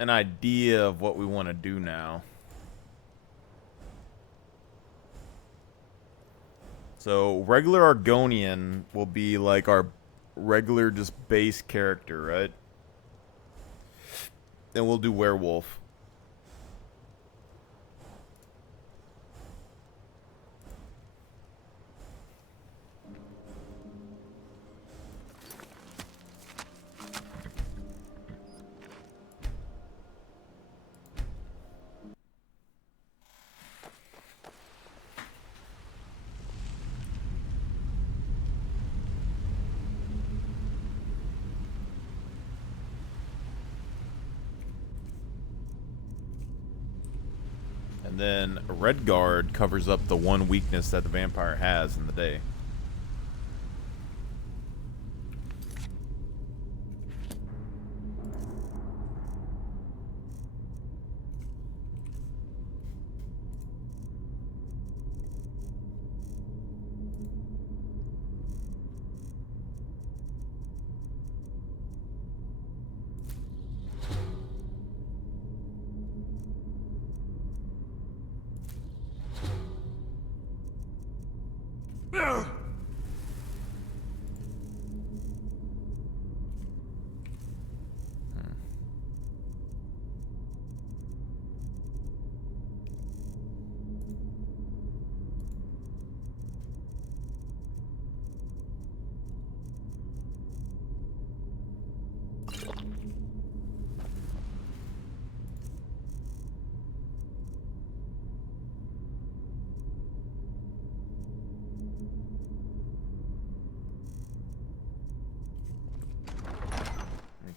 an idea of what we want to do now. So regular Argonian will be like our regular just base character, right? Then we'll do werewolf. And then Red Guard covers up the one weakness that the vampire has in the day.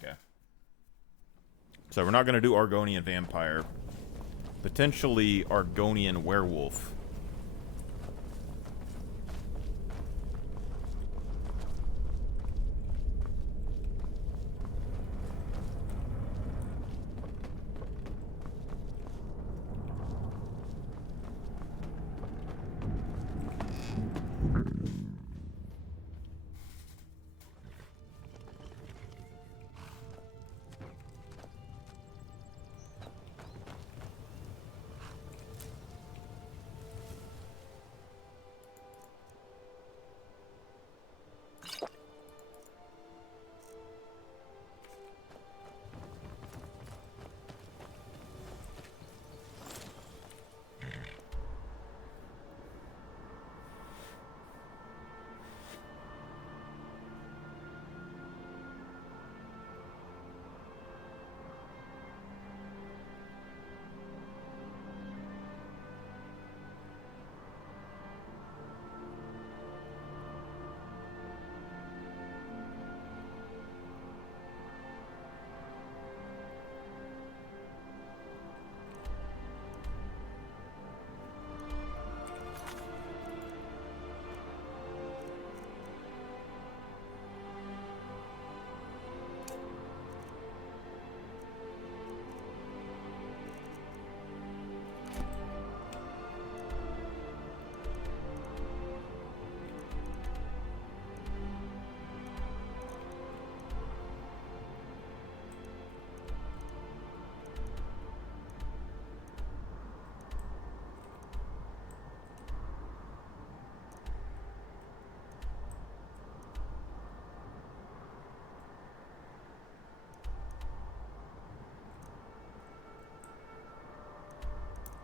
Okay. So we're not going to do Argonian vampire. Potentially Argonian werewolf.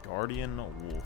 Guardian wolf.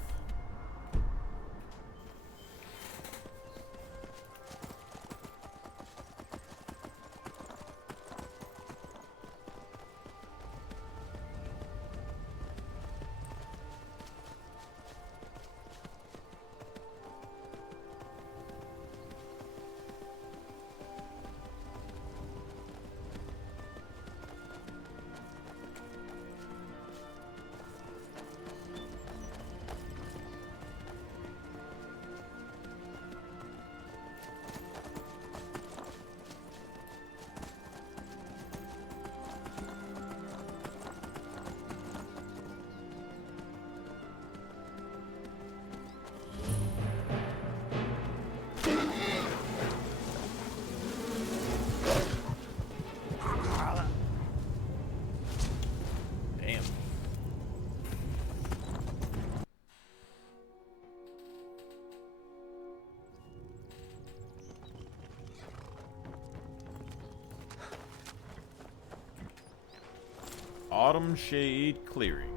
Damn. Autumn Shade Clearing.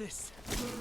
This isn't.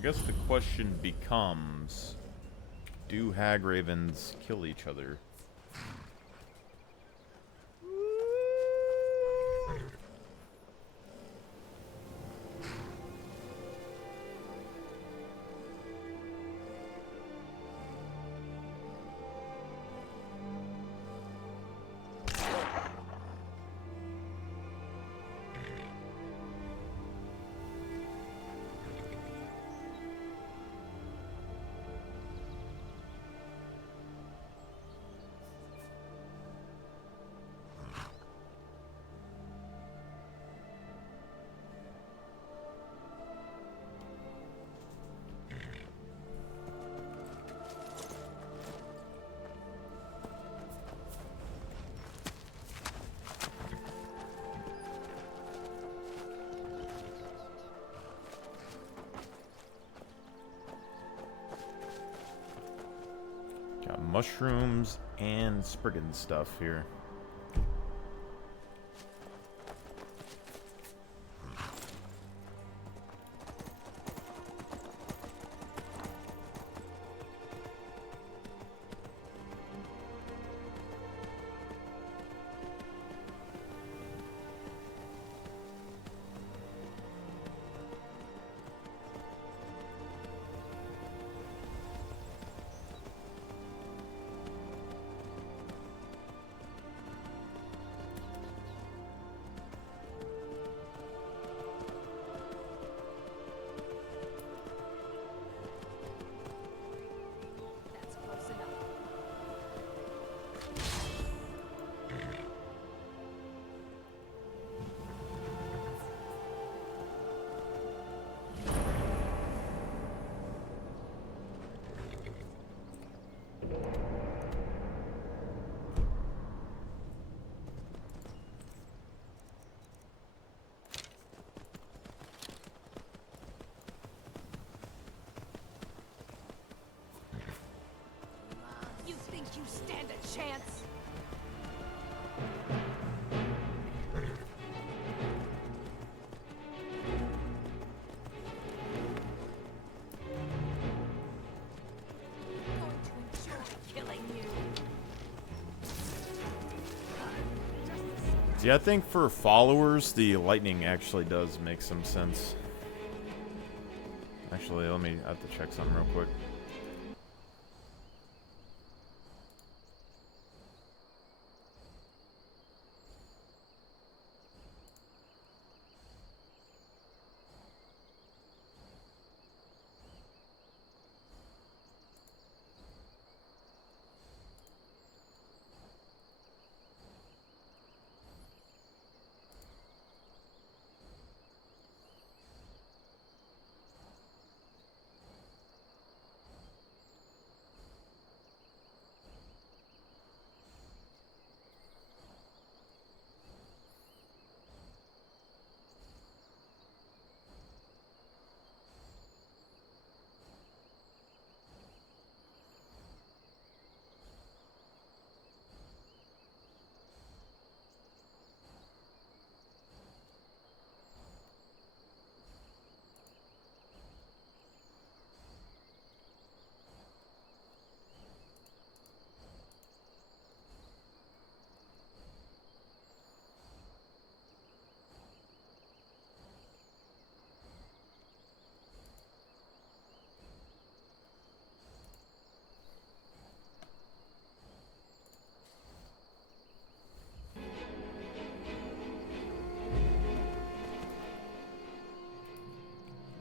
I guess the question becomes, do hag ravens kill each other? mushrooms and Spriggan stuff here. That's close enough. You think you stand a chance? Going to enjoy killing you. See, I think for followers, the lightning actually does make some sense. Actually, I have to check something real quick.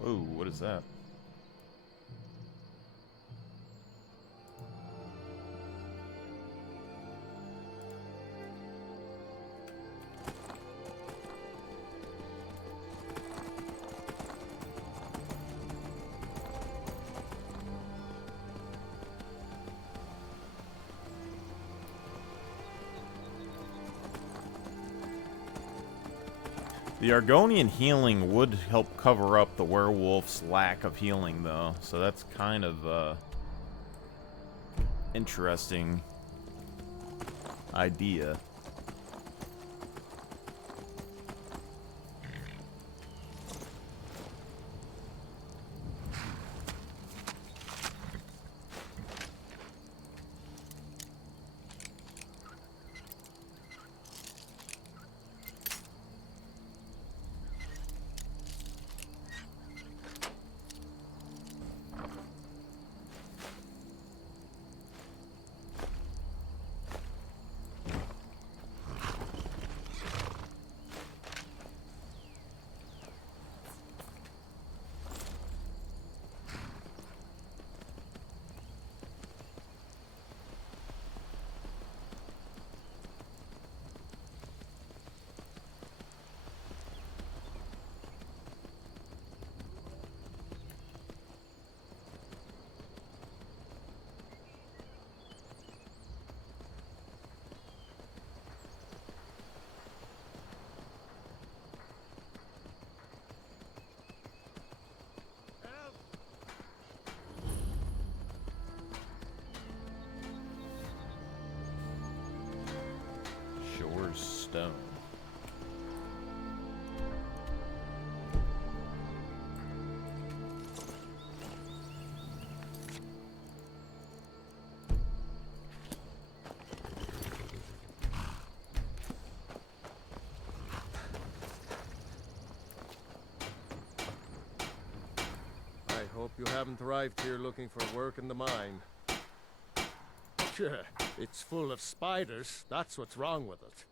Whoa, what is that? The Argonian healing would help cover up the werewolf's lack of healing, though, so that's kind of interesting idea. you haven't arrived here looking for work in the mine. Sure, it's full of spiders. That's what's wrong with it.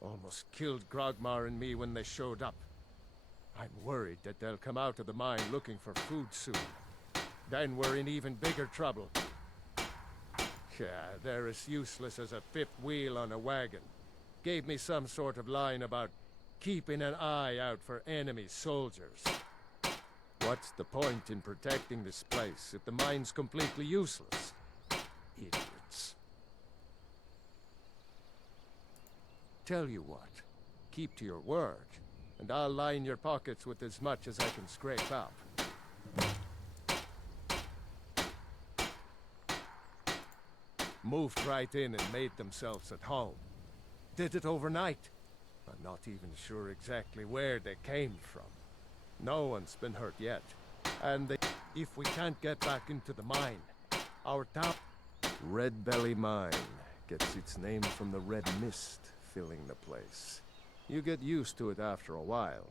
Almost killed Grogmar and me when they showed up. I'm worried that they'll come out of the mine looking for food soon. Then we're in even bigger trouble. Yeah, they're as useless as a fifth wheel on a wagon. Gave me some sort of line about keeping an eye out for enemy soldiers. What's the point in protecting this place if the mine's completely useless? Idiots. Tell you what, keep to your word, and I'll line your pockets with as much as I can scrape up. Moved right in and made themselves at home. Did it overnight. I'm not even sure exactly where they came from. No one's been hurt yet. And if we can't get back into the mine, our town... Red Belly Mine gets its name from the red mist filling the place. You get used to it after a while.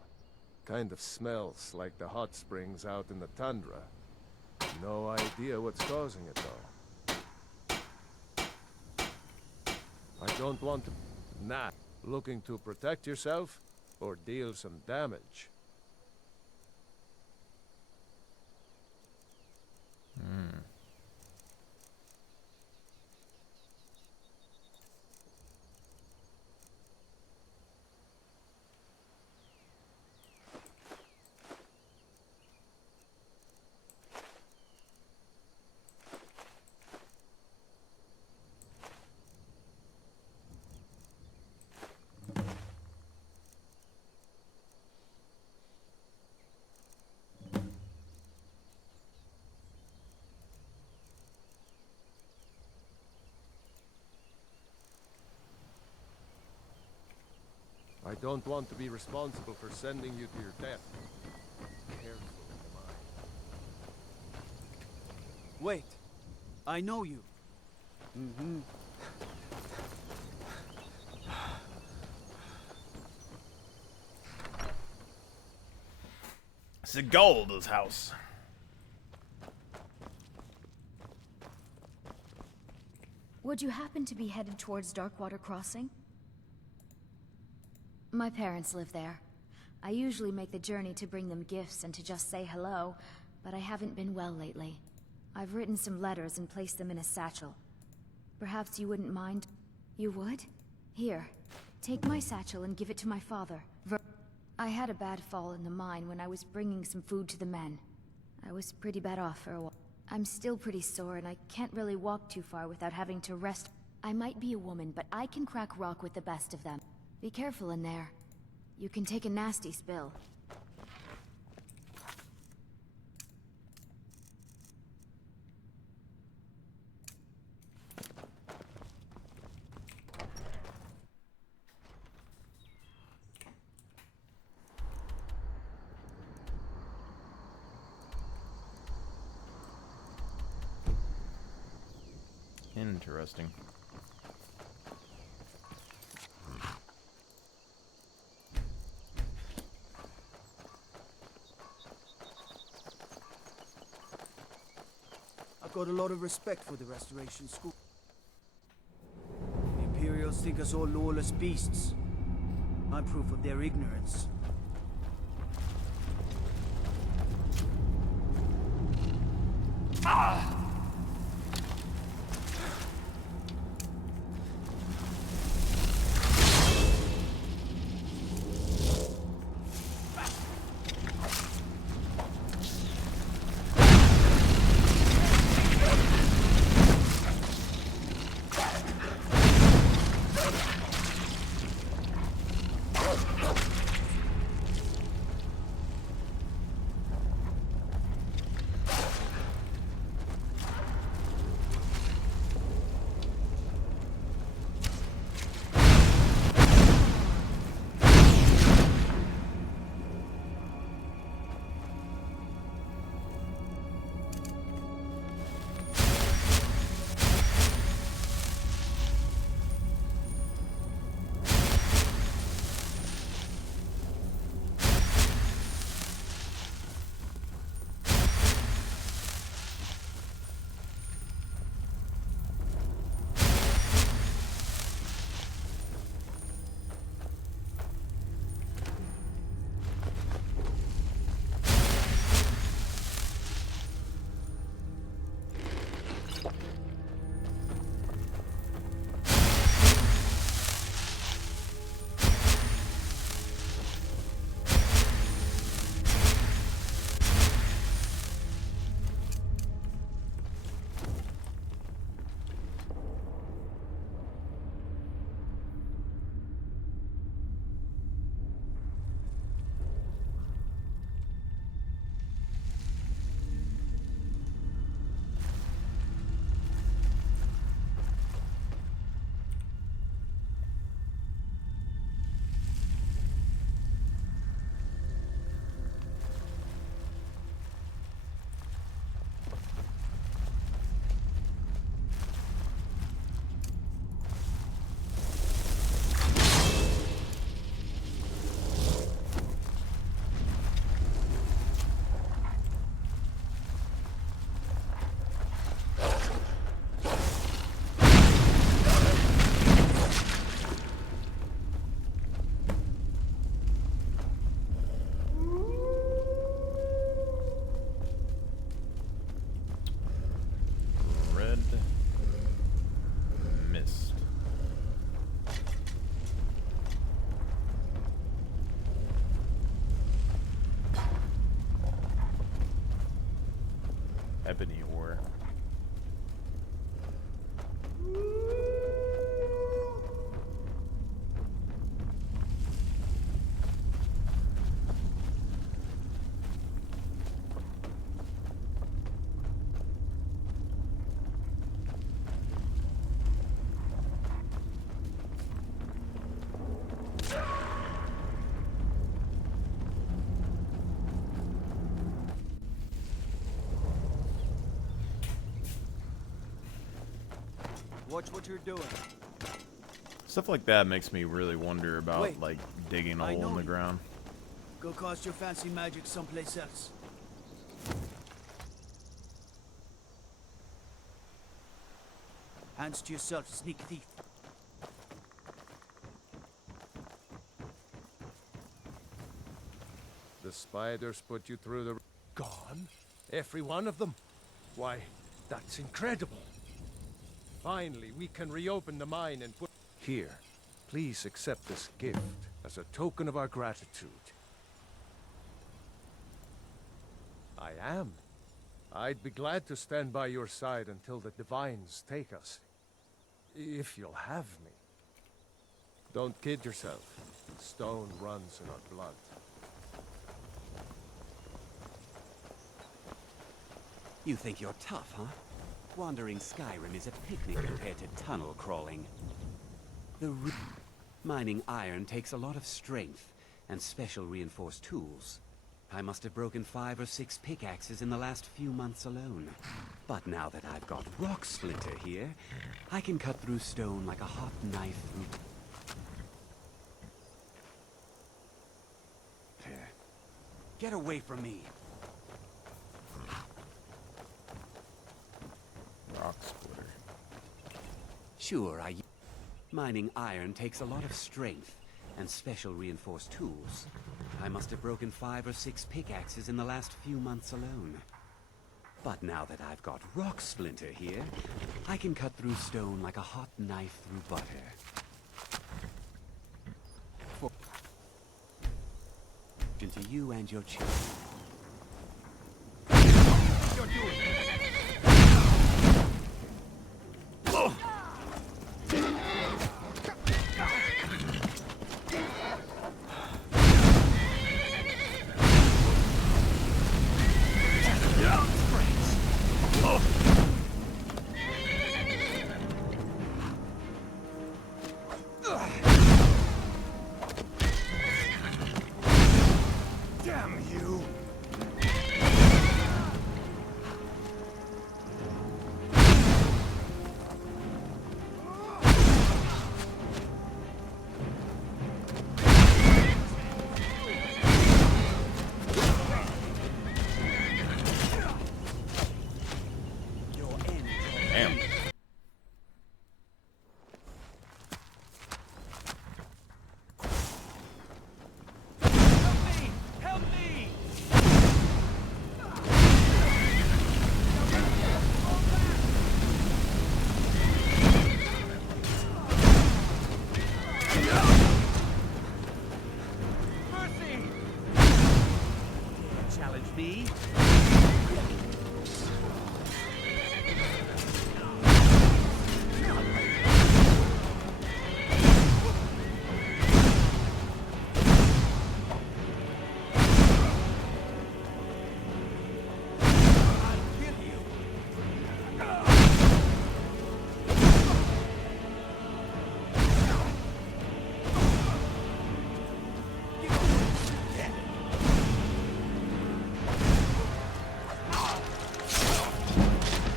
Kind of smells like the hot springs out in the tundra. No idea what's causing it, though. I don't want to... Nah. Looking to protect yourself or deal some damage? I don't want to be responsible for sending you to your death. Careful in the mine. Wait. I know you. Mm-hmm. Sigolda's house. Would you happen to be headed towards Darkwater Crossing? My parents live there. I usually make the journey to bring them gifts and to just say hello, but I haven't been well lately. I've written some letters and placed them in a satchel. Perhaps you wouldn't mind? You would? Here, take my satchel and give it to my father. I had a bad fall in the mine when I was bringing some food to the men. I was pretty bad off for a while. I'm still pretty sore and I can't really walk too far without having to rest. I might be a woman, but I can crack rock with the best of them. Be careful in there. You can take a nasty spill. Interesting. I've got a lot of respect for the Restoration School. The Imperials think us all lawless beasts. I'm proof of their ignorance. ebony ore. Watch what you're doing. Stuff like that makes me really wonder about, Wait. like, digging a I hole in know the you. ground. Go cast your fancy magic someplace else. Hands to yourself, sneak thief. The spiders put you through the... Gone? Every one of them? Why, that's incredible. Finally, we can reopen the mine and put... Here, please accept this gift as a token of our gratitude. I am. I'd be glad to stand by your side until the divines take us. If you'll have me. Don't kid yourself. Stone runs in our blood. You think you're tough, huh? Wandering Skyrim is a picnic compared to tunnel crawling. Mining iron takes a lot of strength and special reinforced tools. I must have broken 5 or 6 pickaxes in the last few months alone. But now that I've got Rock Splinter here, I can cut through stone like a hot knife through... Get away from me! Rock splitter. Sure, mining iron takes a lot of strength and special reinforced tools. I must have broken 5 or 6 pickaxes in the last few months alone. But now that I've got Rock Splinter here, I can cut through stone like a hot knife through butter. To you and your children. Damn you! Damn. Help me! Mercy! Challenge me?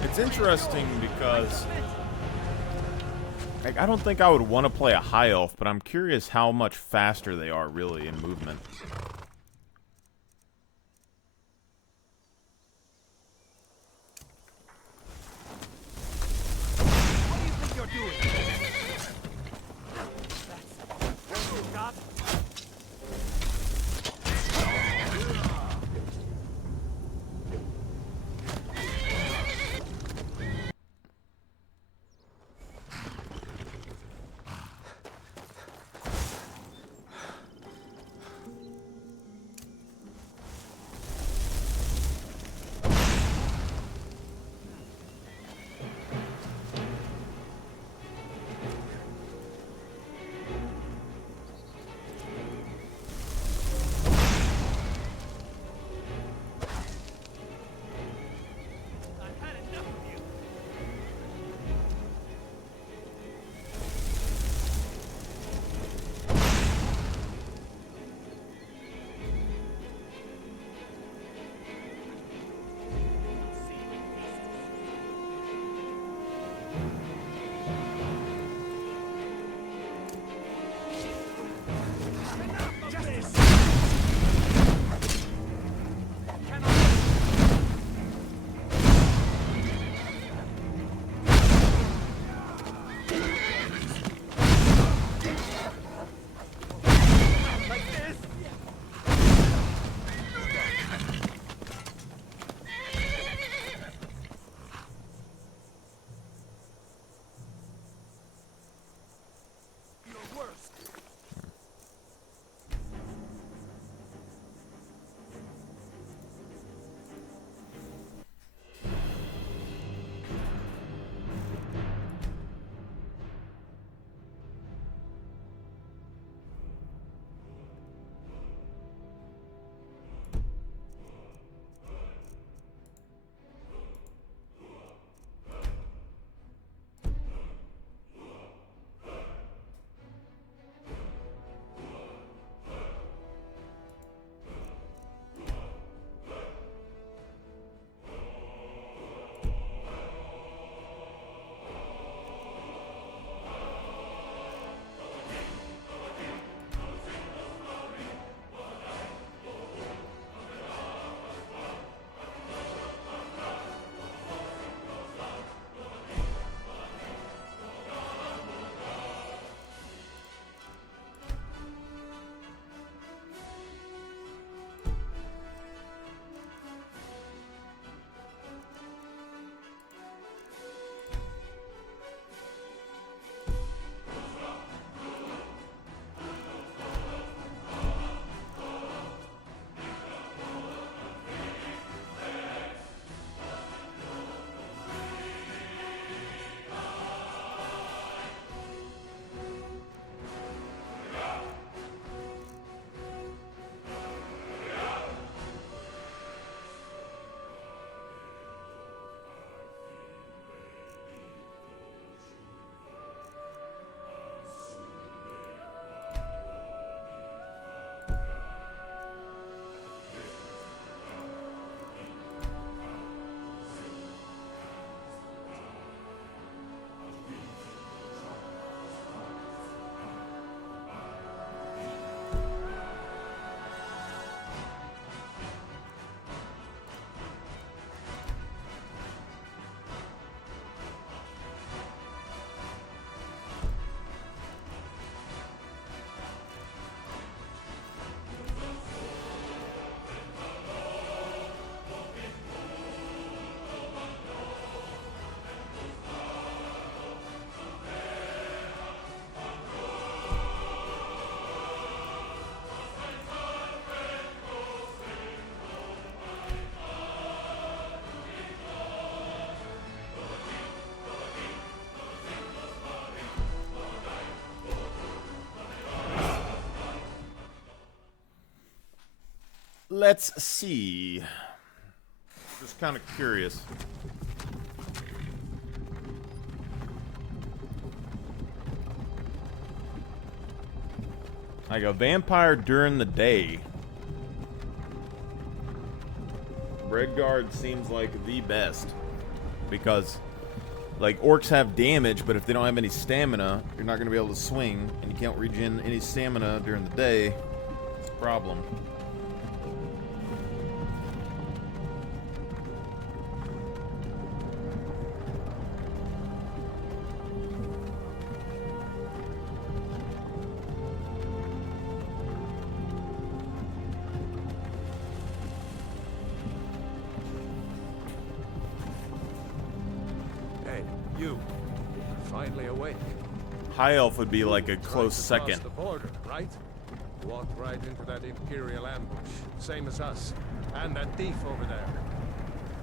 It's interesting because like, I don't think I would want to play a high elf, but I'm curious how much faster they are really in movement. What do you think you're doing? That's what you got? Let's see. Just kind of curious. Like a vampire during the day. Redguard seems like the best. Because, like, orcs have damage, but if they don't have any stamina, you're not going to be able to swing. And you can't regen any stamina during the day. It's a problem. You, finally awake. High Elf would be like a close Tried to cross second. the border, right? Walked right into that Imperial ambush, same as us. And that thief over there.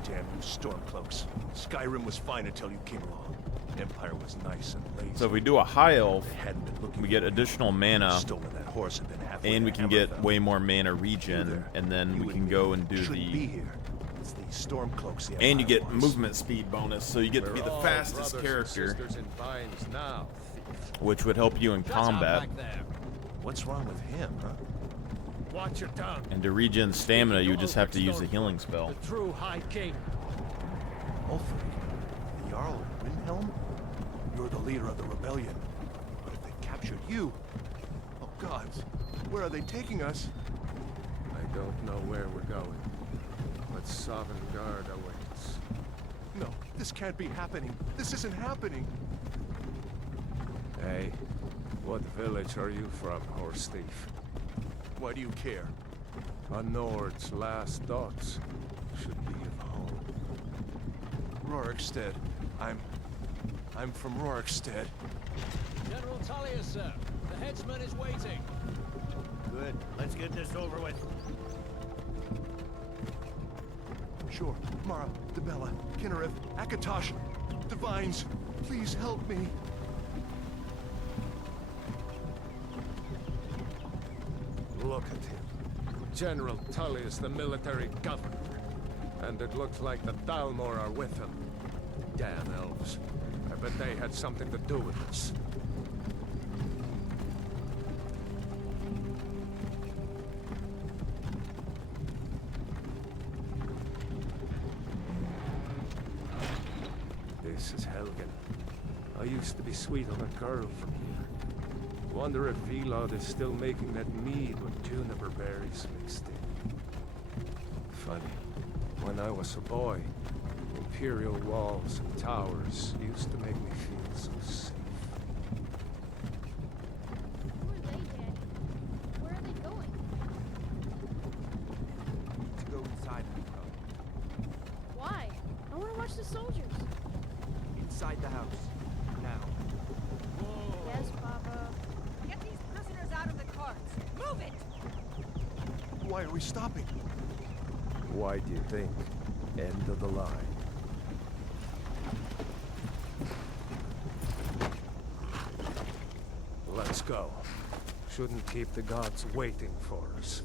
Damn you Stormcloaks. Skyrim was fine until you came along. Empire was nice and lazy. So if we do a High Elf, They hadn't been looking we get for you. additional mana, Stolen that horse and been halfway and we to can get Hammerfell. way more mana You regen, there. and then You we and can me go and do shouldn't be the... here. It's these Stormcloaks the And you Empire get wants. movement speed bonus, so you get to be We're the all fastest brothers and character, sisters in binds now, thief. which would help you in combat. What's wrong with him, huh? Watch your tongue. And to regen stamina, you just have to use a healing spell. The true High King. Ulfric, the Jarl of Windhelm? You're the leader of the rebellion. But if they captured you... Oh gods, where are they taking us? I don't know where we're going, but Sovngarde awaits. No, this can't be happening. This isn't happening. Hey, what village are you from, horse thief? Why do you care? A Nord's last thoughts should be of home. Rorikstead. I'm from Rorikstead. General Tullius, sir. The headsman is waiting. Good. Let's get this over with. Sure. Mara, Debella, Kinnereth, Akatosh, Divines, please help me. Look at him. General Tullius, the military governor. And it looks like the Thalmor are with him. Damn elves. I bet they had something to do with this. This is Helgen. I used to be sweet on a girl from here. Wonder if Vilod is still making that mead with juniper berries mixed in. Funny. When I was a boy, Imperial walls and towers used to make me feel so safe. Who are they, Daddy? Where are they going? To go inside and go. Why? I want to watch the soldiers. Inside the house. Now. Yes, Papa. Get these prisoners out of the carts. Move it! Why are we stopping? Why do you think? End of the line. Let's go. Shouldn't keep the gods waiting for us.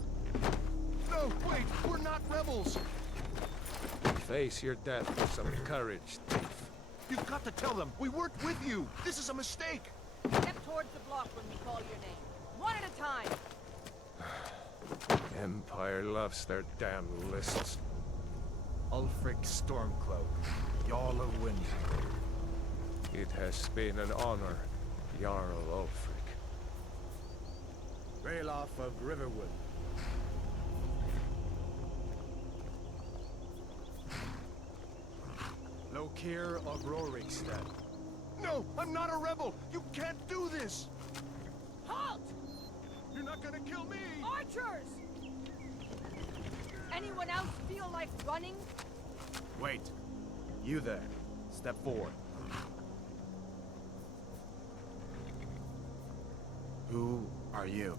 No, wait, we're not rebels. Face your death with some courage, thief. You've got to tell them we weren't with you. This is a mistake. Step towards the block when we call your name. One at a time. Empire loves their damn lists. Ulfric Stormcloak. Jarl of Windhelm. It has been an honor, Jarl Ulfric. Ralof of Riverwood. Lokir of Rorikstead. No, I'm not a rebel. You can't do this. Halt! You're not gonna kill me. Archers! Anyone else feel like running? Wait. You there. Step forward. Who are you?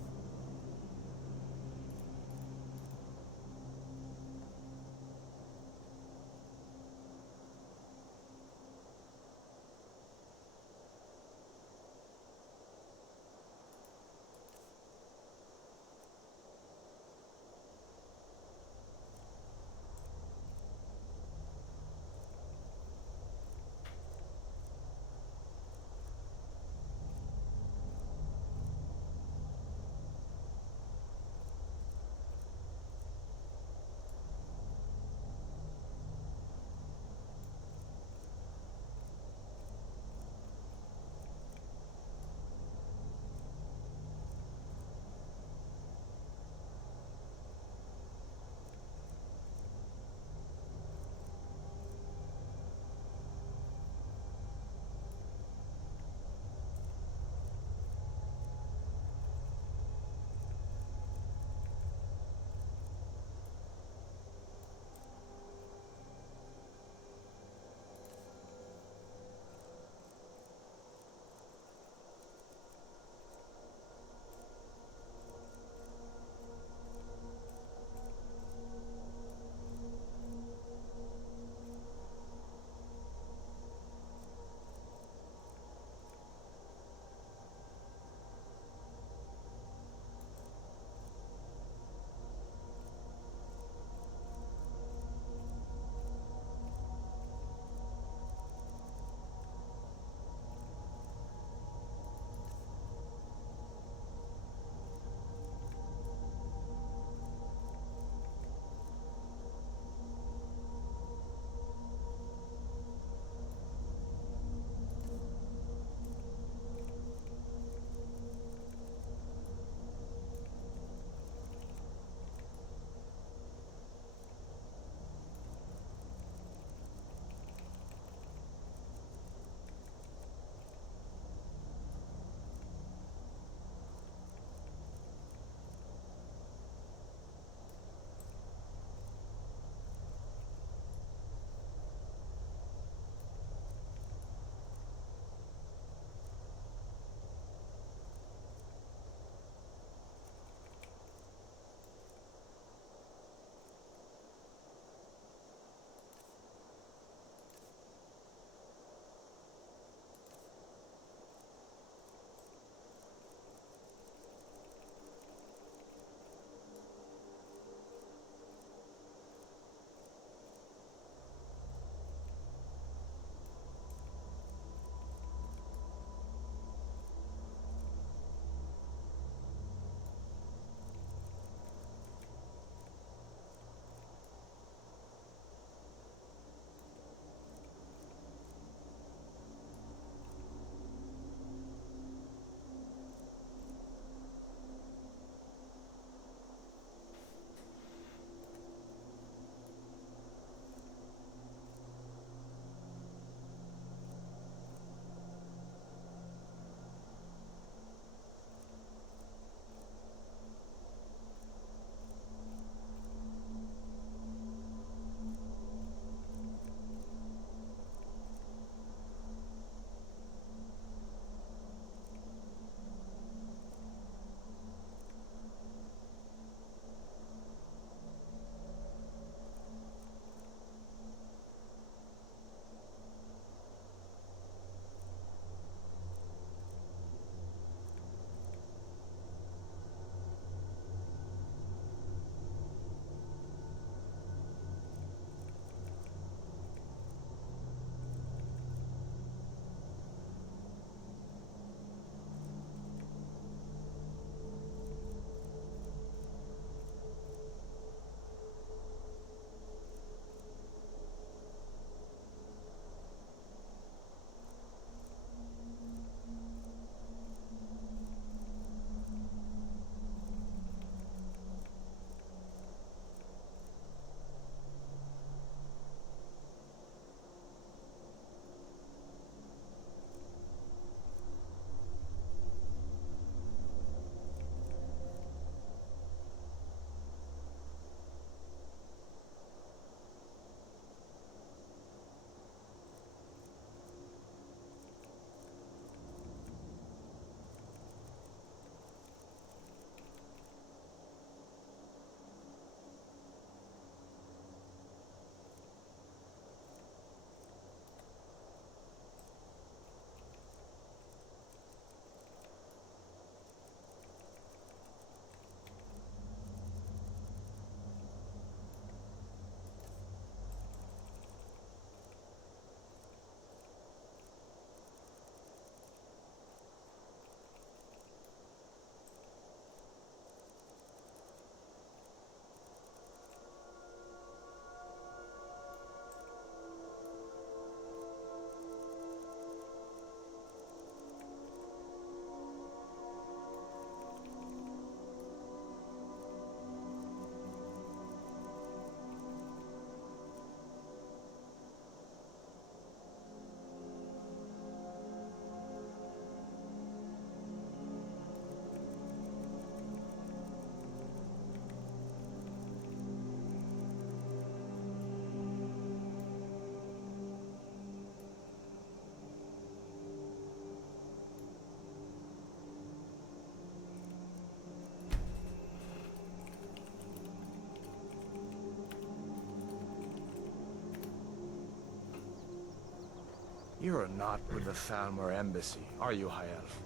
You're not with the Thalmor Embassy, are you, High Elf?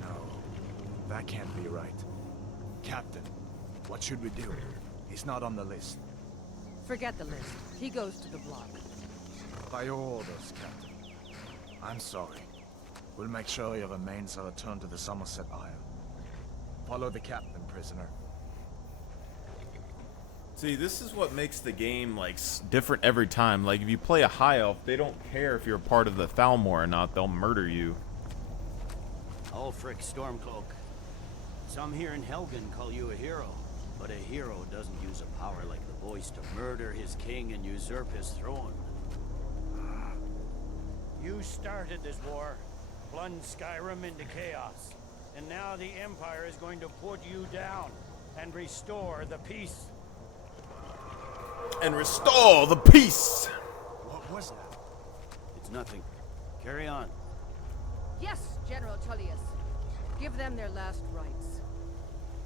No, that can't be right. Captain, what should we do? He's not on the list. Forget the list. He goes to the block. By your orders, Captain. I'm sorry. We'll make sure your remains are returned to the Somerset Isle. Follow the captain, prisoner. See, this is what makes the game, like, different every time. Like, if you play a High Elf, they don't care if you're a part of the Thalmor or not. They'll murder you. Ulfric Stormcloak. Some here in Helgen call you a hero, but a hero doesn't use a power like the voice to murder his king and usurp his throne. You started this war, plunged Skyrim into chaos, and now the Empire is going to put you down and restore the peace. And restore the peace! What was that? It's nothing. Carry on. Yes, General Tullius. Give them their last rites.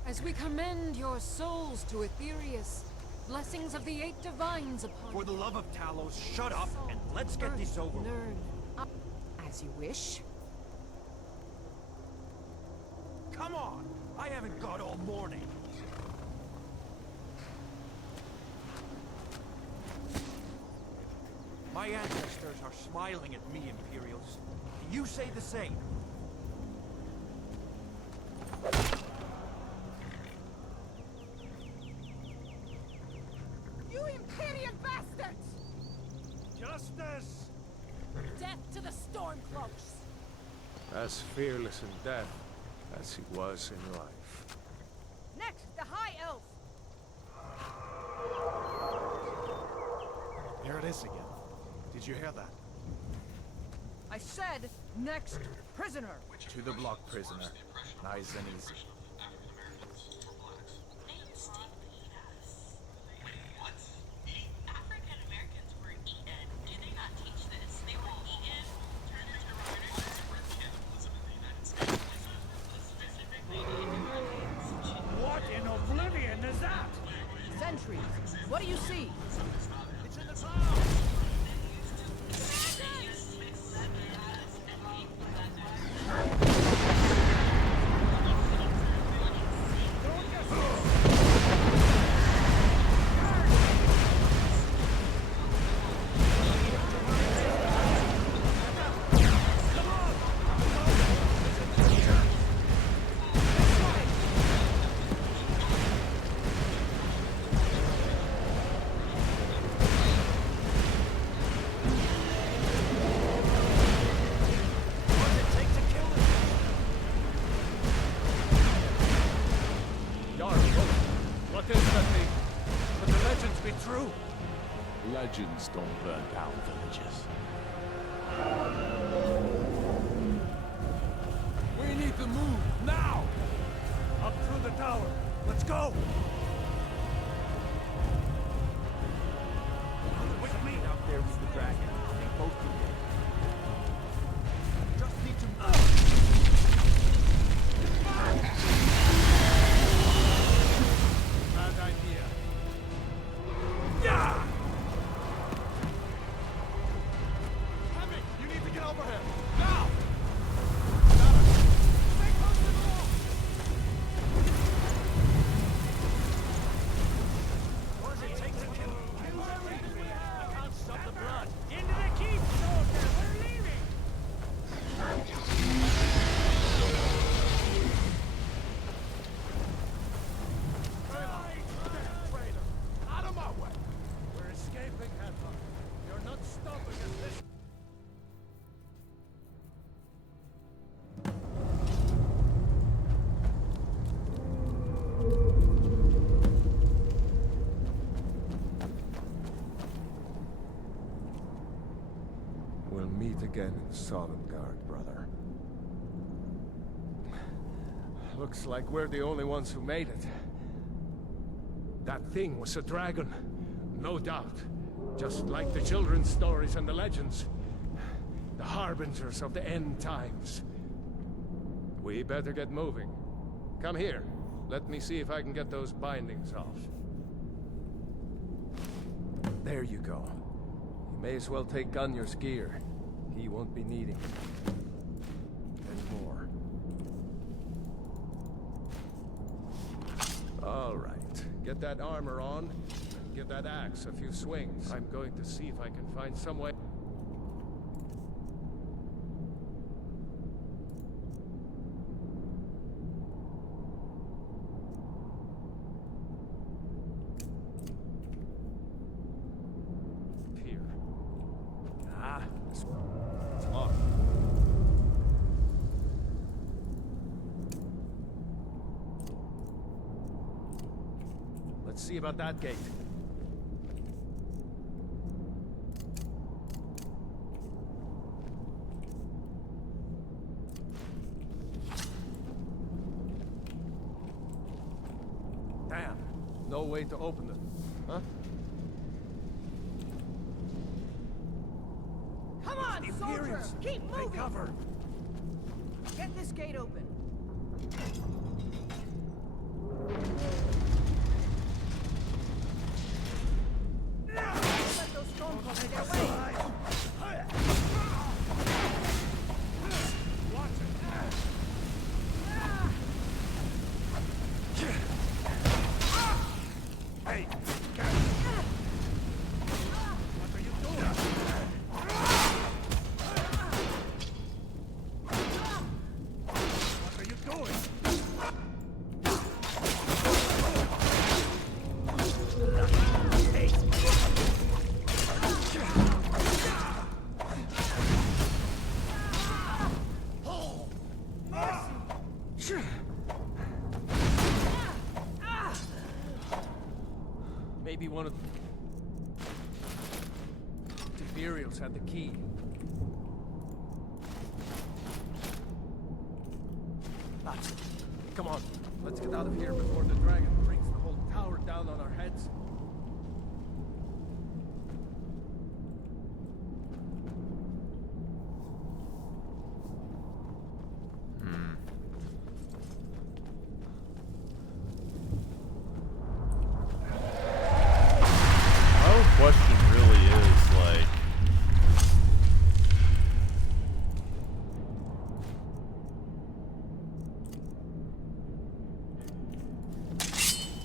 As we commend your souls to Aetherius, blessings of the 8 divines upon you. For the love of Talos, shut up and let's get this over with. Learn. As you wish. Come on! I haven't got all morning. My ancestors are smiling at me, Imperials. You say the same. You Imperial bastards! Justice! Death to the Stormcloaks! As fearless in death as he was in life. Next, the High Elf! There it is again. Did you hear that? I said, next prisoner! To the block, prisoner. Nice and easy. What in oblivion is that? Sentries, what do you see? It's in the clouds! Legends don't burn down villages. We need to move, now! Up through the tower. Let's go! With me out there is the dragon. They both do it. Just need to... Bad idea. Yeah! You need to get over him! Now! Stay close to the wall! What does it take to kill him? I can't stop the blood! Into the keep, soldiers! We're leaving! Traitor! Out of my way! We're escaping, Headhunter. You're not stopping us this... We'll meet again in Sovngarde, brother. Looks like we're the only ones who made it. That thing was a dragon, no doubt. Just like the children's stories and the legends. The harbingers of the end times. We better get moving. Come here. Let me see if I can get those bindings off. There you go. You may as well take Gunjar's gear. He won't be needing it anymore. All right, get that armor on. Give that axe a few swings. I'm going to see if I can find some way. Here. Ah, it's locked. Let's see about that gate. Damn, no way to open it, huh? Come on, soldier! Keep moving! Cover. Get this gate open. Let those stormcloaks get away! Hey, what are you doing? What are you doing? Maybe one of the Imperials had the key. That's it. Come on, let's get out of here before the dragon brings the whole tower down on our heads. Question really is like,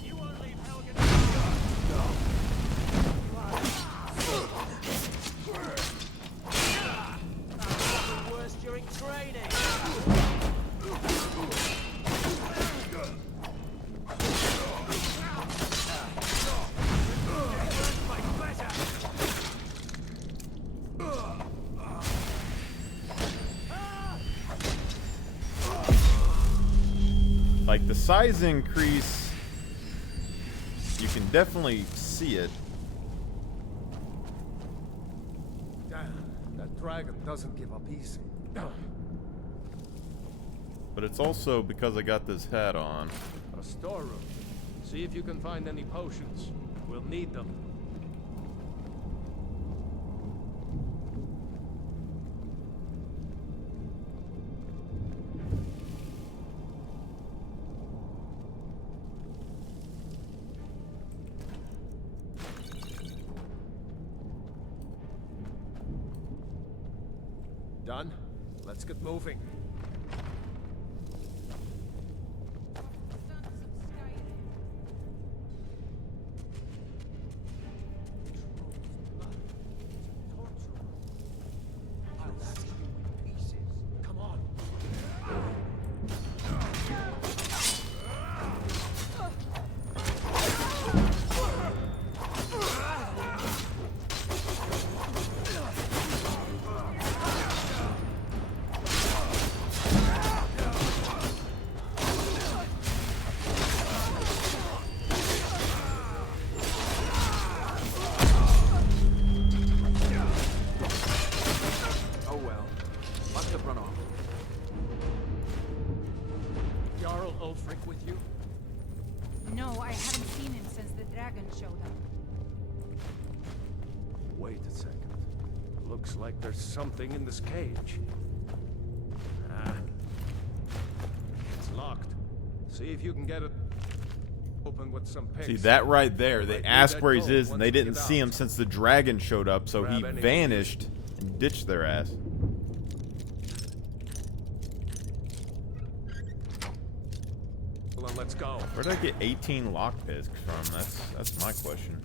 You won't leave Helgen. No. Worse during training. like the size increase, you can definitely see it. Damn, that dragon doesn't give up easy. But it's also because I got this hat on. A storeroom. See if you can find any potions. We'll need them. Done? Let's get moving. Wait a second. Looks like there's something in this cage. Ah. It's locked. See if you can get it open with some picks. See that right there? They asked where he is, and they didn't see him since the dragon showed up, so he vanished and ditched their ass. Let's go. Where did I get 18 lockpicks from? That's my question.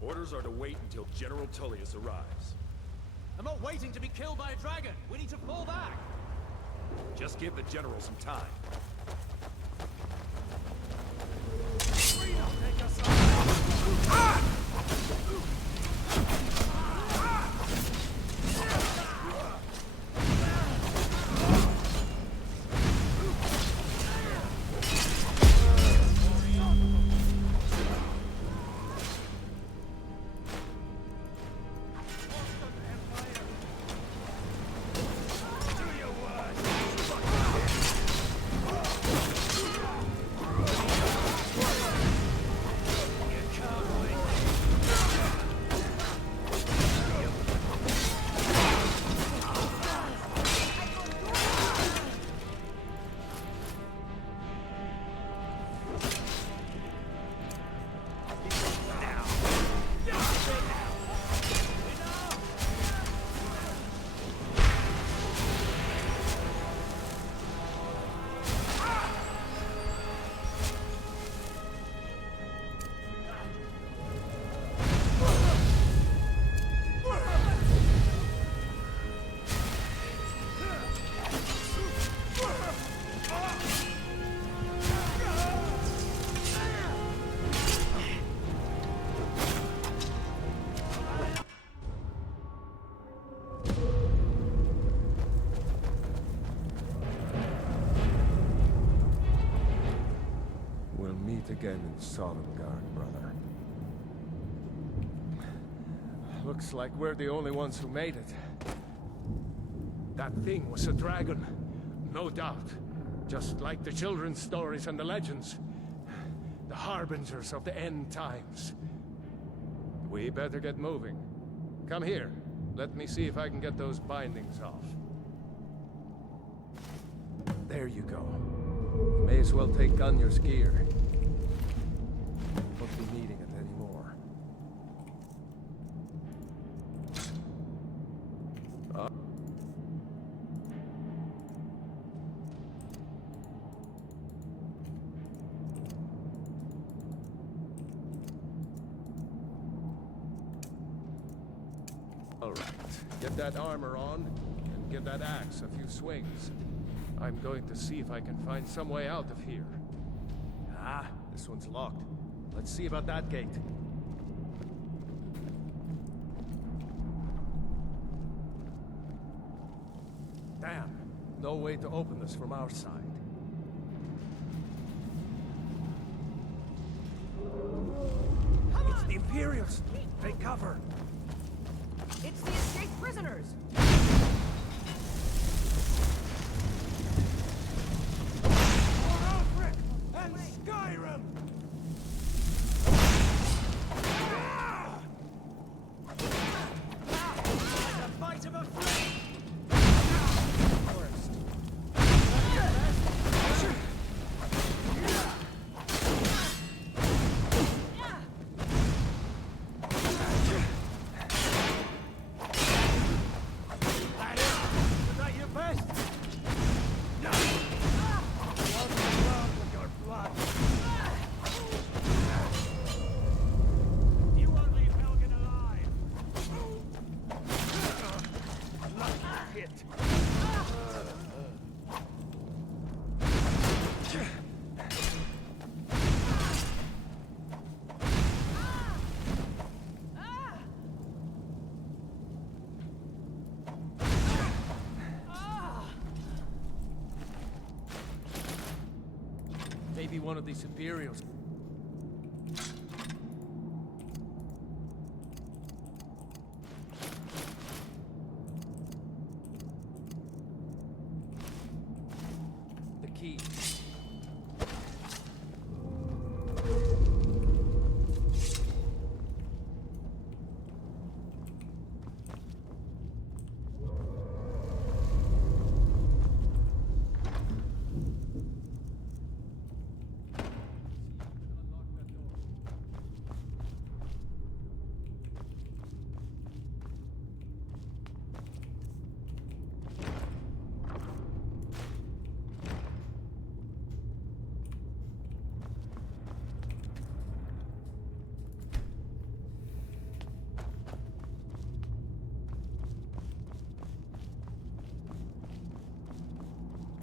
Orders are to wait until General Tullius arrives. I'm not waiting to be killed by a dragon. We need to fall back. Just give the General some time. Again in Sodomgarde, brother. Looks like we're the only ones who made it. That thing was a dragon, no doubt. Just like the children's stories and the legends. The harbingers of the end times. We better get moving. Come here. Let me see if I can get those bindings off. There you go. May as well take Gunjar's gear. Won't be needing it anymore. All right, get that armor on, and give that axe a few swings. I'm going to see if I can find some way out of here. Ah, this one's locked. Let's see about that gate. Damn, no way to open this from our side. It's the Imperials! Take cover! It's the escaped prisoners! And Skyrim! A bite of a flame! Maybe one of the superiors. The key.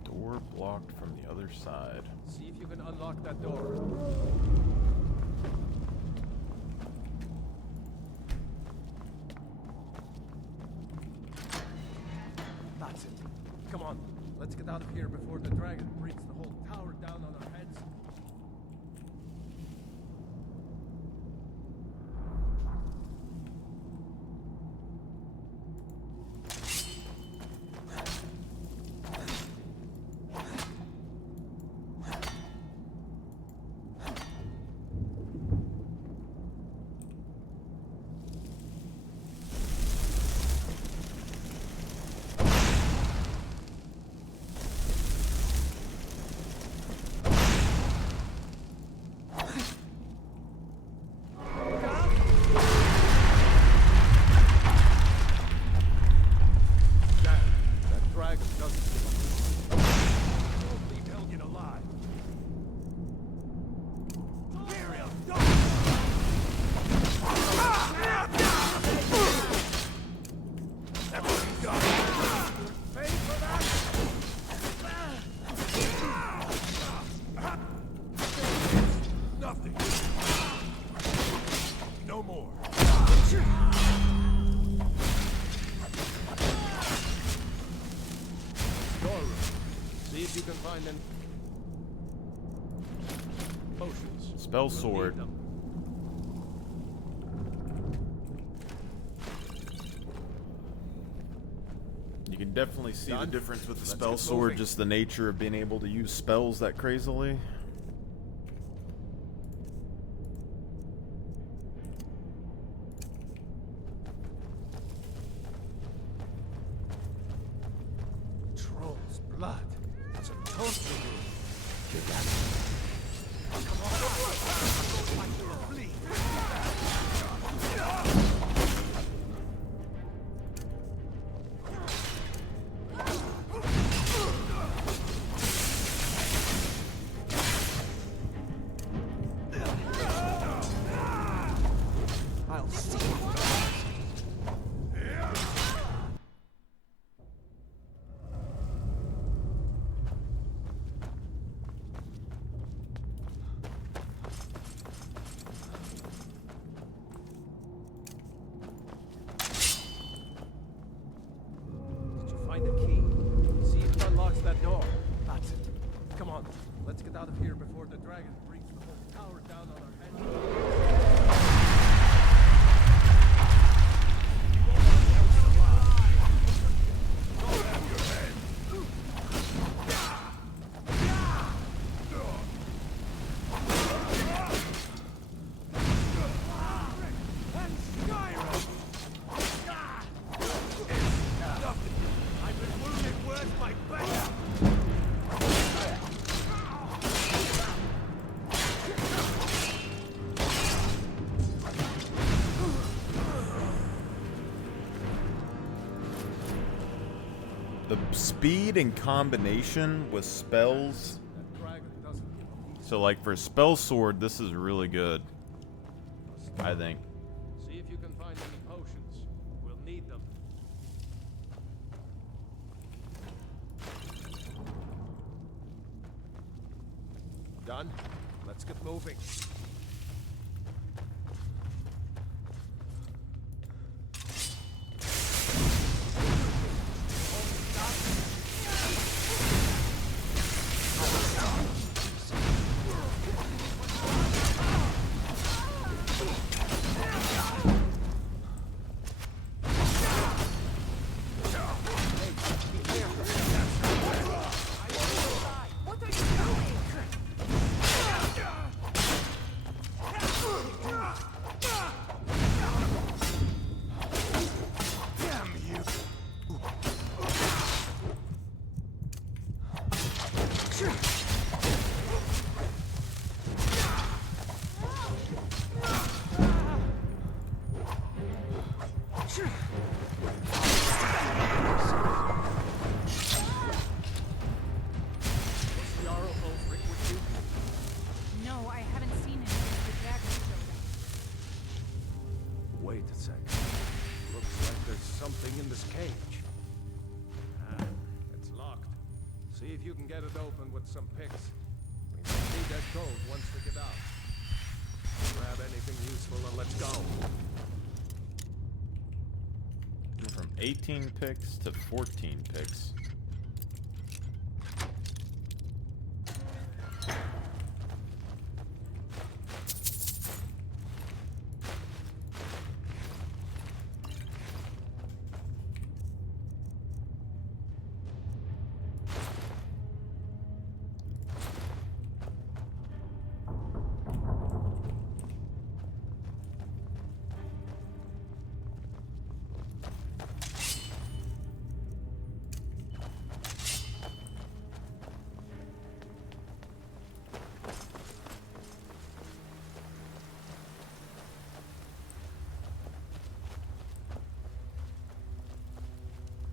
Door blocked from the other side. See if you can unlock that door. That's it. Come on, let's get out of here before the dragon brings the whole tower down on our heads. You can find them potions. Spell sword. You can definitely see the difference with the spell sword, just the nature of being able to use spells that crazily. Troll's blood. It's a torture room. I'll see. Find the key. See if it unlocks that door. That's it. Come on, let's get out of here before the dragon brings the whole tower down on our heads. The speed and combination with spells. So like for spell sword, this is really good, I think. See if you can find any potions. We'll need them. Done. Let's get moving. No, I haven't seen him since the dagger showed up. Wait a second. Looks like there's something in this cage. It's locked. See if you can get it open with some picks. We might need that gold once we get out. Grab anything useful and let's go. Went from 18 picks to 14 picks.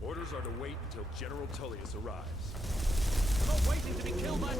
Orders are to wait until General Tullius arrives. I'm not waiting to be killed by...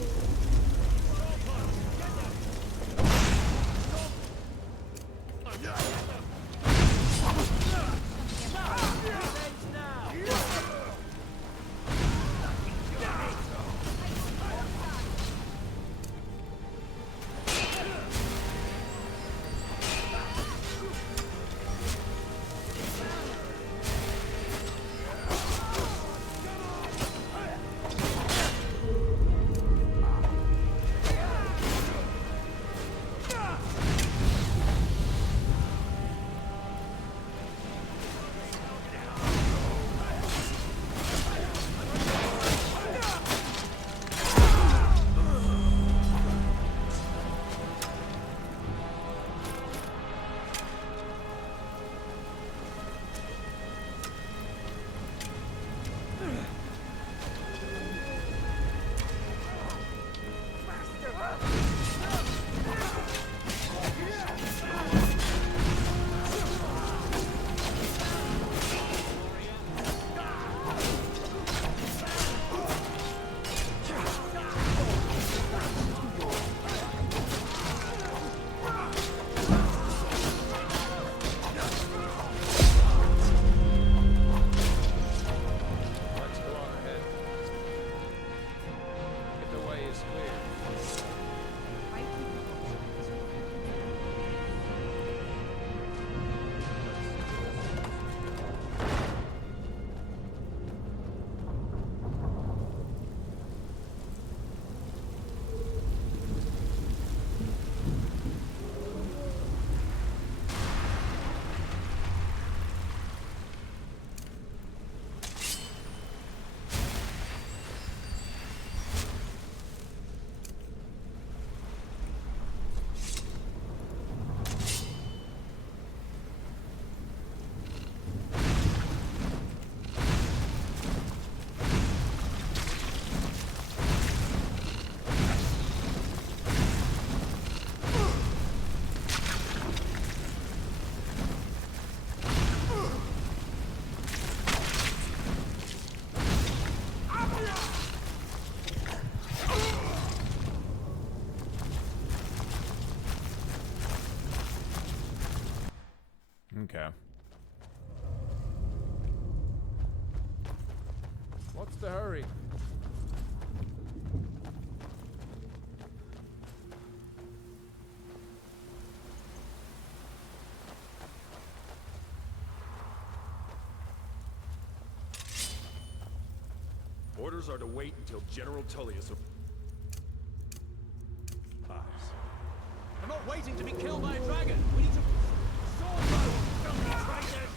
Okay. What's the hurry? Orders are to wait until General Tullius arrives. I'm not waiting to be killed by a dragon. We need to... Sword throw! Filthy traitors!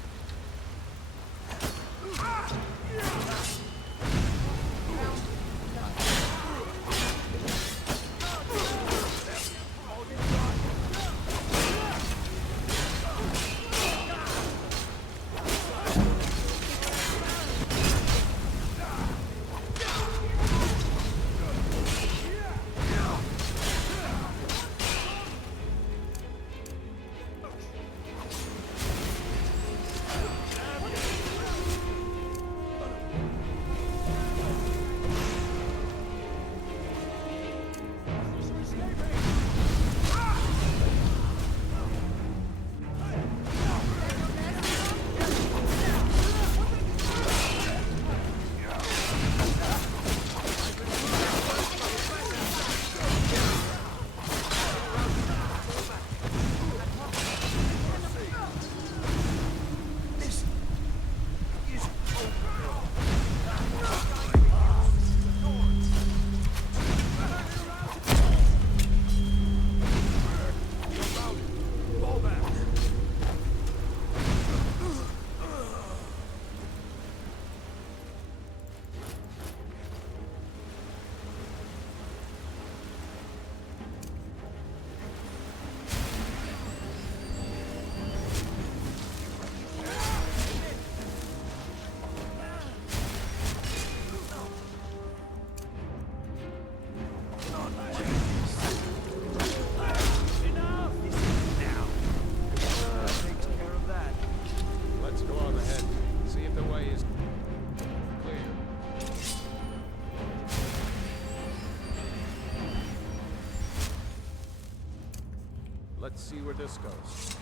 see where this goes.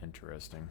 Interesting.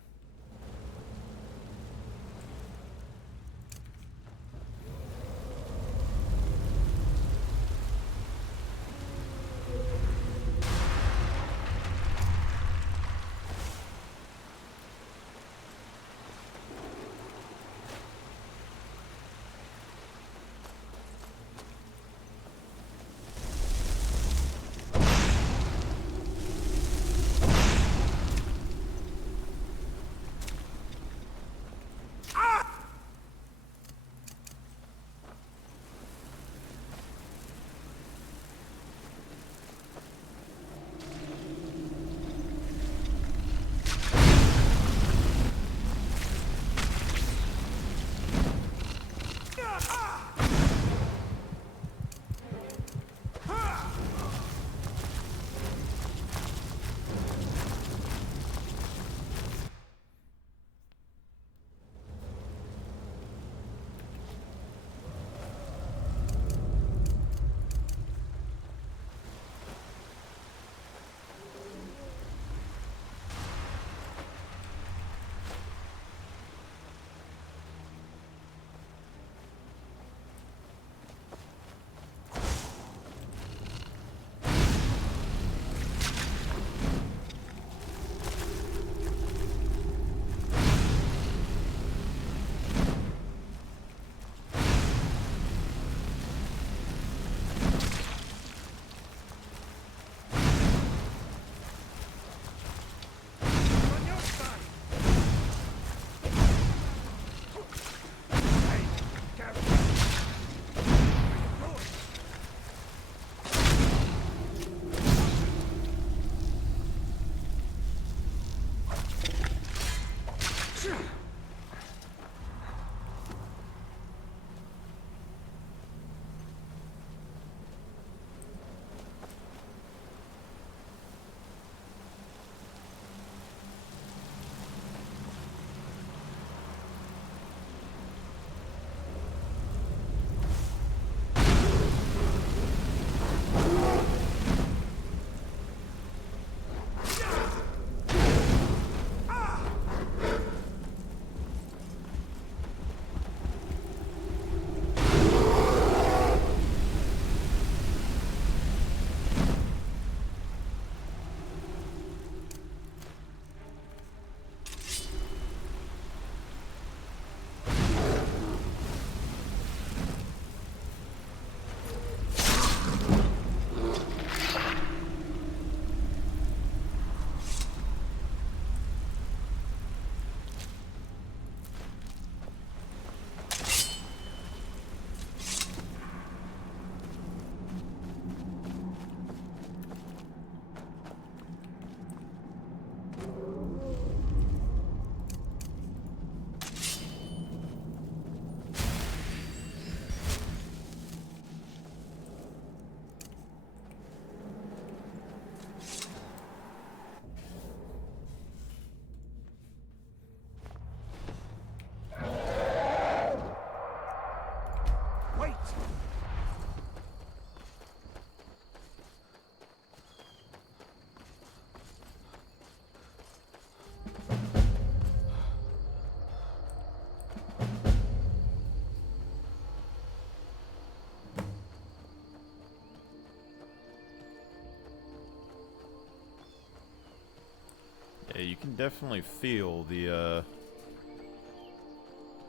Yeah, you can definitely feel the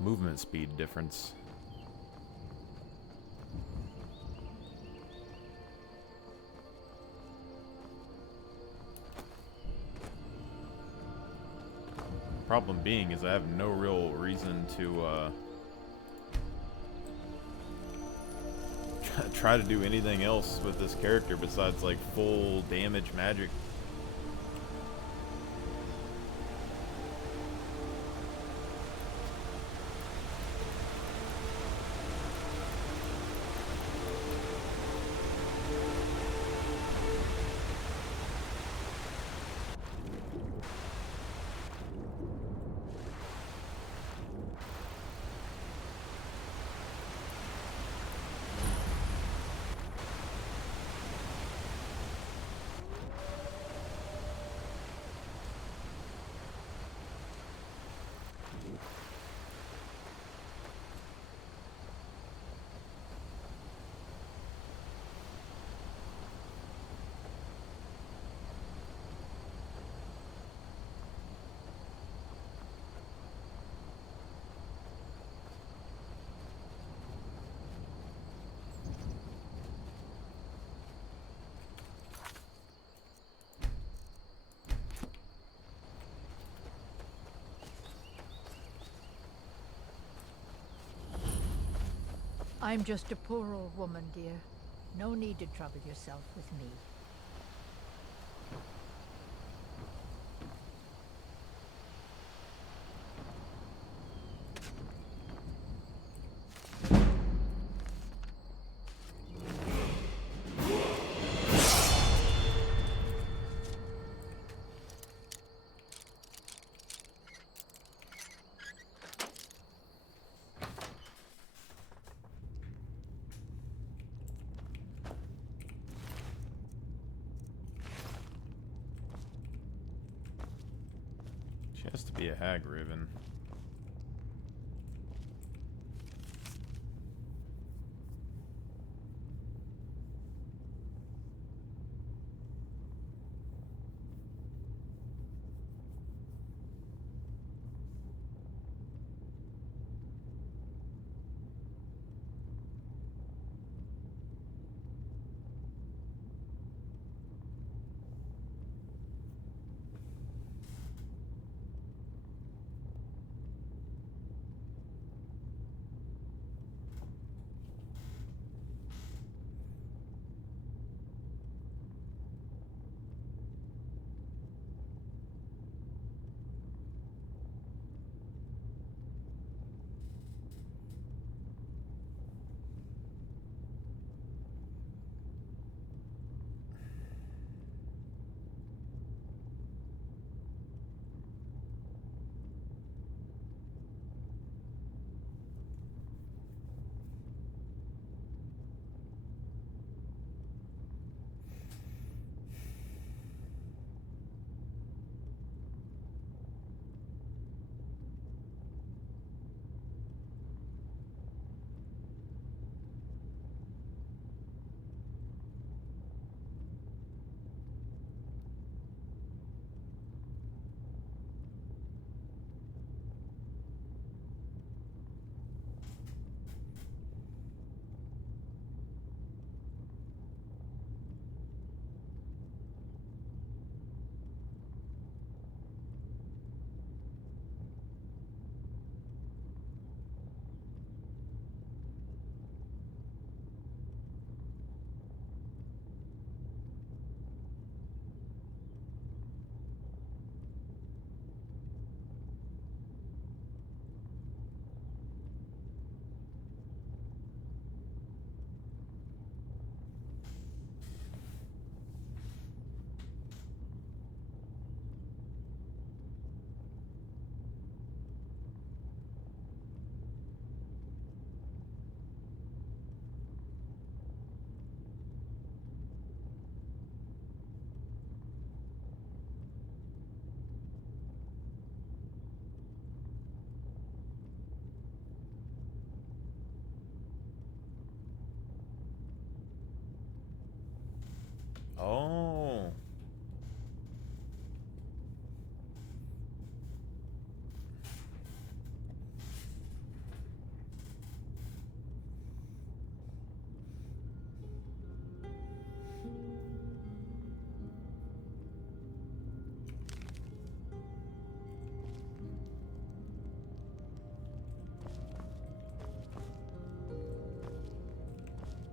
movement speed difference. Problem being is I have no real reason to try to do anything else with this character besides like full damage magic. I'm just a poor old woman, dear. No need to trouble yourself with me. She has to be a hag raven.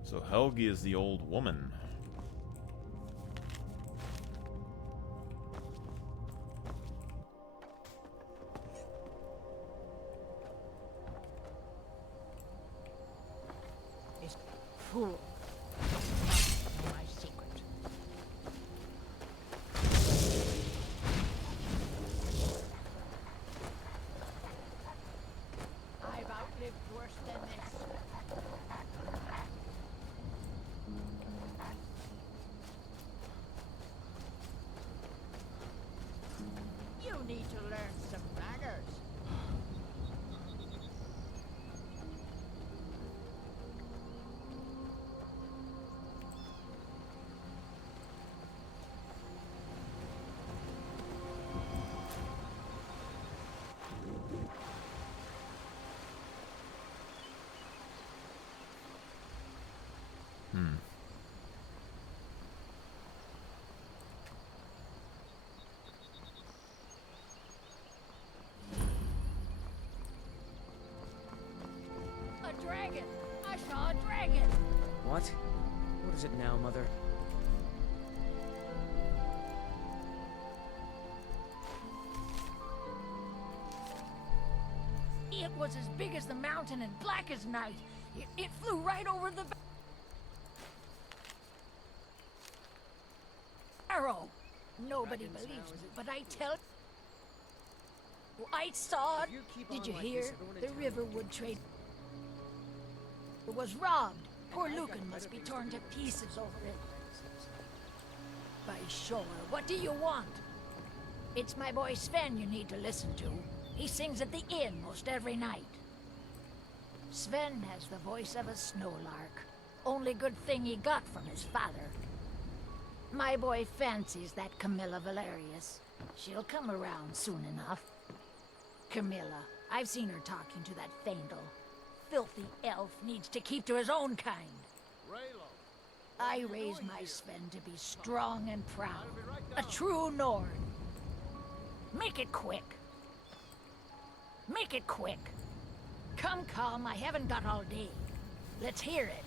So Helgi is the old woman. This fool. My secret. I've outlived worse than this. You need to learn some manners. A dragon! I saw a dragon! What? What is it now, Mother? It was as big as the mountain and black as night. It flew right over the barrow. Nobody believes me, but I tell you, I saw it. Did you hear? The Riverwood trade was robbed. Poor Lucan must be torn to pieces over it. By sure, what do you want? It's my boy Sven you need to listen to. He sings at the inn most every night. Sven has the voice of a snowlark. Only good thing he got from his father. My boy fancies that Camilla Valerius. She'll come around soon enough. Camilla, I've seen her talking to that Faendal. Filthy elf needs to keep to his own kind. I raise my Sven to be strong and proud. A true Nord. Make it quick. Make it quick. Come, I haven't got all day. Let's hear it.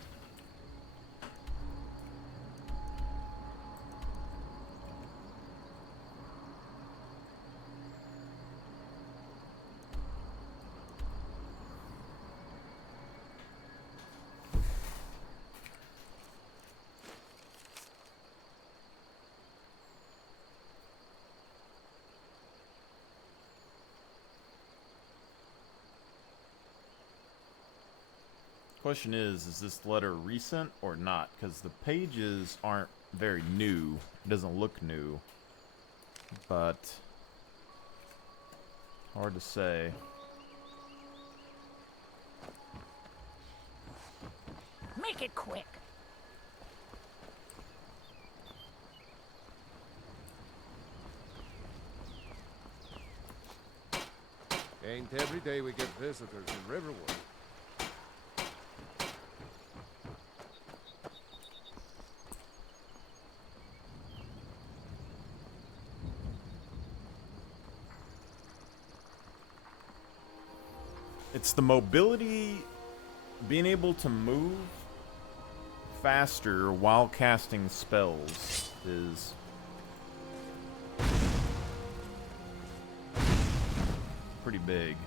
Question is this letter recent or not? Because the pages aren't very new. It doesn't look new. But hard to say. Make it quick. Ain't every day we get visitors in Riverwood. It's the mobility, being able to move faster while casting spells is pretty big.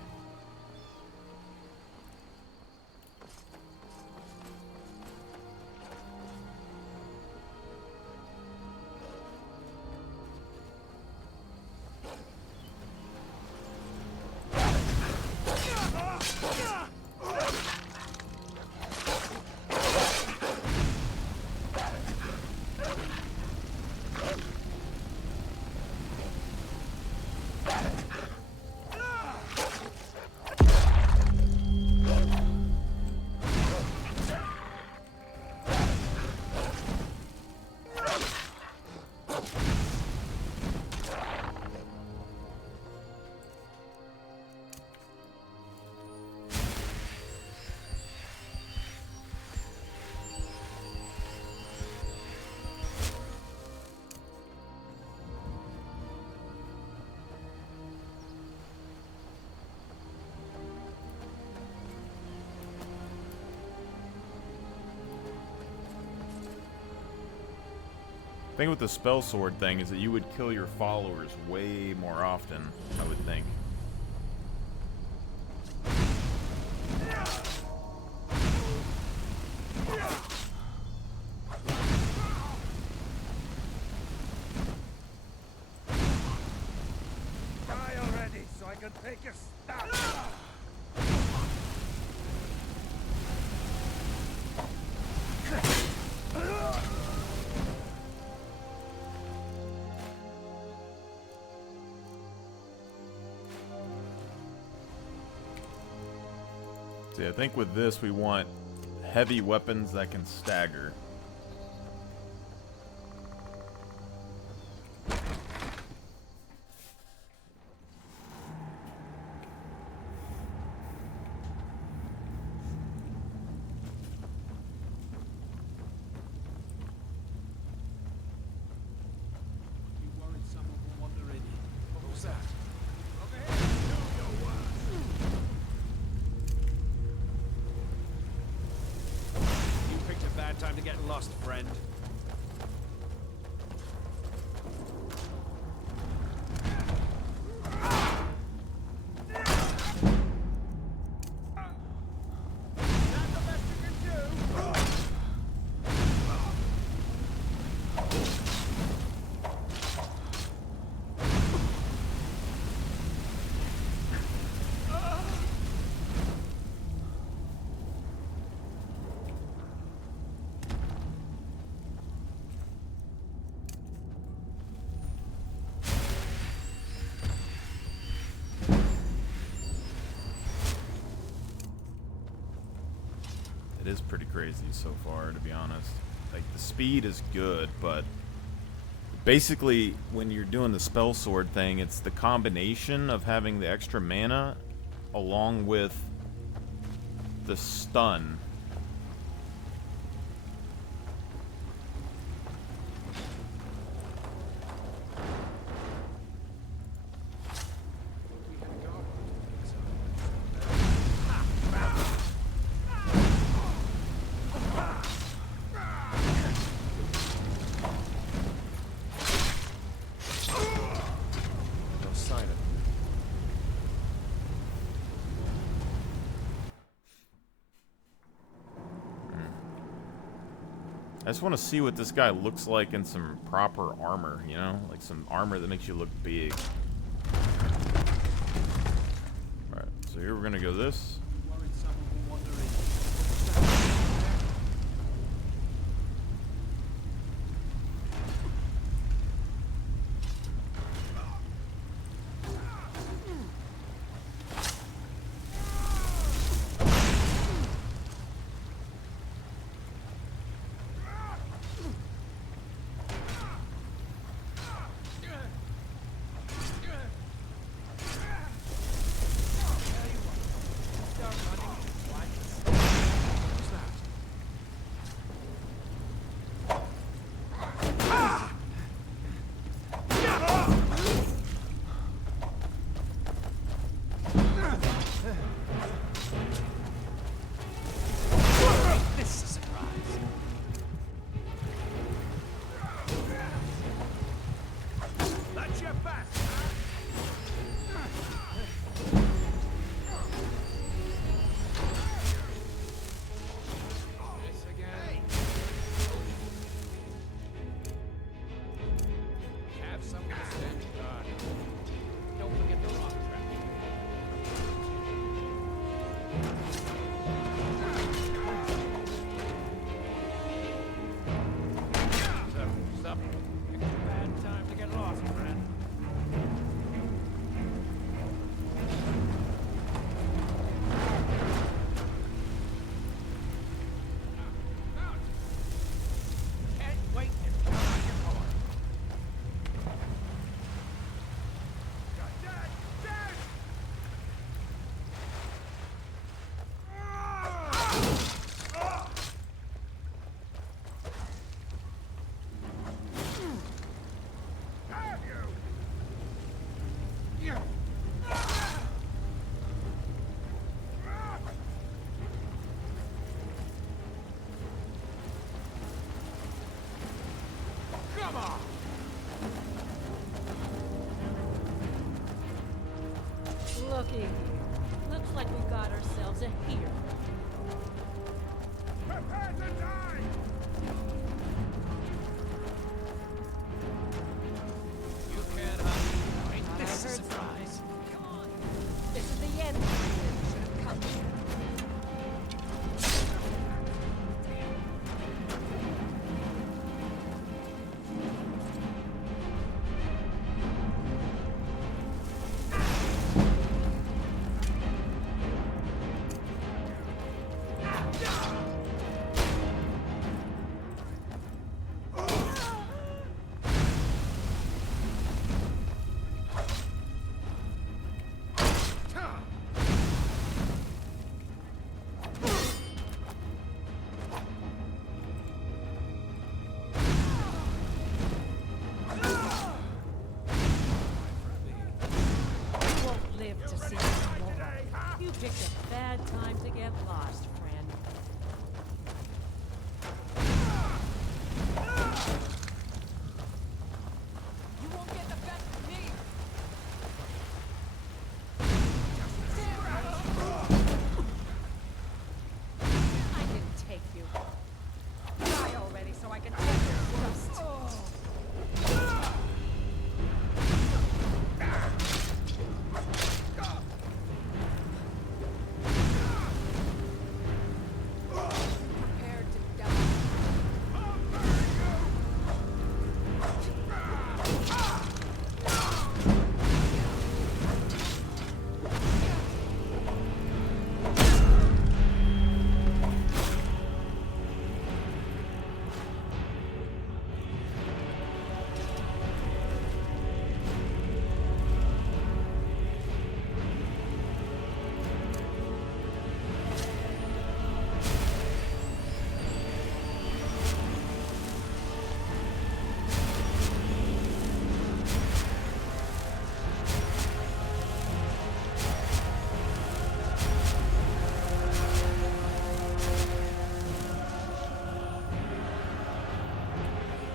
thing with the spell sword thing is that you would kill your followers way more often, I would think. Die already, so I can take your stuff. See, I think with this we want heavy weapons that can stagger. You worried someone will wander in. What was that? You picked a bad time to get lost, friend. It is pretty crazy so far, to be honest. Like, the speed is good, but basically, when you're doing the spell sword thing, it's the combination of having the extra mana along with the stun. No sign of it. I just want to see what this guy looks like in some proper armor, you know? Like some armor that makes you look big. Alright, so here we're gonna go this. Worried someone will wander in. This is a surprise. That's your best. This again. Have someone to stand guard. Don't forget the rock trap. Stop. Picked a bad time to get lost, friend. Looky here. Looks like we got ourselves a hero. Prepare to die! You can't hide. Ain't this a surprise? Come on. This is the end. Should have come here. To see you picked a bad time to get lost, friend. You won't get the best of me. I didn't take you. Die already so I can take your dust.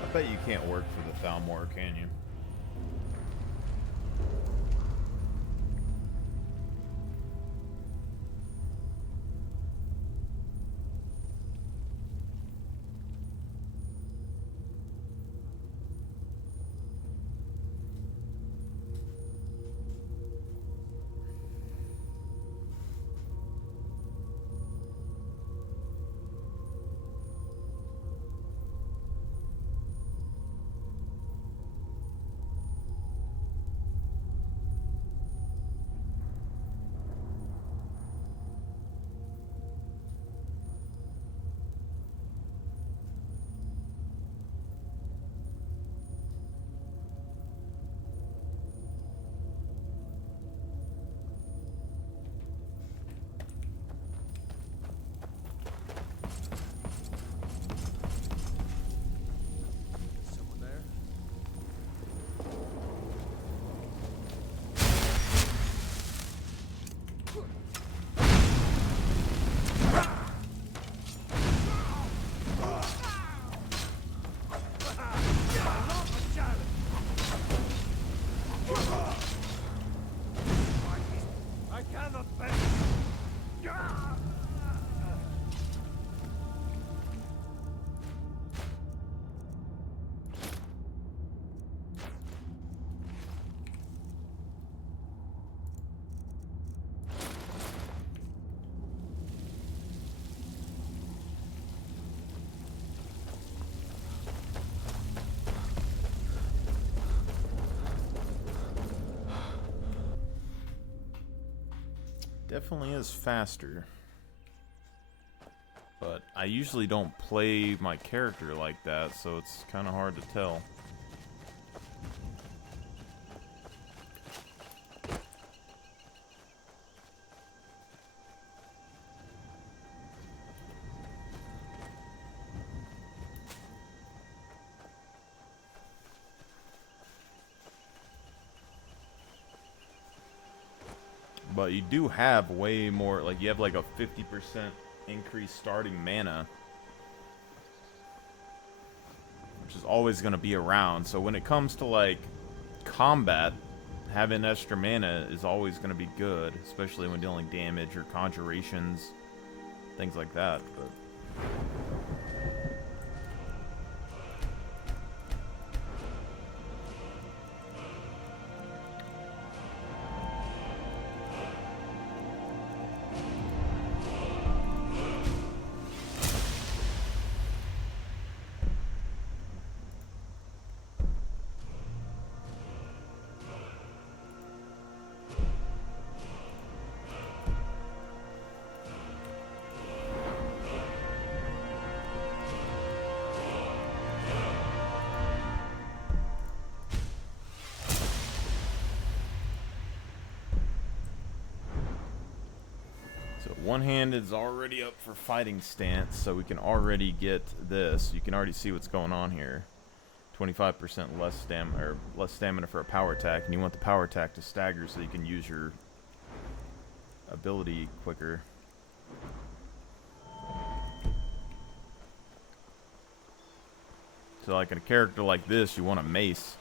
I bet you can't work for the Thalmor, can you? Definitely is faster. But I usually don't play my character like that, so it's kind of hard to tell. But you do have way more, like you have like a 50% increase starting mana, which is always going to be around. So when it comes to like combat, having extra mana is always going to be good, especially when dealing damage or conjurations, things like that. But one hand is already up for fighting stance, so we can already get this. You can already see what's going on here. 25% less stamina for a power attack, and you want the power attack to stagger so you can use your ability quicker. So like in a character like this, you want a mace.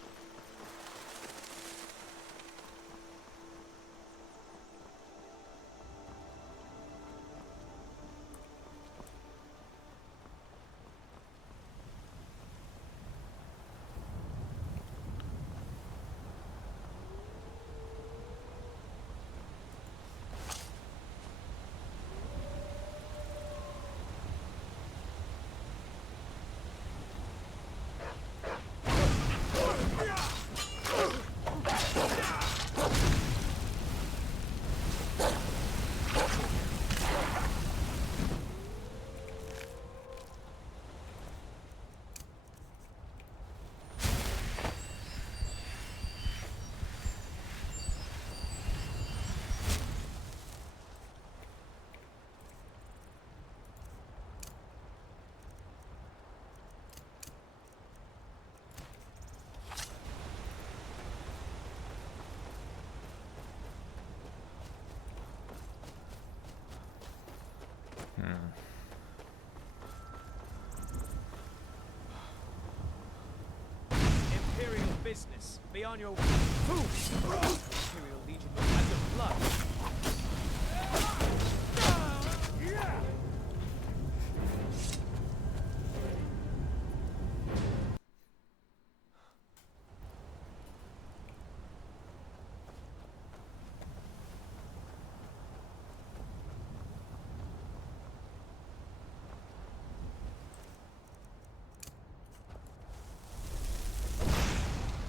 Imperial business. Be on your move. Imperial Legion will have your blood.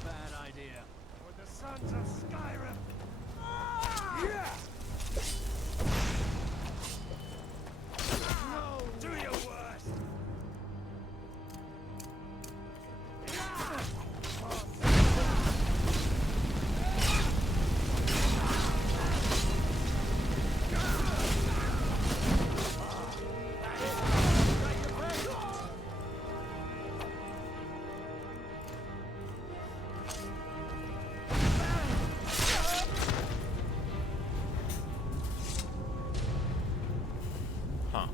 Bad idea. For the sons of Skyrim. No, do your worst. Huh.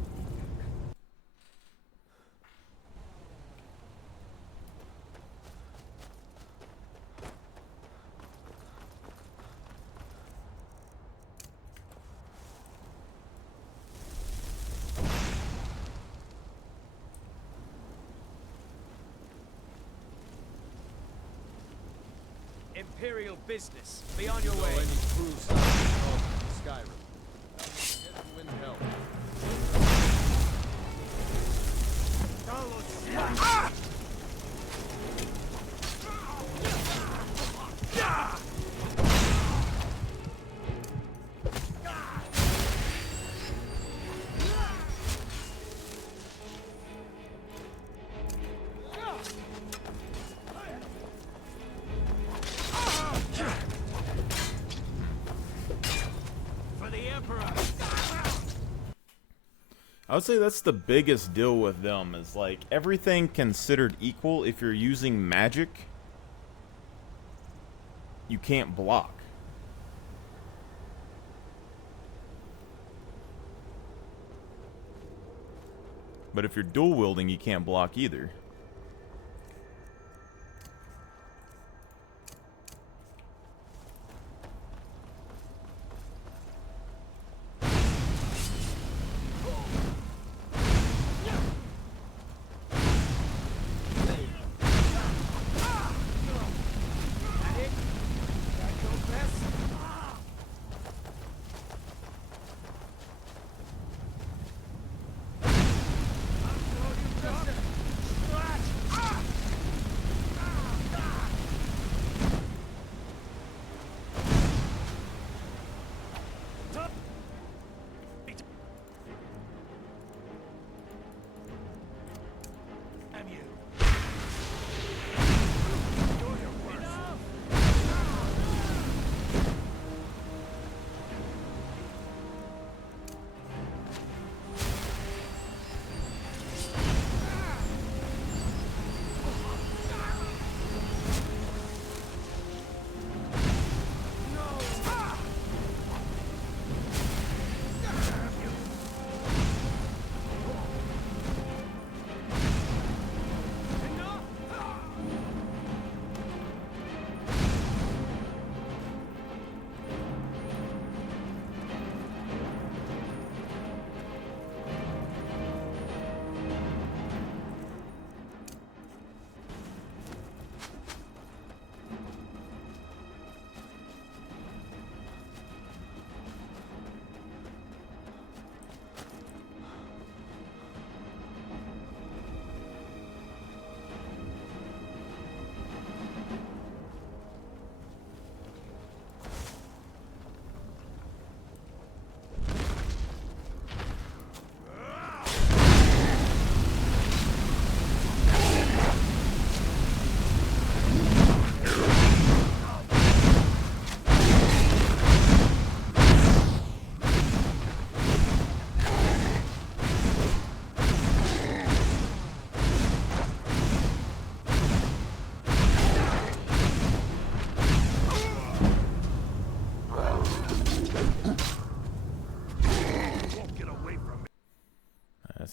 Imperial business. Be on your way. Any crews Skyrim. Get wind help. For the Emperor. I would say that's the biggest deal with them, is like everything considered equal. If you're using magic, you can't block. But if you're dual wielding, you can't block either.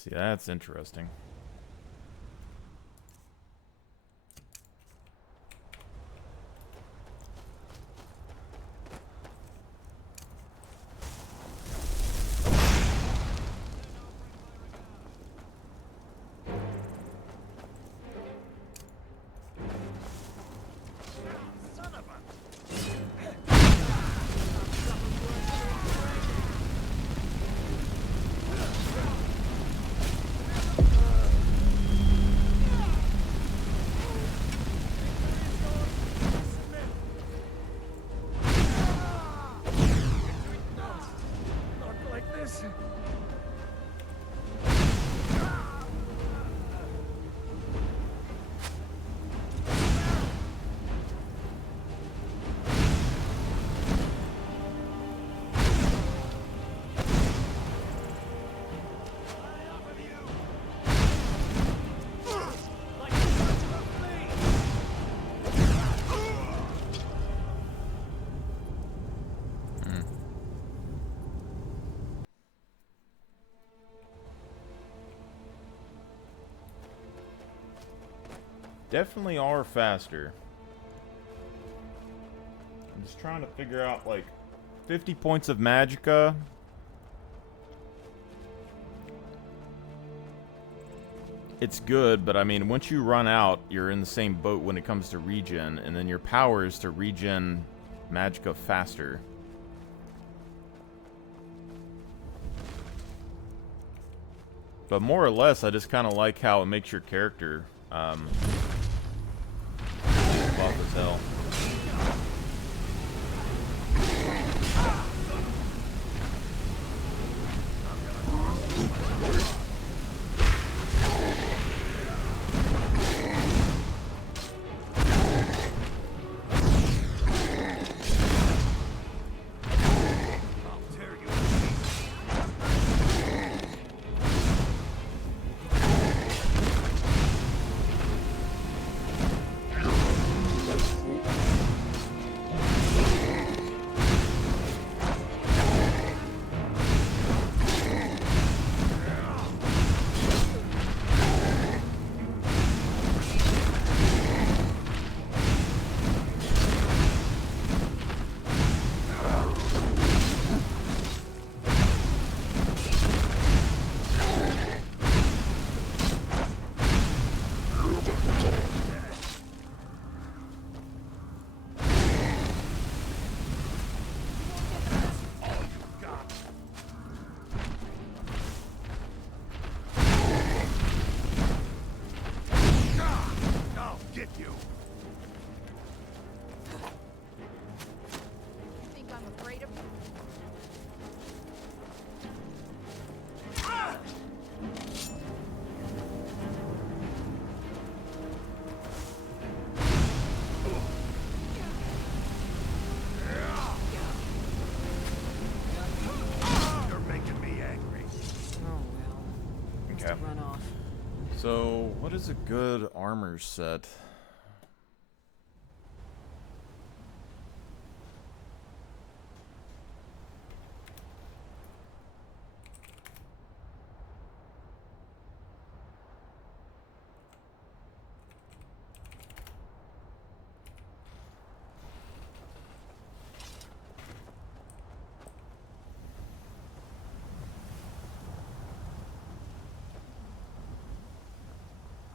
See, that's interesting. Definitely are faster. I'm just trying to figure out, like, 50 points of magicka. It's good, but I mean, once you run out, you're in the same boat when it comes to regen, and then your power is to regen magicka faster. But more or less, I just kind of like how it makes your character buff as hell. So, what is a good armor set?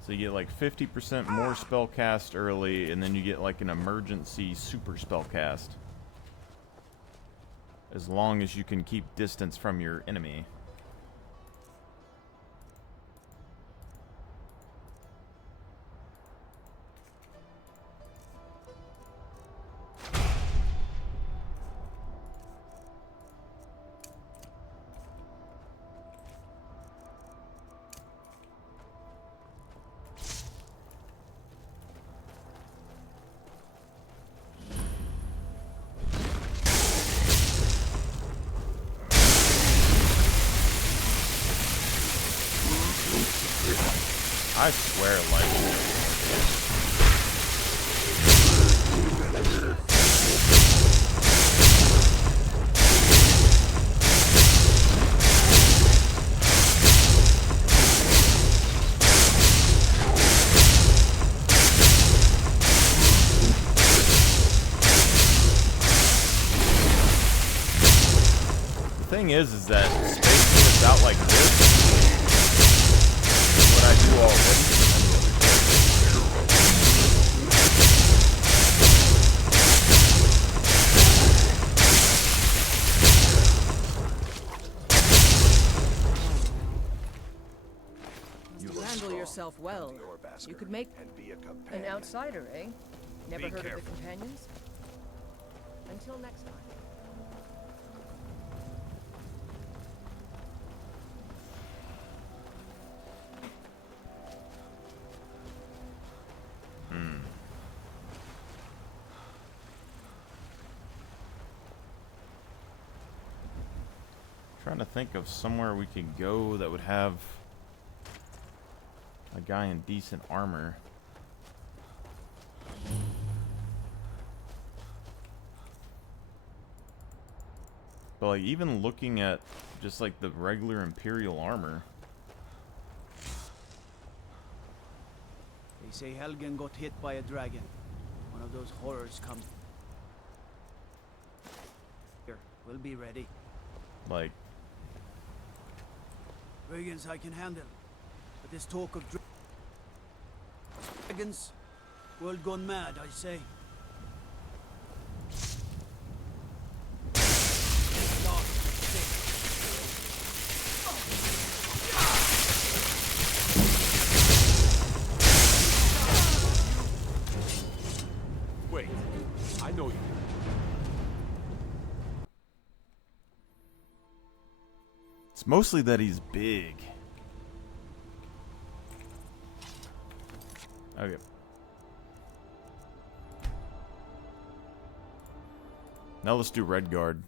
So you get like 50% more spell cast early, and then you get like an emergency super spell cast. As long as you can keep distance from your enemy. I swear, like... thing is that space units out like this, what I do already. Handle yourself well. You could make an outsider, eh? Never heard of the companions? Until next time. Trying to think of somewhere we could go that would have a guy in decent armor. But like even looking at just like the regular Imperial armor. They say Helgen got hit by a dragon. One of those horrors come. Here, we'll be ready. Like Dragons I can handle. But this talk of dragons, world gone mad, I say. Wait, I know you. it's mostly that he's big. Okay. Now let's do Redguard.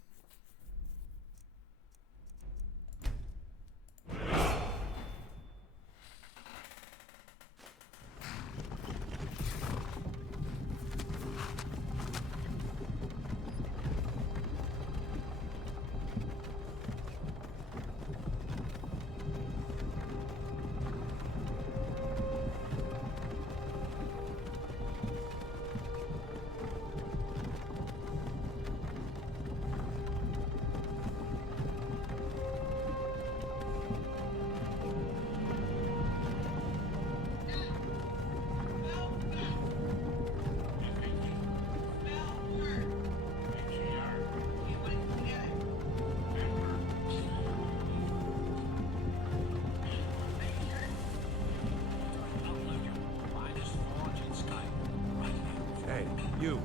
Hey, you.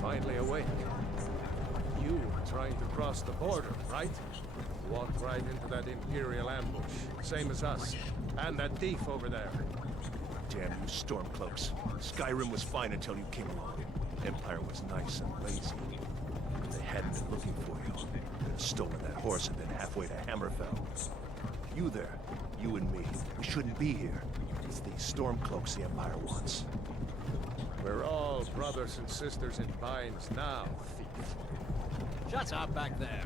Finally awake. You were trying to cross the border, right? Walked right into that Imperial ambush. Same as us. And that thief over there. Damn you Stormcloaks. Skyrim was fine until you came along. Empire was nice and lazy. If they hadn't been looking for you, they'd have stolen that horse and been halfway to Hammerfell. You there, you and me, we shouldn't be here. It's these Stormcloaks the Empire wants. We're all brothers and sisters in binds now, thief. Shut up back there.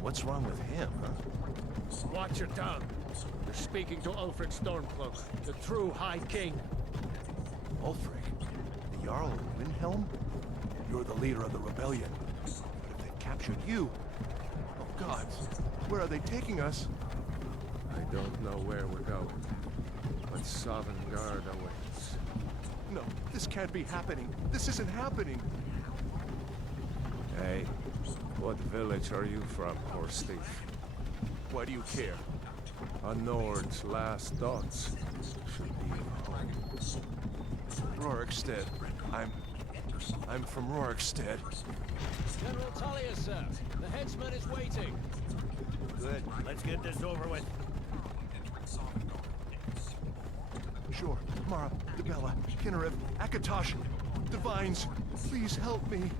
What's wrong with him, huh? Watch your tongue. You're speaking to Ulfric Stormcloak, the true High King. Ulfric? The Jarl of Windhelm? You're the leader of the rebellion. But if they've captured you... Oh gods, where are they taking us? I don't know where we're going, but Sovngarde awaits. No, this can't be happening. This isn't happening. Hey, what village are you from, horse thief? Why do you care? A Nord's last thoughts should be home. Rorikstead. I'm from Rorikstead. General Tullius, sir. The headsman is waiting. Good. Let's get this over with. Sure. Mara, Debella, Kinnarev, Akatosh, Divines, please help me.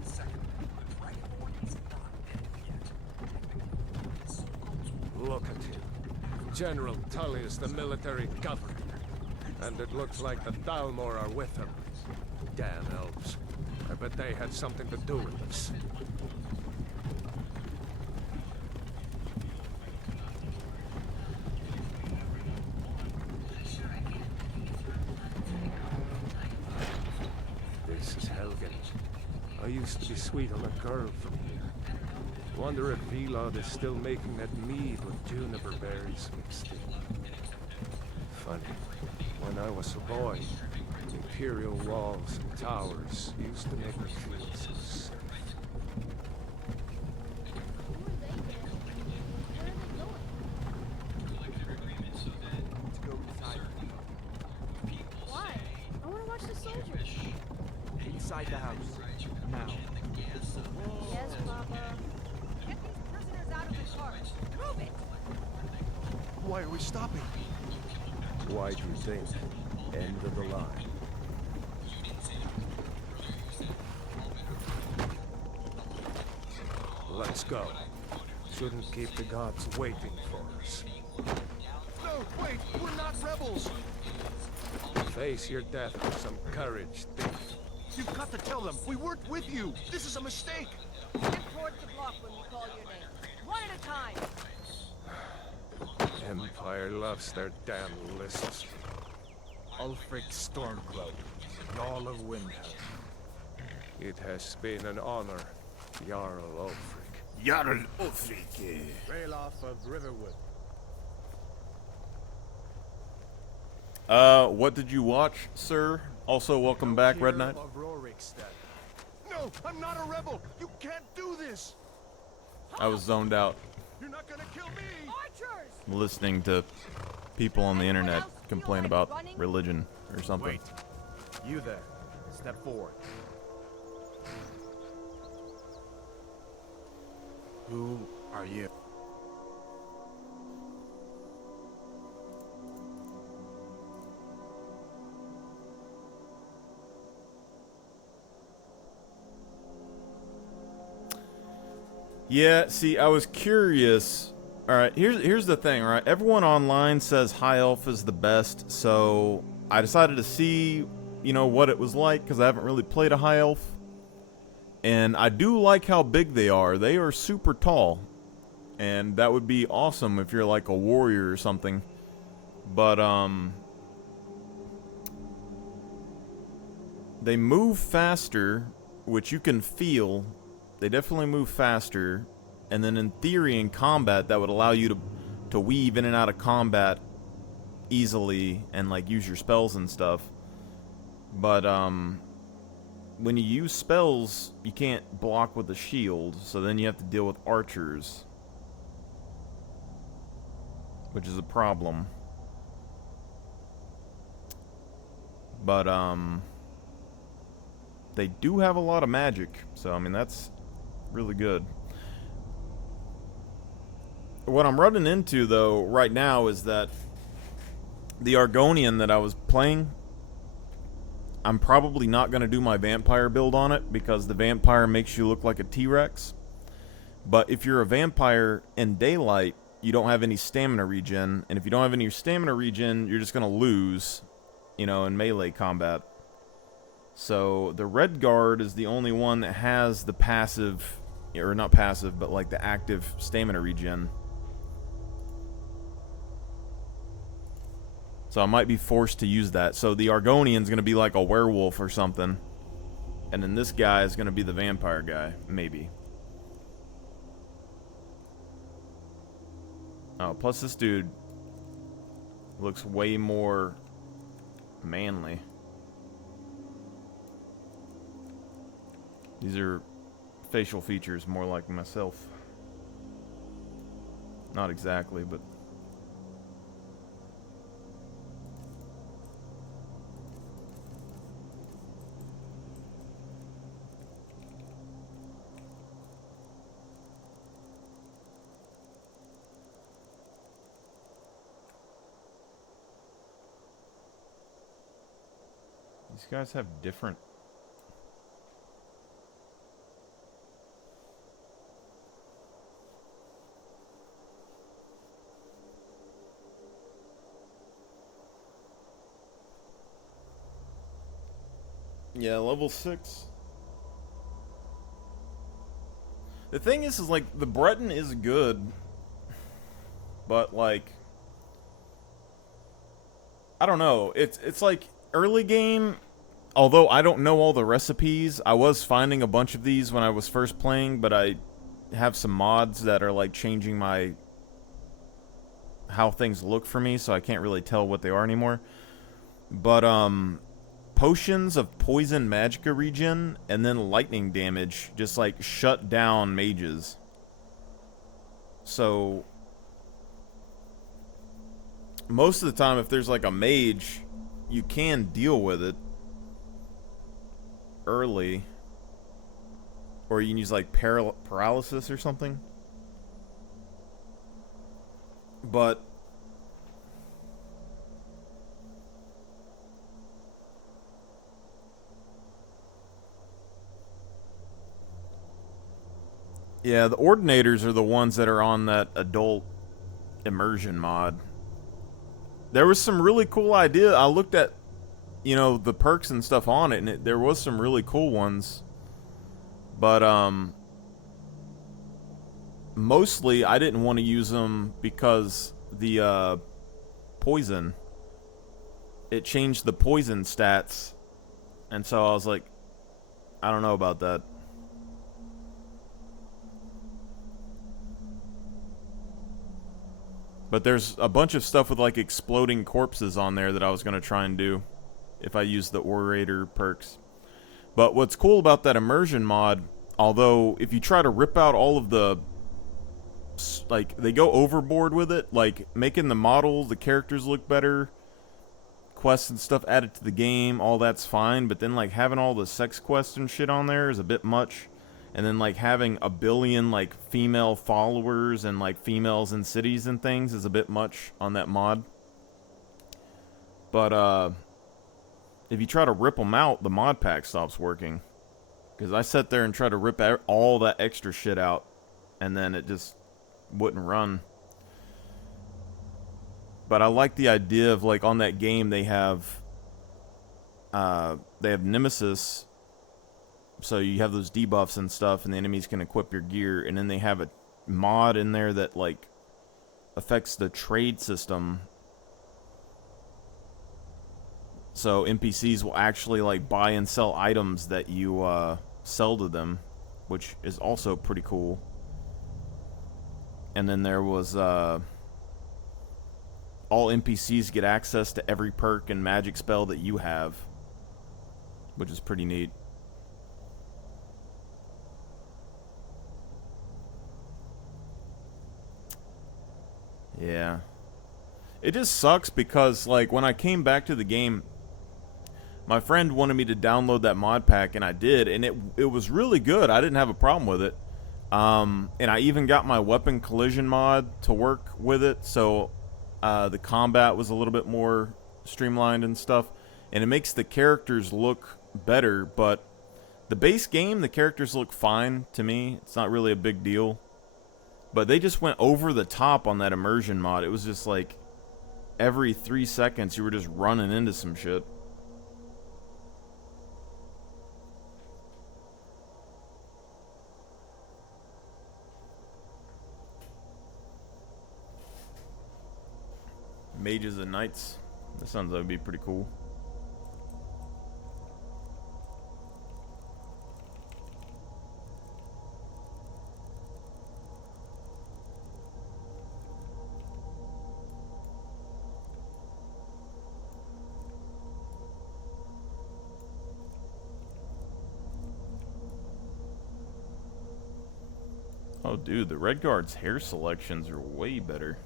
Look at him. General Tullius, the military governor. And it looks like the Dalmor are with him. Damn elves. I bet they had something to do with this. This is Helgen. I used to be sweet on a girl from here. Wonder if Vilod is still making that mead with juniper berries mixed in. Funny, when I was a boy, the imperial walls and towers used to make me feel so safe. Why? I want to watch the soldiers. Inside the house. Now. Yes, Papa. Get these prisoners out of the cart. Move it! Why are we stopping? Why do you think? End of the line. Let's go. Shouldn't keep the gods waiting for us. No, wait! We're not rebels! Face your death with some courage, thief. You've got to tell them! We weren't with you! This is a mistake! Step towards the block when we call your name. One at a time. Empire loves their damn lists. Ulfric Stormcloak, Jarl of Windhelm. It has been an honor, Jarl Ulfric. Jarl Ulfric. Ralof of Riverwood. What did you watch, sir? Also, welcome back, Red Knight. Of Rorikstead. No, I'm not a rebel! You can't do this! I was zoned out You're not gonna kill me! Archers! listening to people on the internet complain about religion or something. Wait. You there. Step forward. Who are you? Yeah, see, I was curious. Alright, here's the thing, alright? Everyone online says High Elf is the best, so I decided to see, you know, what it was like, because I haven't really played a High Elf. And I do like how big they are. They are super tall. And that would be awesome if you're like a warrior or something. But, they move faster, which you can feel. They definitely move faster, and then in theory in combat that would allow you to weave in and out of combat easily and like use your spells and stuff. But when you use spells, you can't block with a shield, so then you have to deal with archers, which is a problem. But they do have a lot of magic, so I mean that's really good. What I'm running into though right now is that the Argonian that I was playing, I'm probably not going to do my vampire build on it because the vampire makes you look like a T-Rex. But if you're a vampire in daylight, you don't have any stamina regen, and if you don't have any stamina regen, you're just going to lose, you know, in melee combat. So the Red Guard is the only one that has the passive, or not passive, but like the active stamina regen. So I might be forced to use that. So the Argonian's going to be like a werewolf or something. And then this guy is going to be the vampire guy, maybe. Oh, plus this dude looks way more manly. These are facial features more like myself. Not exactly, but... These guys have different... Yeah, level 6. The thing is like, the Breton is good, but like, I don't know, it's like, early game, although I don't know all the recipes, I was finding a bunch of these when I was first playing, but I have some mods that are like changing my how things look for me, so I can't really tell what they are anymore. But potions of poison magicka regen and then lightning damage just like shut down mages. So most of the time if there's like a mage, you can deal with it early, or you can use like paralysis or something. But yeah, the Ordinators are the ones that are on that adult immersion mod. There was some really cool idea. I looked at, you know, the perks and stuff on it, and there was some really cool ones. But mostly I didn't want to use them because the poison, it changed the poison stats, and so I was like, I don't know about that. But there's a bunch of stuff with like exploding corpses on there that I was going to try and do if I use the Orator perks. But what's cool about that immersion mod, although if you try to rip out all of the, like, they go overboard with it, like making the models, the characters look better, quests and stuff added to the game, all that's fine, but then like having all the sex quests and shit on there is a bit much. And then like having a billion like female followers and like females in cities and things is a bit much on that mod. But if you try to rip them out, the mod pack stops working. Because I sat there and tried to rip all that extra shit out, and then it just wouldn't run. But I like the idea of like on that game they have Nemesis. So you have those debuffs and stuff, and the enemies can equip your gear, and then they have a mod in there that like affects the trade system. So NPCs will actually like buy and sell items that you sell to them, which is also pretty cool. And then there was all NPCs get access to every perk and magic spell that you have, which is pretty neat. Yeah. It just sucks because, like, when I came back to the game, my friend wanted me to download that mod pack, and I did, and it was really good. I didn't have a problem with it. And I even got my weapon collision mod to work with it, so the combat was a little bit more streamlined and stuff. And it makes the characters look better, but the base game, the characters look fine to me. It's not really a big deal. But they just went over the top on that immersion mod. It was just like every 3 seconds you were just running into some shit. Mages and Knights. That sounds like it'd be pretty cool. Oh, dude, the Redguard's hair selections are way better.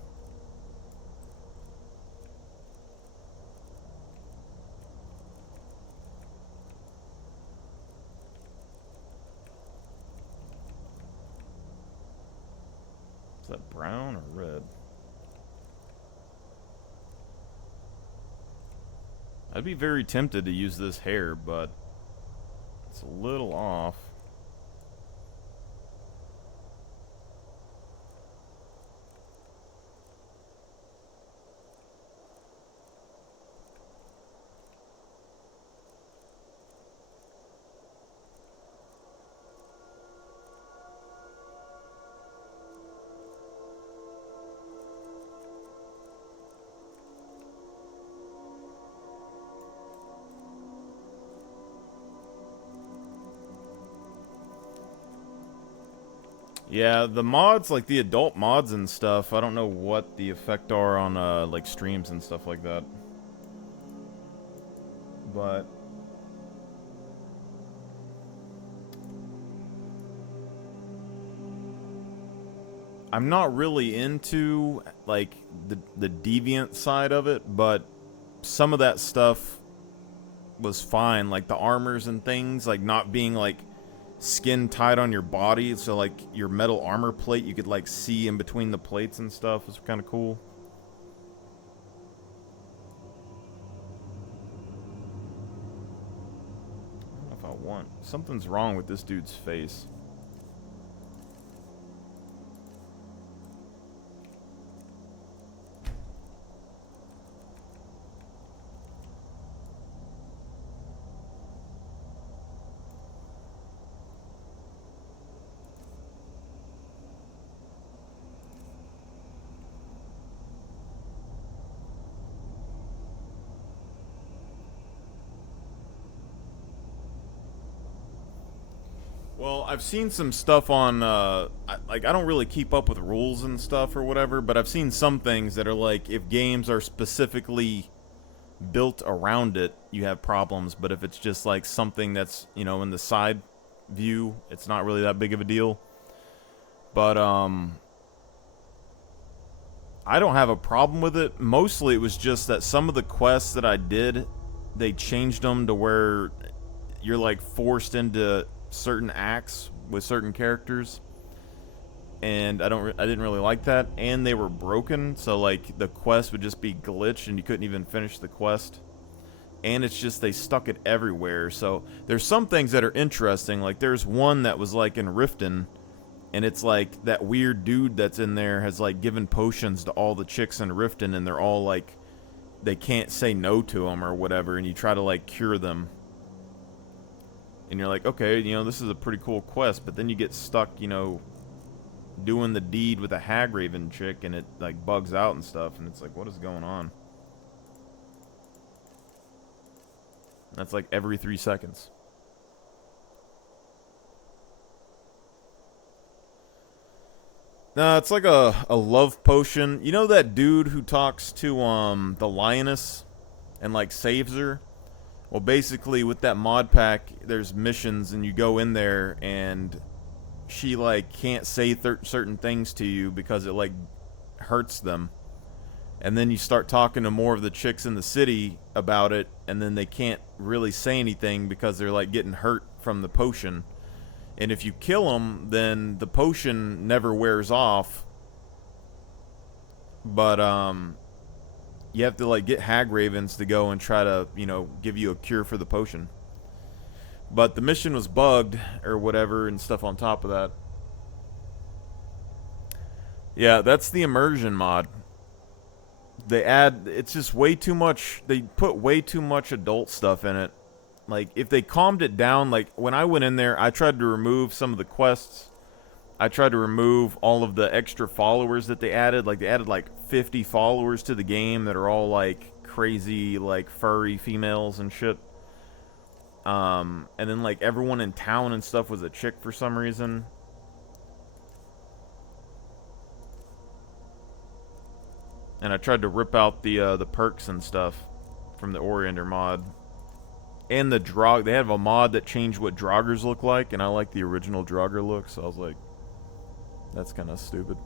Is that brown or red? I'd be very tempted to use this hair, but it's a little off. Yeah, the mods, like the adult mods and stuff, I don't know what the effect are on like streams and stuff like that. But I'm not really into like the deviant side of it, but some of that stuff was fine, like the armors and things, like not being like skin tied on your body, so like your metal armor plate you could like see in between the plates and stuff was kind of cool. I don't know if I want. Something's wrong with this dude's face. Well, I've seen some stuff on, I don't really keep up with rules and stuff or whatever, but I've seen some things that are like, if games are specifically built around it, you have problems, but if it's just like something that's, you know, in the side view, it's not really that big of a deal. But, I don't have a problem with it. Mostly it was just that some of the quests that I did, they changed them to where you're like forced into certain acts with certain characters, and I didn't really like that, and they were broken, so like the quest would just be glitched and you couldn't even finish the quest, and it's just they stuck it everywhere. So there's some things that are interesting, like there's one that was like in Riften, and it's like that weird dude that's in there has like given potions to all the chicks in Riften, and they're all like, they can't say no to them or whatever, and you try to like cure them. And you're like, okay, you know, this is a pretty cool quest, but then you get stuck, you know, doing the deed with a Hagraven chick, and it, like, bugs out and stuff, and it's like, what is going on? That's like every 3 seconds. No, it's like a love potion. You know that dude who talks to, the lioness and, like, saves her? Well, basically, with that mod pack, there's missions, and you go in there, and she, like, can't say certain things to you because it, like, hurts them. And then you start talking to more of the chicks in the city about it, and then they can't really say anything because they're, like, getting hurt from the potion. And if you kill them, then the potion never wears off. But, you have to, like, get Hagravens to go and try to, you know, give you a cure for the potion. But the mission was bugged or whatever and stuff on top of that. Yeah, that's the immersion mod. They add, it's just way too much, they put way too much adult stuff in it. Like, if they calmed it down, like, when I went in there, I tried to remove some of the quests. I tried to remove all of the extra followers that they added. Like, they added, like, 50 followers to the game that are all, like, crazy, like, furry females and shit. And then, like, everyone in town and stuff was a chick for some reason. And I tried to rip out the perks and stuff from the Orienter mod. And the Draug, they have a mod that changed what Draugrs look like, and I like the original Draugr look, so I was like, that's kind of stupid.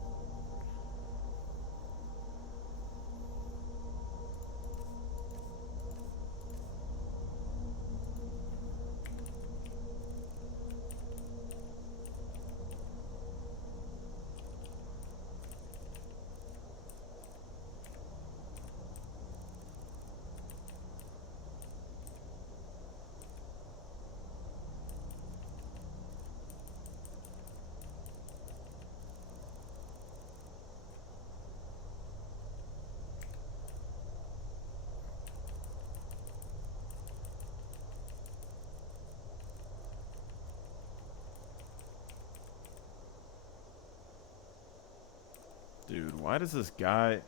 Dude, why does this guy...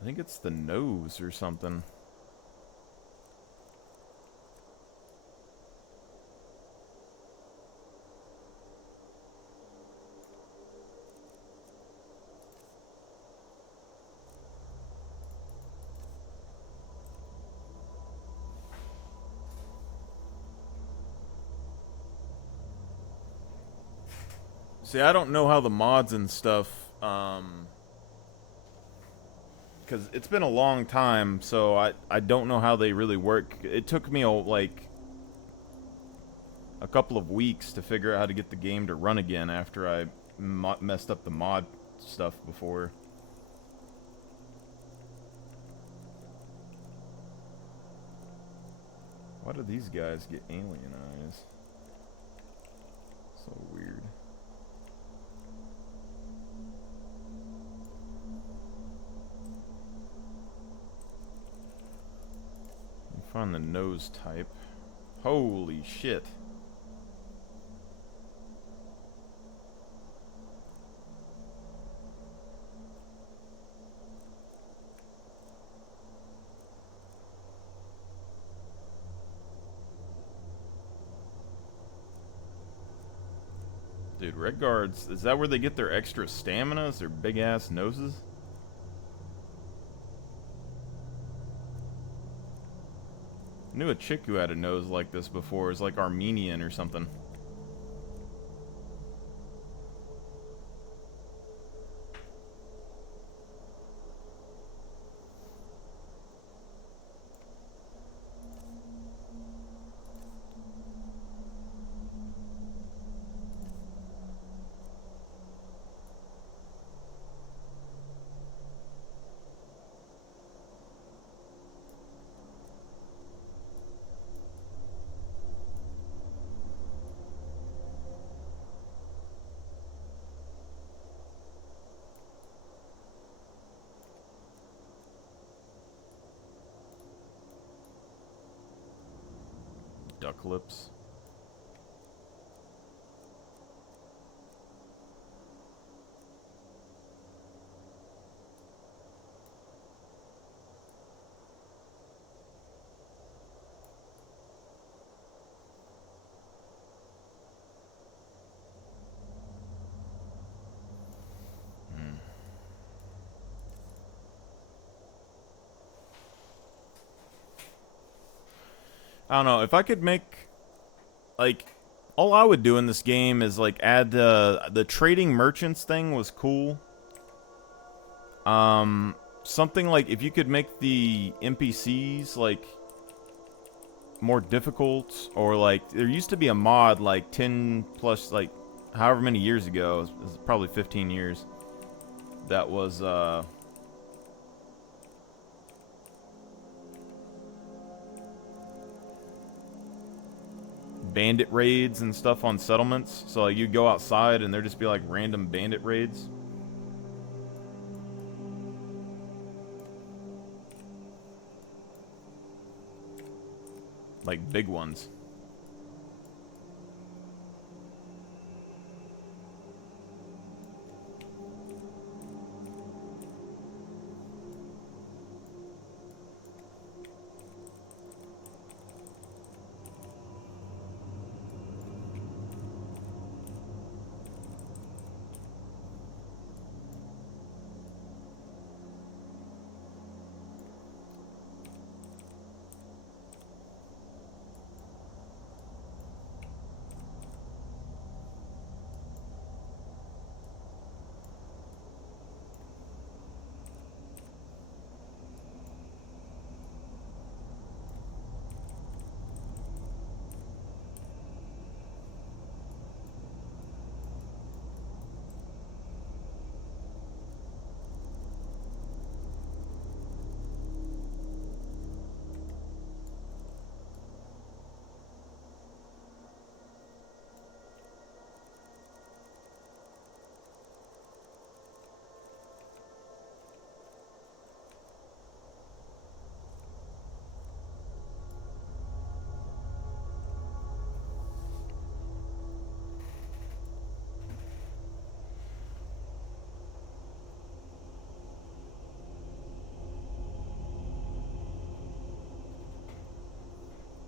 I think it's the nose or something. See, I don't know how the mods and stuff, because it's been a long time, so I don't know how they really work. It took me like a couple of weeks to figure out how to get the game to run again after I messed up the mod stuff before. Why do these guys get alien eyes? So weird. Find the nose type. Holy shit. Dude, Red Guards, is that where they get their extra stamina? Is their big ass noses? I knew a chick who had a nose like this before. It's like Armenian or something. Duck lips. I don't know, if I could make, like, all I would do in this game is, like, add, the trading merchants thing was cool. Something like, if you could make the NPCs, like, more difficult, or, like, there used to be a mod, like, 10 plus, like, however many years ago, it was probably 15 years, that was, bandit raids and stuff on settlements. So like, you'd go outside and there'd just be like random bandit raids. Like big ones.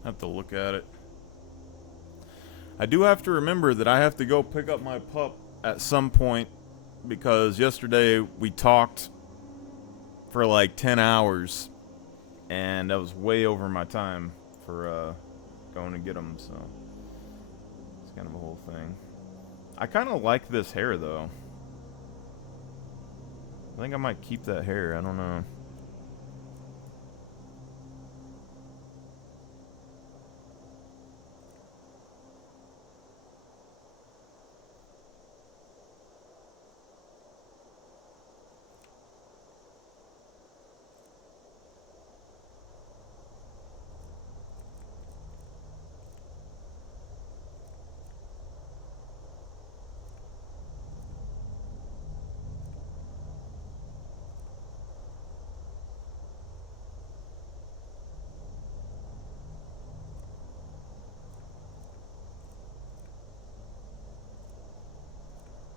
Have to look at it. I do have to remember that I have to go pick up my pup at some point, because yesterday we talked for like 10 hours and that was way over my time for going to get him, so it's kind of a whole thing. I kind of like this hair, though. I think I might keep that hair. I don't know.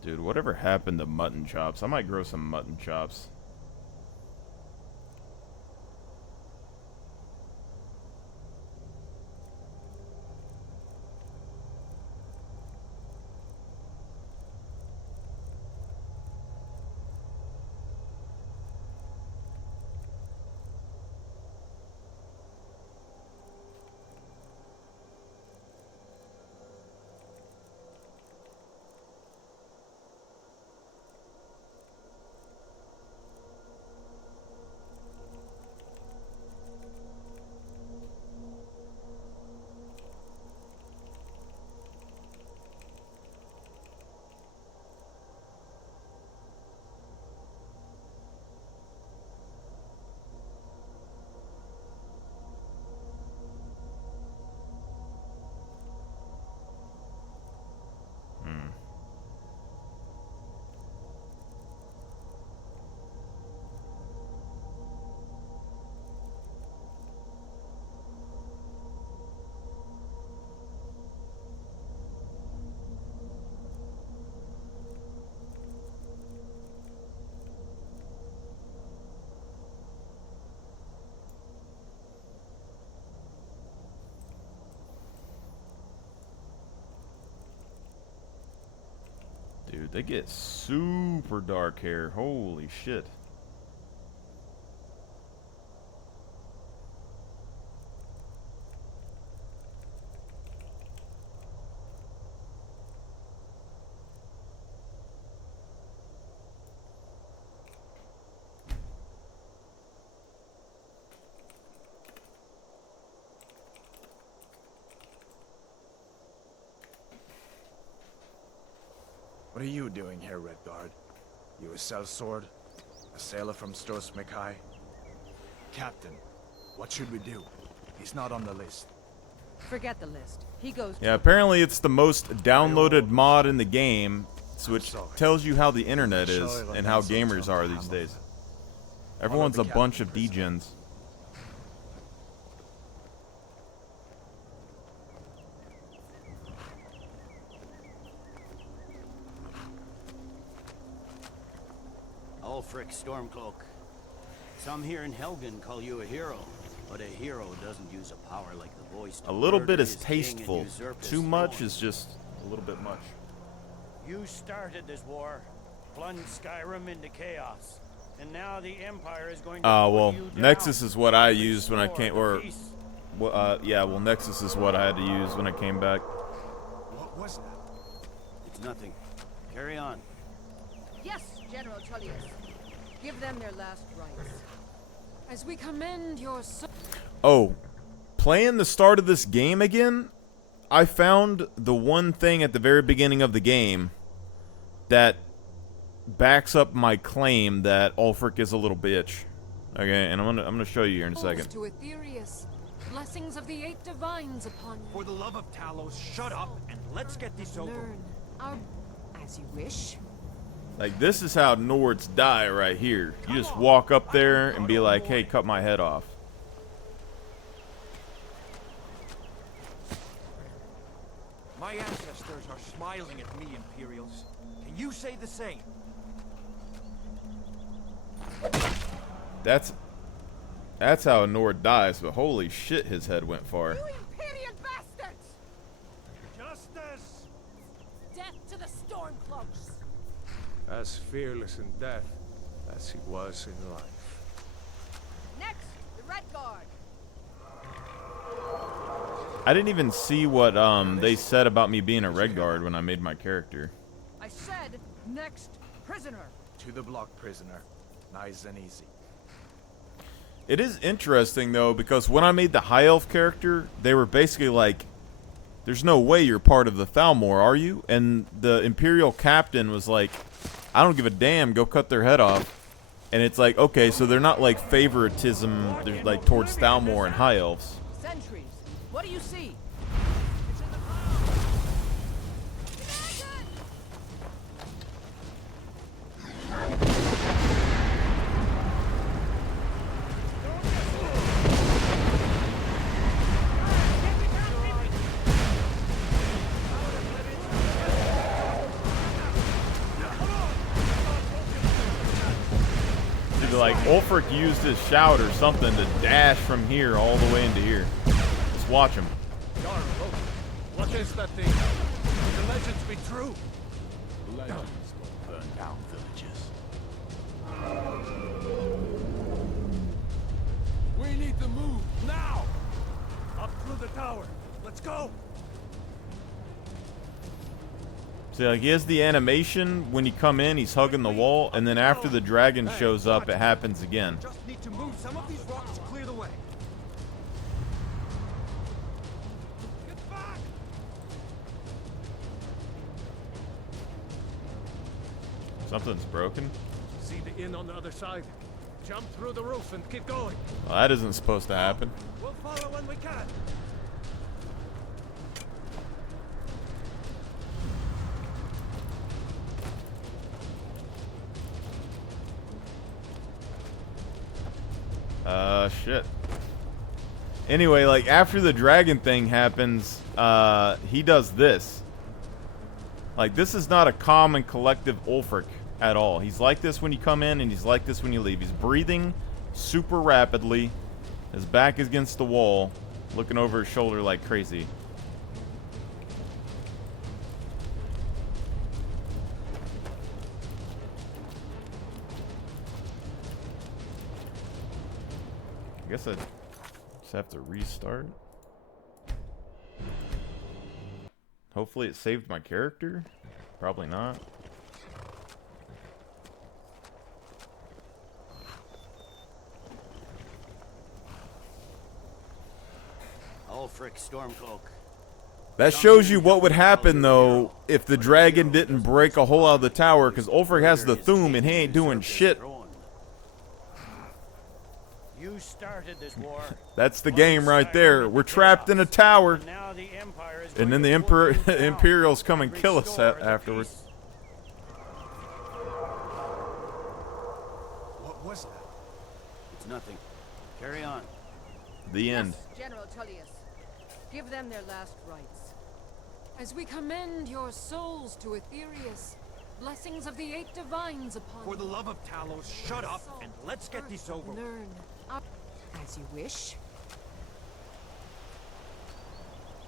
Dude, whatever happened to mutton chops? I might grow some mutton chops. Dude, they get super dark hair. Holy shit. What are you doing here, Redguard? You a sellsword? A sailor from Stros Mackay? Captain, what should we do? He's not on the list. Forget the list. He goes. Yeah, apparently it's the most downloaded mod in the game, which tells you how the internet is and how gamers are these days. Everyone's a bunch of degens. Ulfric Stormcloak. Some here in Helgen call you a hero, but a hero doesn't use a power like the voice to A little murder bit is his king and tasteful. usurp his Too much throne. is just a little bit much. You started this war, plunged Skyrim into chaos, and now the Empire is going to Well, you down. Nexus is what I used when I came, yeah, well, Nexus is what I had to use when I came back. What was that? It's nothing. Carry on. Yes, General Tullius. Give them their last rites. As we commend your soul. Oh, playing the start of this game again, I found the one thing at the very beginning of the game that backs up my claim that Ulfric is a little bitch. Okay, and I'm gonna show you here in a second. To Aetherius. Blessings of the eight divines upon you. For the love of Talos, shut up and let's get this over. Learn our as you wish. Like, this is how Nords die right here. You just walk up there and be like, hey, cut my head off. My ancestors are smiling at me, Imperials. Can you say the same? That's how a Nord dies, but holy shit, his head went far. Imperial bastards! Justice! Death to the Stormcloaks! As fearless in death as he was in life. Next, the Red Guard. I didn't even see what they said about me being a Red Guard when I made my character. I said next prisoner. To the block, prisoner. Nice and easy. It is interesting, though, because when I made the High Elf character, they were basically like, there's no way you're part of the Thalmor, are you? And the Imperial captain was like, I don't give a damn, go cut their head off. And it's like, okay, so they're not like favoritism, they're like towards Thalmor and High Elves. Sentries, what do you see? Like, Ulfric used his shout or something to dash from here all the way into here. Just watch him. What is that thing? The legends be true. Legends don't burn down villages. We need to move now. Up through the tower. Let's go. See, like, he has the animation when you come in, he's hugging the wall, and then after the dragon shows up, it happens again. Just need to move some of these rocks to clear the way. Get back! Something's broken. See the inn on the other side. Jump through the roof and keep going. Well, that isn't supposed to happen. We'll follow when we can. Shit. Anyway, like, after the dragon thing happens, he does this. Like, this is not a calm and collective Ulfric at all. He's like this when you come in, and he's like this when you leave. He's breathing super rapidly. His back is against the wall, looking over his shoulder like crazy. I guess I just have to restart. Hopefully it saved my character. Probably not. Ulfric Stormcloak. That shows you what would happen, though, if the dragon didn't break a hole out of the tower, because Ulfric has the Thum and he ain't doing shit. You started this war. That's the game right there. We're trapped in a tower. And then the Imperials come and kill us afterwards. What was that? It's nothing. Carry on. The end. Yes, General Tullius. Give them their last rites. As we commend your souls to Aetherius, blessings of the 8 divines upon For the love of Talos, shut up and let's get this over with. Learn. As you wish.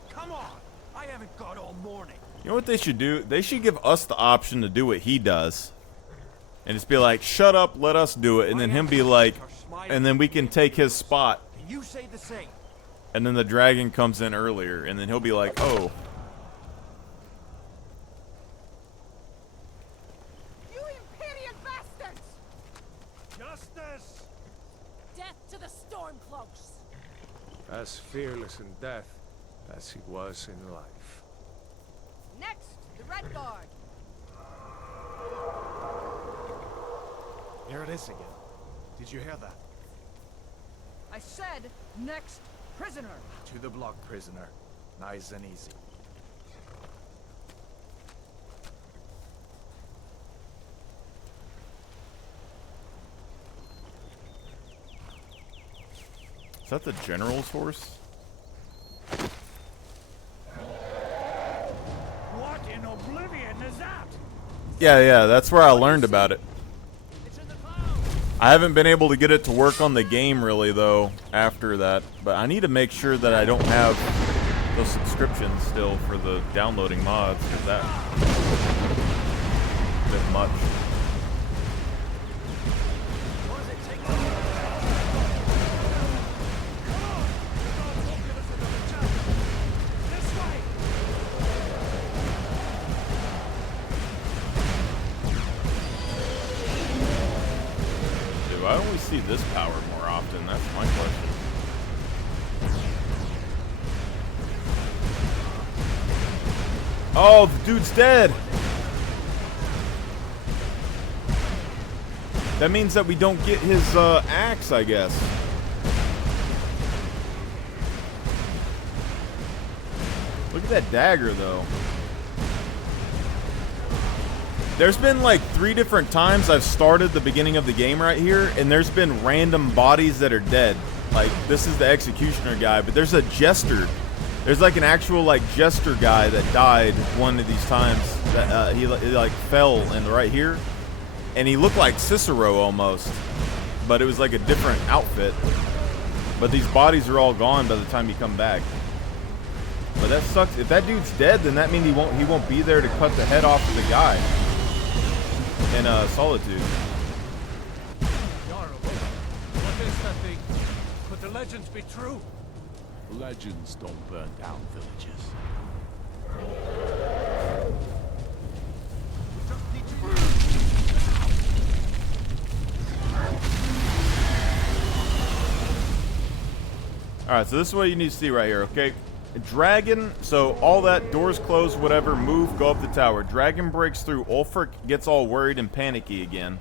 Come on! I haven't got all morning. You know what they should do? They should give us the option to do what he does. And just be like, shut up, let us do it. And then him be like, and then we can take his spot. You say the same. And then the dragon comes in earlier. And then he'll be like, oh. You Imperial bastards! Justice! Death to the Stormcloaks! As fearless in death as he was in life. Next, the Red Guard. There it is again. Did you hear that? I said next prisoner. To the block, prisoner. Nice and easy. Is that the general's horse? What in oblivion is that? Yeah, that's where I learned about it. I haven't been able to get it to work on the game really, though, after that. But I need to make sure that I don't have those subscriptions still for the downloading mods, because that's a bit much. Do I only see this power more often? That's my question. Oh, the dude's dead! That means that we don't get his axe, I guess. Look at that dagger, though. There's been like 3 different times I've started the beginning of the game right here, and there's been random bodies that are dead. Like, this is the executioner guy, but there's a jester. There's like an actual like jester guy that died one of these times. That he like fell in right here, and he looked like Cicero almost, but it was like a different outfit. But these bodies are all gone by the time you come back. But that sucks. If that dude's dead, then that means he won't be there to cut the head off of the guy in Solitude. Yarrow, what is that thing? Could the legends be true? Legends don't burn down villages. Alright, so this is what you need to see right here, okay? Dragon, so all that, doors closed, whatever, move, go up the tower. Dragon breaks through, Ulfric gets all worried and panicky again.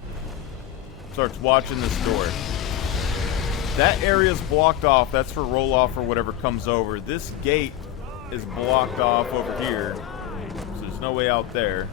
Starts watching this door. That area's blocked off, that's for roll-off or whatever comes over. This gate is blocked off over here, so there's no way out there.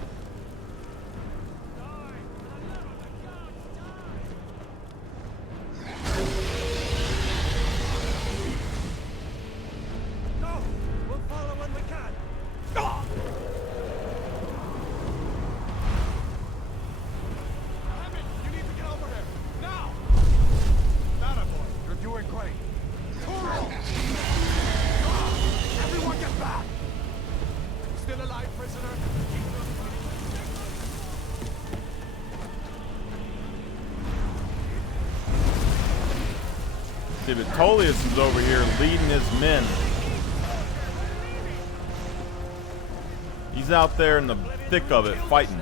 But Tullius is over here leading his men. He's out there in the thick of it, fighting.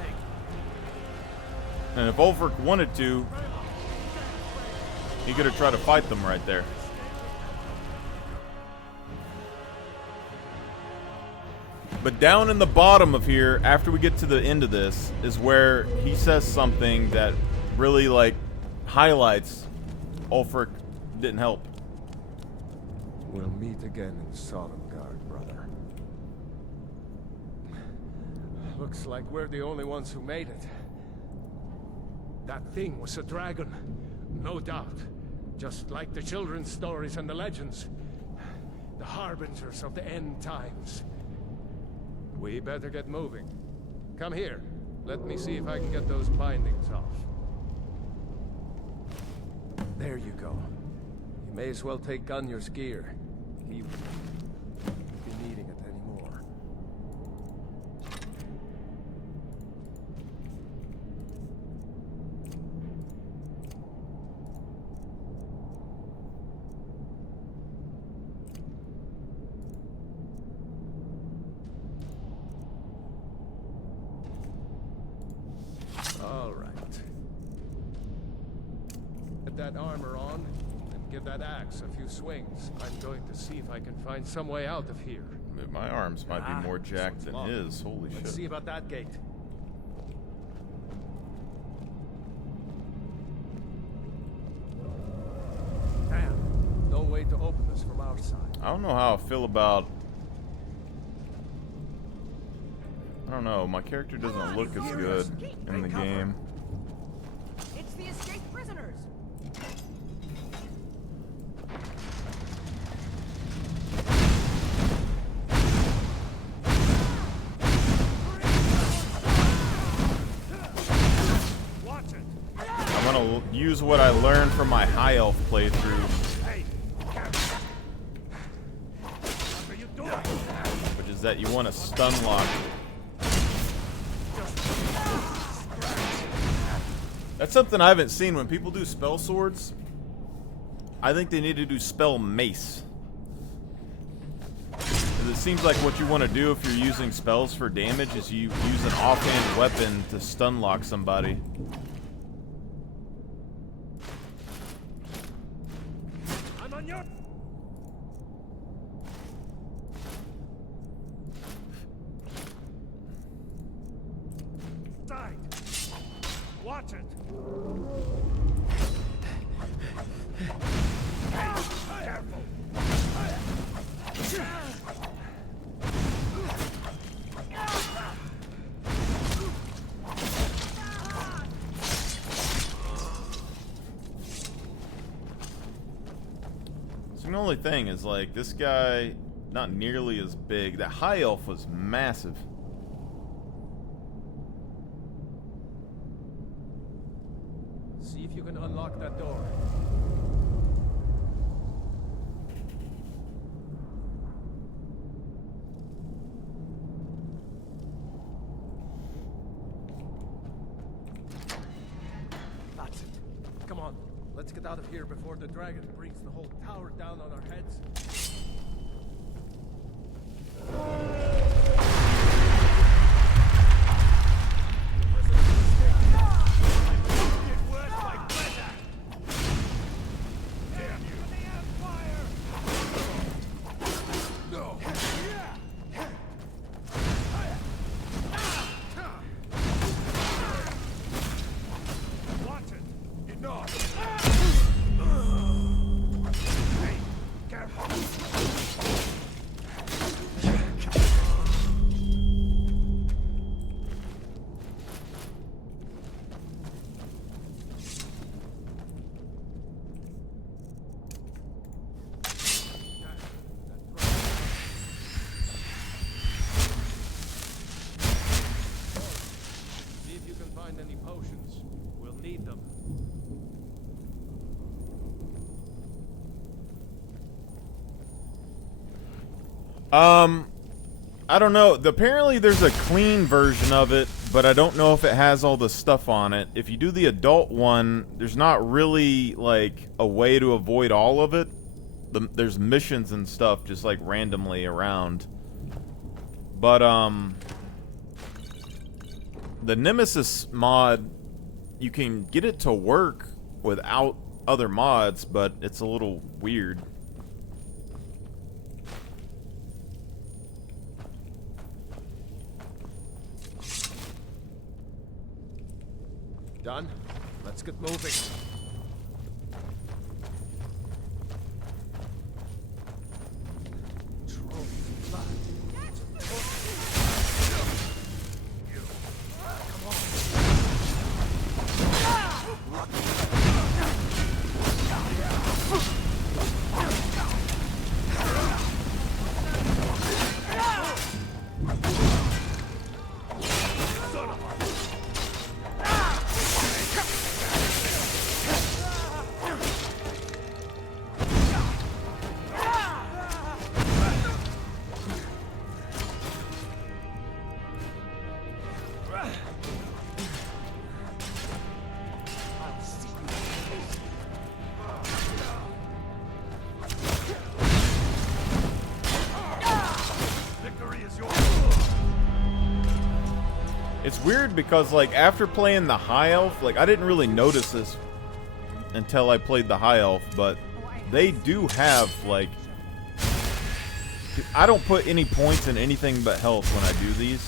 And if Ulfric wanted to, he could have tried to fight them right there. But down in the bottom of here, after we get to the end of this, is where he says something that really, like, highlights Ulfric didn't help. We'll meet again in Sovngarde, brother. Looks like we're the only ones who made it. That thing was a dragon, no doubt. Just like the children's stories and the legends. The harbingers of the end times. We better get moving. Come here. Let me see if I can get those bindings off. There you go. You may as well take Gunnar's gear. He won't be needing it anymore. All right. Get that armor on. Give that axe a few swings. I'm going to see if I can find some way out of here. My arms might be more jacked than his. Holy shit. Let's see about that gate. Damn. No way to open this from our side. I don't know how I feel about... I don't know. My character doesn't look as good in the game. It's the escaped prisoners. I'm gonna use what I learned from my high elf playthrough, which is that you want to stun lock. That's something I haven't seen when people do spell swords. I think they need to do spell mace. It seems like what you want to do if you're using spells for damage is you use an offhand weapon to stun lock somebody. outside. Watch it. Careful. So the only thing is, like, this guy, not nearly as big. That high elf was massive. See if you can unlock that door. That's it. Come on, let's get out of here before the dragon brings the whole tower down on our heads. Any potions. We'll need them. I don't know. Apparently there's a clean version of it, but I don't know if it has all the stuff on it. If you do the adult one, there's not really, like, a way to avoid all of it. There's missions and stuff just, like, randomly around. But, the Nemesis mod, you can get it to work without other mods, but it's a little weird. Done? Let's get moving. It's weird because, like, after playing the high elf, like, I didn't really notice this until I played the high elf, but they do have, like, I don't put any points in anything but health when I do these.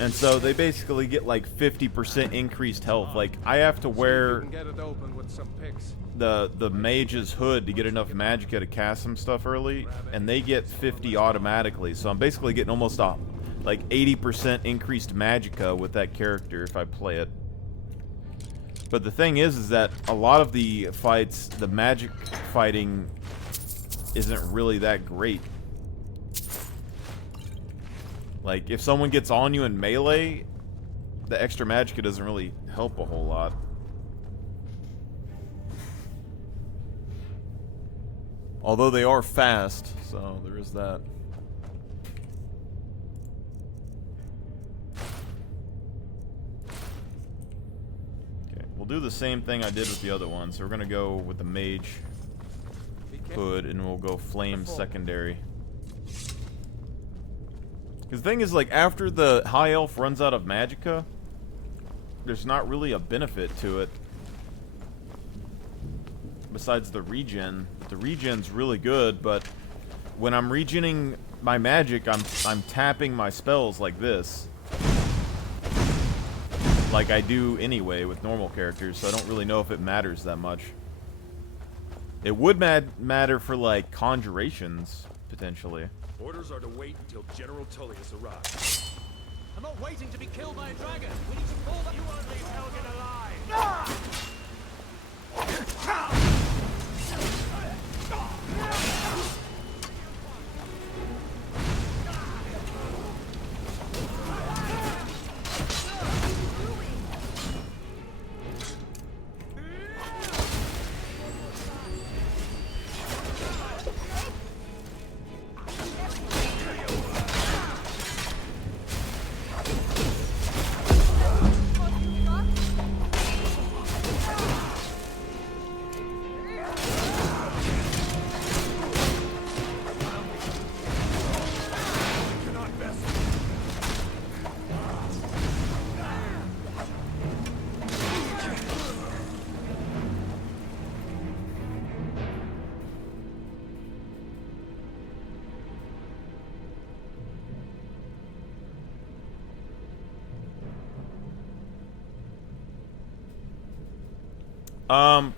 And so they basically get like 50% increased health. Like, I have to wear the mage's hood to get enough magicka to cast some stuff early, and they get 50 automatically. So I'm basically getting almost a like 80% increased magicka with that character if I play it. But the thing is that a lot of the fights, the magic fighting isn't really that great. Like, if someone gets on you in melee, the extra magicka doesn't really help a whole lot. Although they are fast, so there is that. Okay, we'll do the same thing I did with the other one. So we're gonna go with the mage hood, and we'll go flame secondary. Because the thing is, like, after the high elf runs out of magicka, there's not really a benefit to it. Besides the regen. The regen's really good, but when I'm regening my magic, I'm tapping my spells like this. like I do anyway with normal characters, so I don't really know if it matters that much. It would matter for, like, conjurations, potentially. Orders are to wait until General Tullius arrives. I'm not waiting to be killed by a dragon. We need to pull that. You won't leave Helgen alive.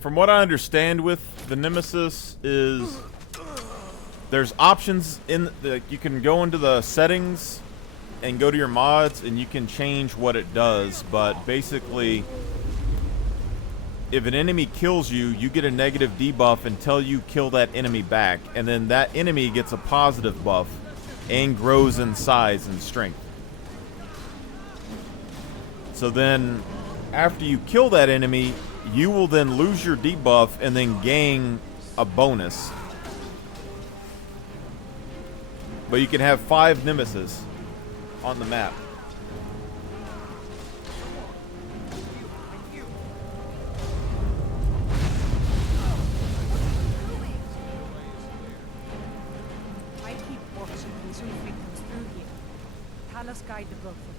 From what I understand with the Nemesis is there's options in the, you can go into the settings and go to your mods and you can change what it does, but basically if an enemy kills you, you get a negative debuff until you kill that enemy back, and then that enemy gets a positive buff and grows in size and strength. So then after you kill that enemy, you will then lose your debuff and then gain a bonus. But you can have 5 Nemesis on the map. I keep watching until it comes through here. Talos guide the boat for you.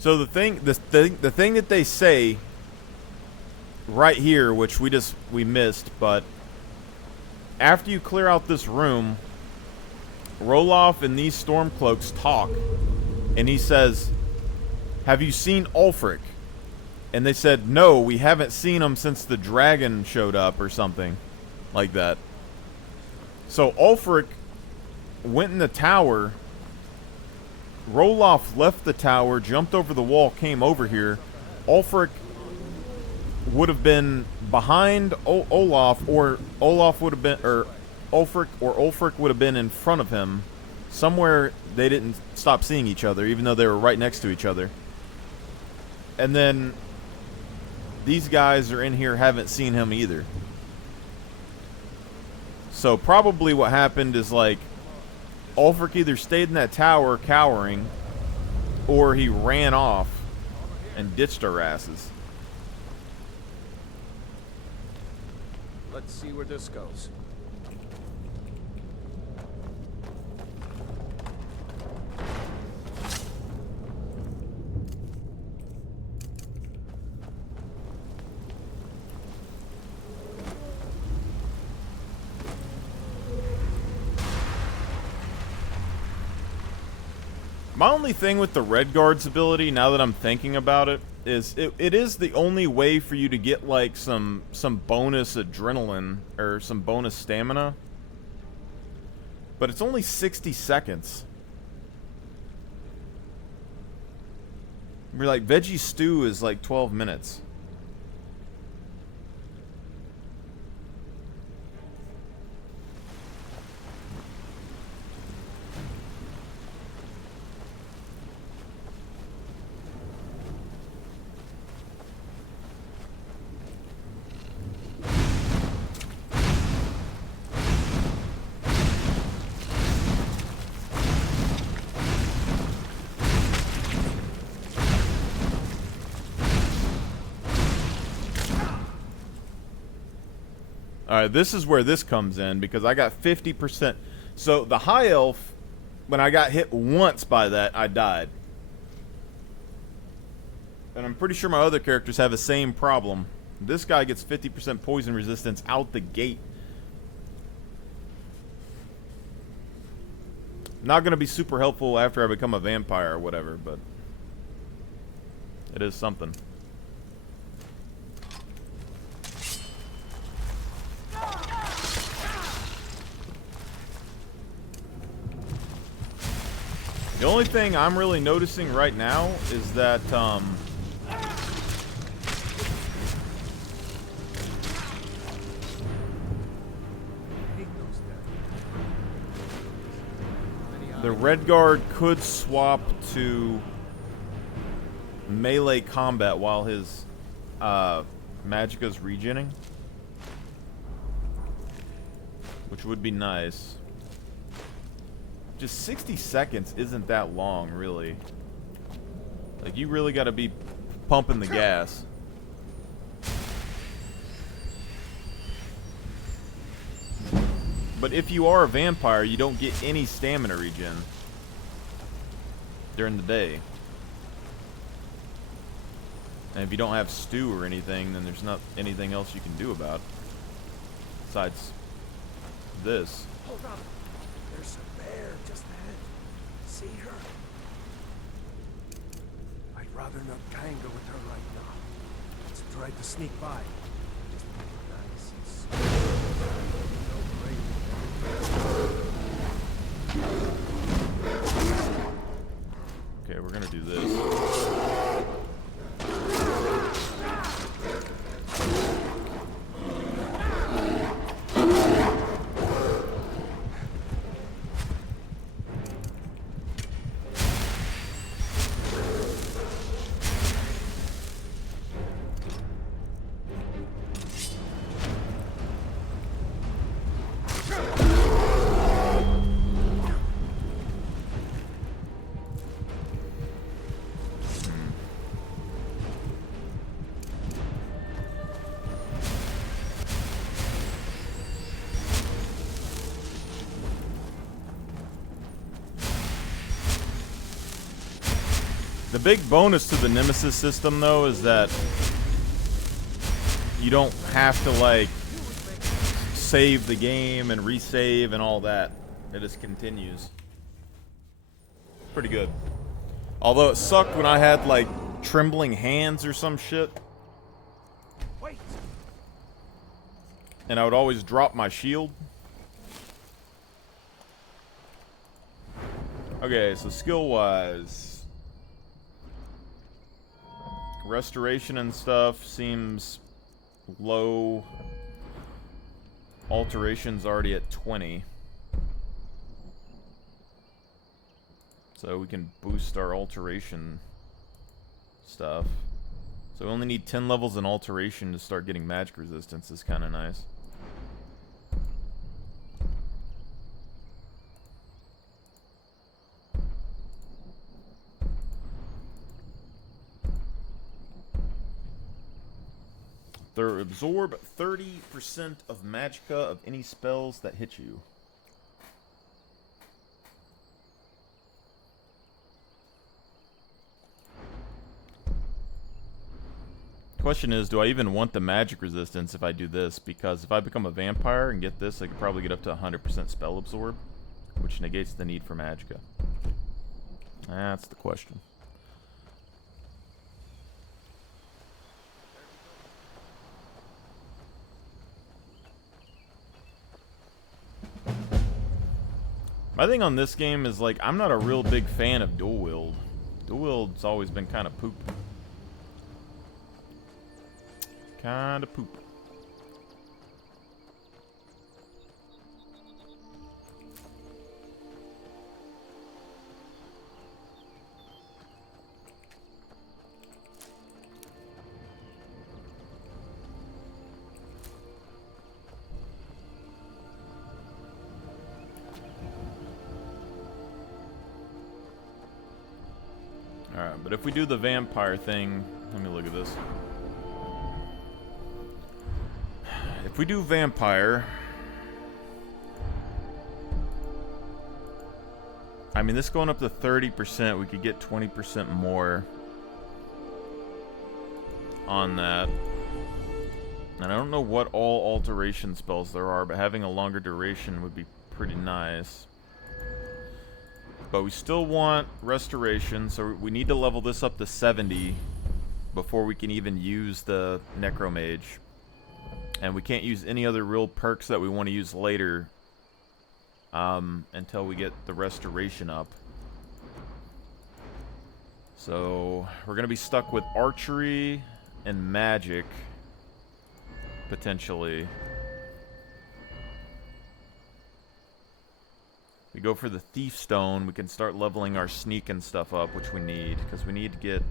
So the thing that they say right here, which we missed, but after you clear out this room, Roloff and these Stormcloaks talk, and he says, "Have you seen Ulfric?" And they said, "No, we haven't seen him since the dragon showed up," or something like that. So Ulfric went in the tower. Roloff left the tower, jumped over the wall, came over here. Ulfric would have been behind Olaf, or Olaf would have been, or Ulfric would have been in front of him. Somewhere they didn't stop seeing each other, even though they were right next to each other. And then these guys are in here, haven't seen him either. So probably what happened is, like, Ulfric either stayed in that tower cowering, or he ran off and ditched our asses. Let's see where this goes. My only thing with the Red Guard's ability, now that I'm thinking about it, is it is the only way for you to get, like, some bonus adrenaline or some bonus stamina. But it's only 60 seconds. We're like, veggie stew is like 12 minutes. Alright, this is where this comes in, because I got 50%. So, the High Elf, when I got hit once by that, I died. And I'm pretty sure my other characters have the same problem. This guy gets 50% poison resistance out the gate. Not gonna be super helpful after I become a vampire or whatever, but it is something. The only thing I'm really noticing right now is that, the Red Guard could swap to melee combat while his magicka's regening, which would be nice. Just 60 seconds isn't that long, really. Like, you really gotta be pumping the gas. But if you are a vampire, you don't get any stamina regen during the day. And if you don't have stew or anything, then there's not anything else you can do about it. Besides this. Hold up. There's a bear just ahead. See her? I'd rather not tangle with her right now. Let's try to sneak by. Just nice and slow. No Okay, we're gonna do this. The big bonus to the Nemesis system, though, is that you don't have to, like, save the game and resave and all that. It just continues. Pretty good. Although it sucked when I had, like, trembling hands or some shit. And I would always drop my shield. Okay, so skill-wise, restoration and stuff seems low. Alteration's already at 20. So we can boost our alteration stuff. So we only need 10 levels in alteration to start getting magic resistance. Is kind of nice. Absorb 30% of magicka of any spells that hit you. Question is, do I even want the magic resistance if I do this? Because if I become a vampire and get this, I could probably get up to 100% spell absorb, which negates the need for magicka. That's the question. My thing on this game is, like, I'm not a real big fan of dual wield. Dual wield's always been kind of poop. Kind of poop. Alright, but if we do the vampire thing, let me look at this. If we do vampire, I mean, this going up to 30%, we could get 20% more on that. And I don't know what all alteration spells there are, but having a longer duration would be pretty nice. But we still want restoration, so we need to level this up to 70 before we can even use the Necromage. And we can't use any other real perks that we want to use later until we get the restoration up. So we're going to be stuck with archery and magic, potentially. We go for the Thief Stone, we can start leveling our sneak and stuff up, which we need, because we need to get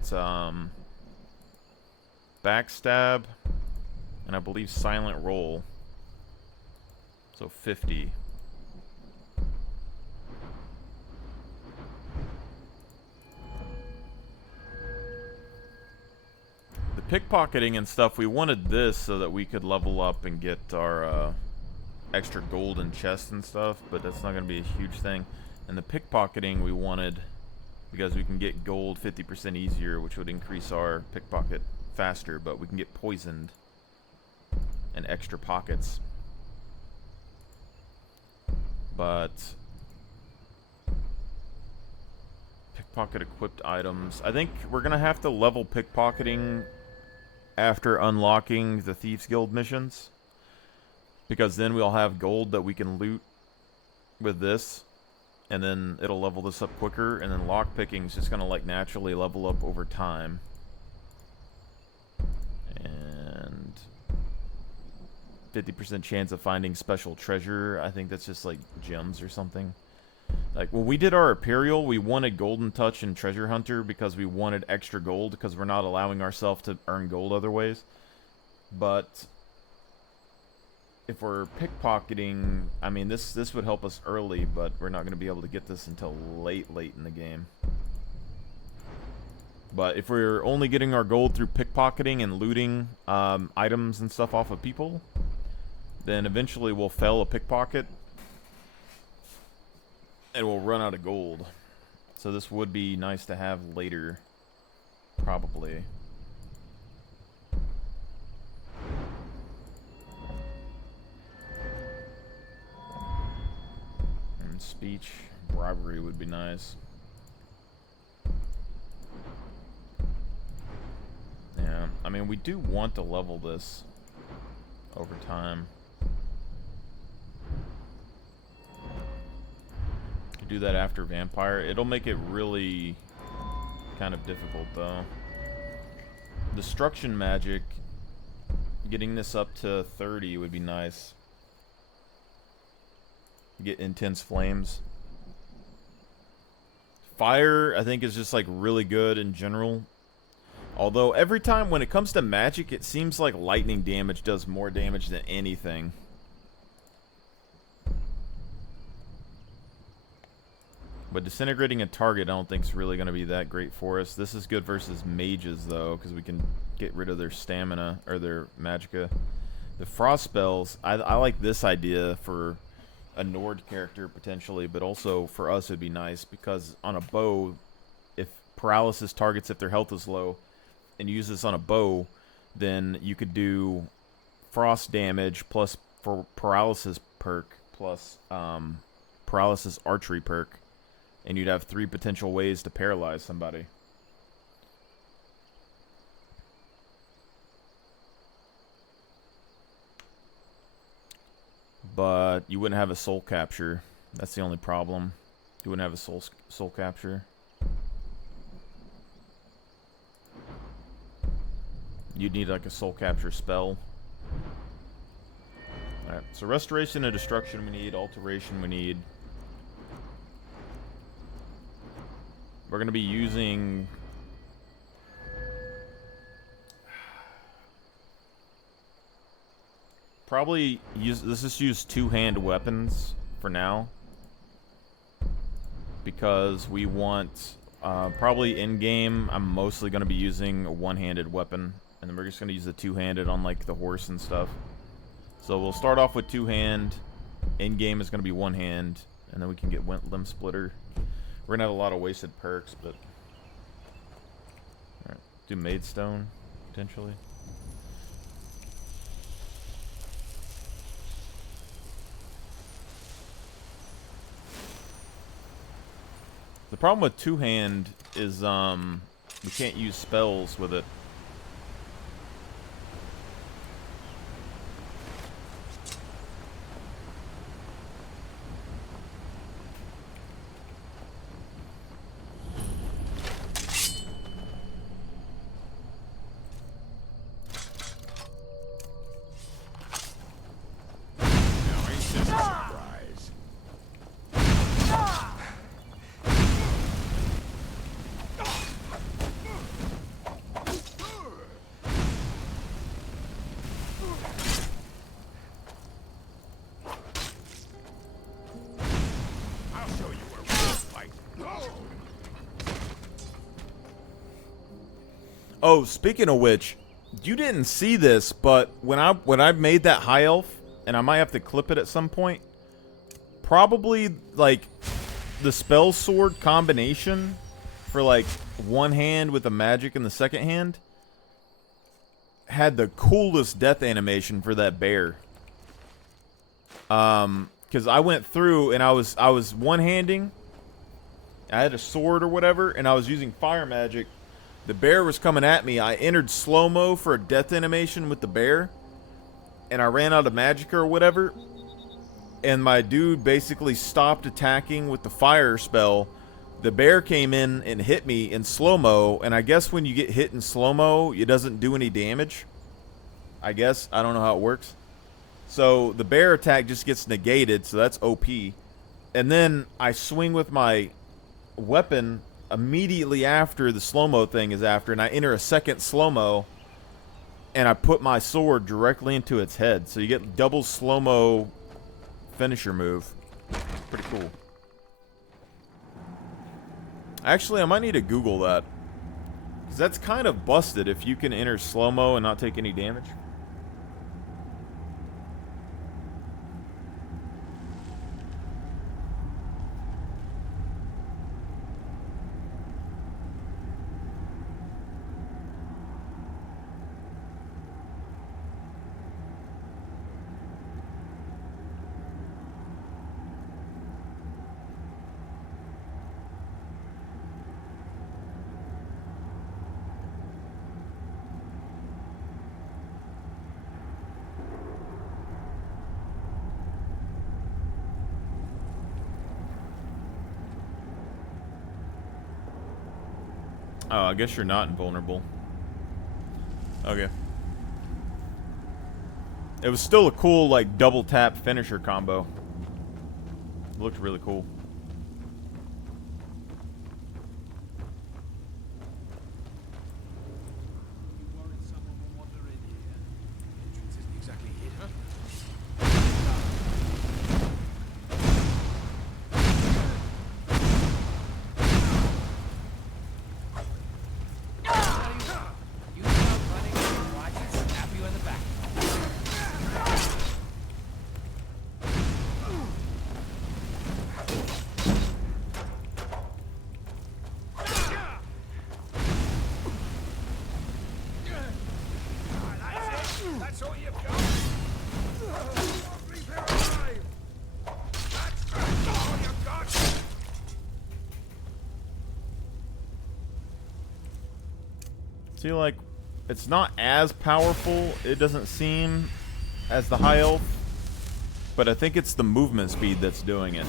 backstab and I believe silent roll. So 50. The pickpocketing and stuff, we wanted this so that we could level up and get our extra gold and chests and stuff, but that's not going to be a huge thing. And the pickpocketing we wanted because we can get gold 50% easier, which would increase our pickpocket faster, but we can get poisoned and extra pockets. But pickpocket equipped items, I think we're going to have to level pickpocketing after unlocking the Thieves Guild missions, because then we'll have gold that we can loot with this, and then it'll level this up quicker, and then lockpicking is just going to like naturally level up over time. And 50% chance of finding special treasure. I think that's just like gems or something. Like when we did our Imperial, we wanted Golden Touch and Treasure Hunter because we wanted extra gold, because we're not allowing ourselves to earn gold other ways. But if we're pickpocketing, I mean, this would help us early, but we're not going to be able to get this until late in the game. But if we're only getting our gold through pickpocketing and looting items and stuff off of people, then eventually we'll fail a pickpocket and we'll run out of gold. So this would be nice to have later, probably. And speech, bribery would be nice. Yeah, I mean, we do want to level this over time. Do that after Vampire. It'll make it really kind of difficult, though. Destruction magic, getting this up to 30 would be nice. Get intense flames. Fire, I think, is just like really good in general. Although every time when it comes to magic, it seems like lightning damage does more damage than anything. But disintegrating a target I don't think is really going to be that great for us. This is good versus mages, though, because we can get rid of their stamina, or their magicka. The frost spells, I like this idea for a Nord character, potentially, but also for us it would be nice, because on a bow, if paralysis targets if their health is low, and you use this on a bow, then you could do frost damage plus for paralysis perk plus paralysis archery perk. And you'd have 3 potential ways to paralyze somebody. But you wouldn't have a soul capture. That's the only problem. You wouldn't have a soul capture. You'd need like a soul capture spell. Alright, so restoration and destruction we need, alteration we need. We're going to be using let's just use 2-hand weapons for now, because we want probably in game I'm mostly going to be using a 1-handed weapon, and then we're just going to use the 2-handed on like the horse and stuff. So we'll start off with 2-hand. In game is going to be 1-hand, and then we can get limb splitter. We're gonna have a lot of wasted perks, but alright, do Maidstone potentially. problem with two-hand is we can't use spells with it. Oh, speaking of which, you didn't see this, but when I made that high elf, and I might have to clip it at some point, probably like the spell sword combination for like one hand with the magic in the second hand had the coolest death animation for that bear. Because I went through and I was one-handing. I had a sword or whatever, and I was using fire magic. The bear was coming at me. I entered slow-mo for a death animation with the bear, and I ran out of magic or whatever, and my dude basically stopped attacking with the fire spell. The bear came in and hit me in slow-mo, and I guess when you get hit in slow-mo, it doesn't do any damage. I guess. I don't know how it works. So the bear attack just gets negated, so that's OP. And then I swing with my weapon immediately after the slow-mo thing is after, and I enter a second slow-mo, and I put my sword directly into its head. So you get double slow-mo finisher move. Pretty cool. Actually, I might need to Google that, because that's kind of busted if you can enter slow-mo and not take any damage. Oh, I guess you're not invulnerable. Okay. It was still a cool, like, double tap finisher combo. It looked really cool. See, like, it's not as powerful, it doesn't seem, as the high elf, but I think it's the movement speed that's doing it.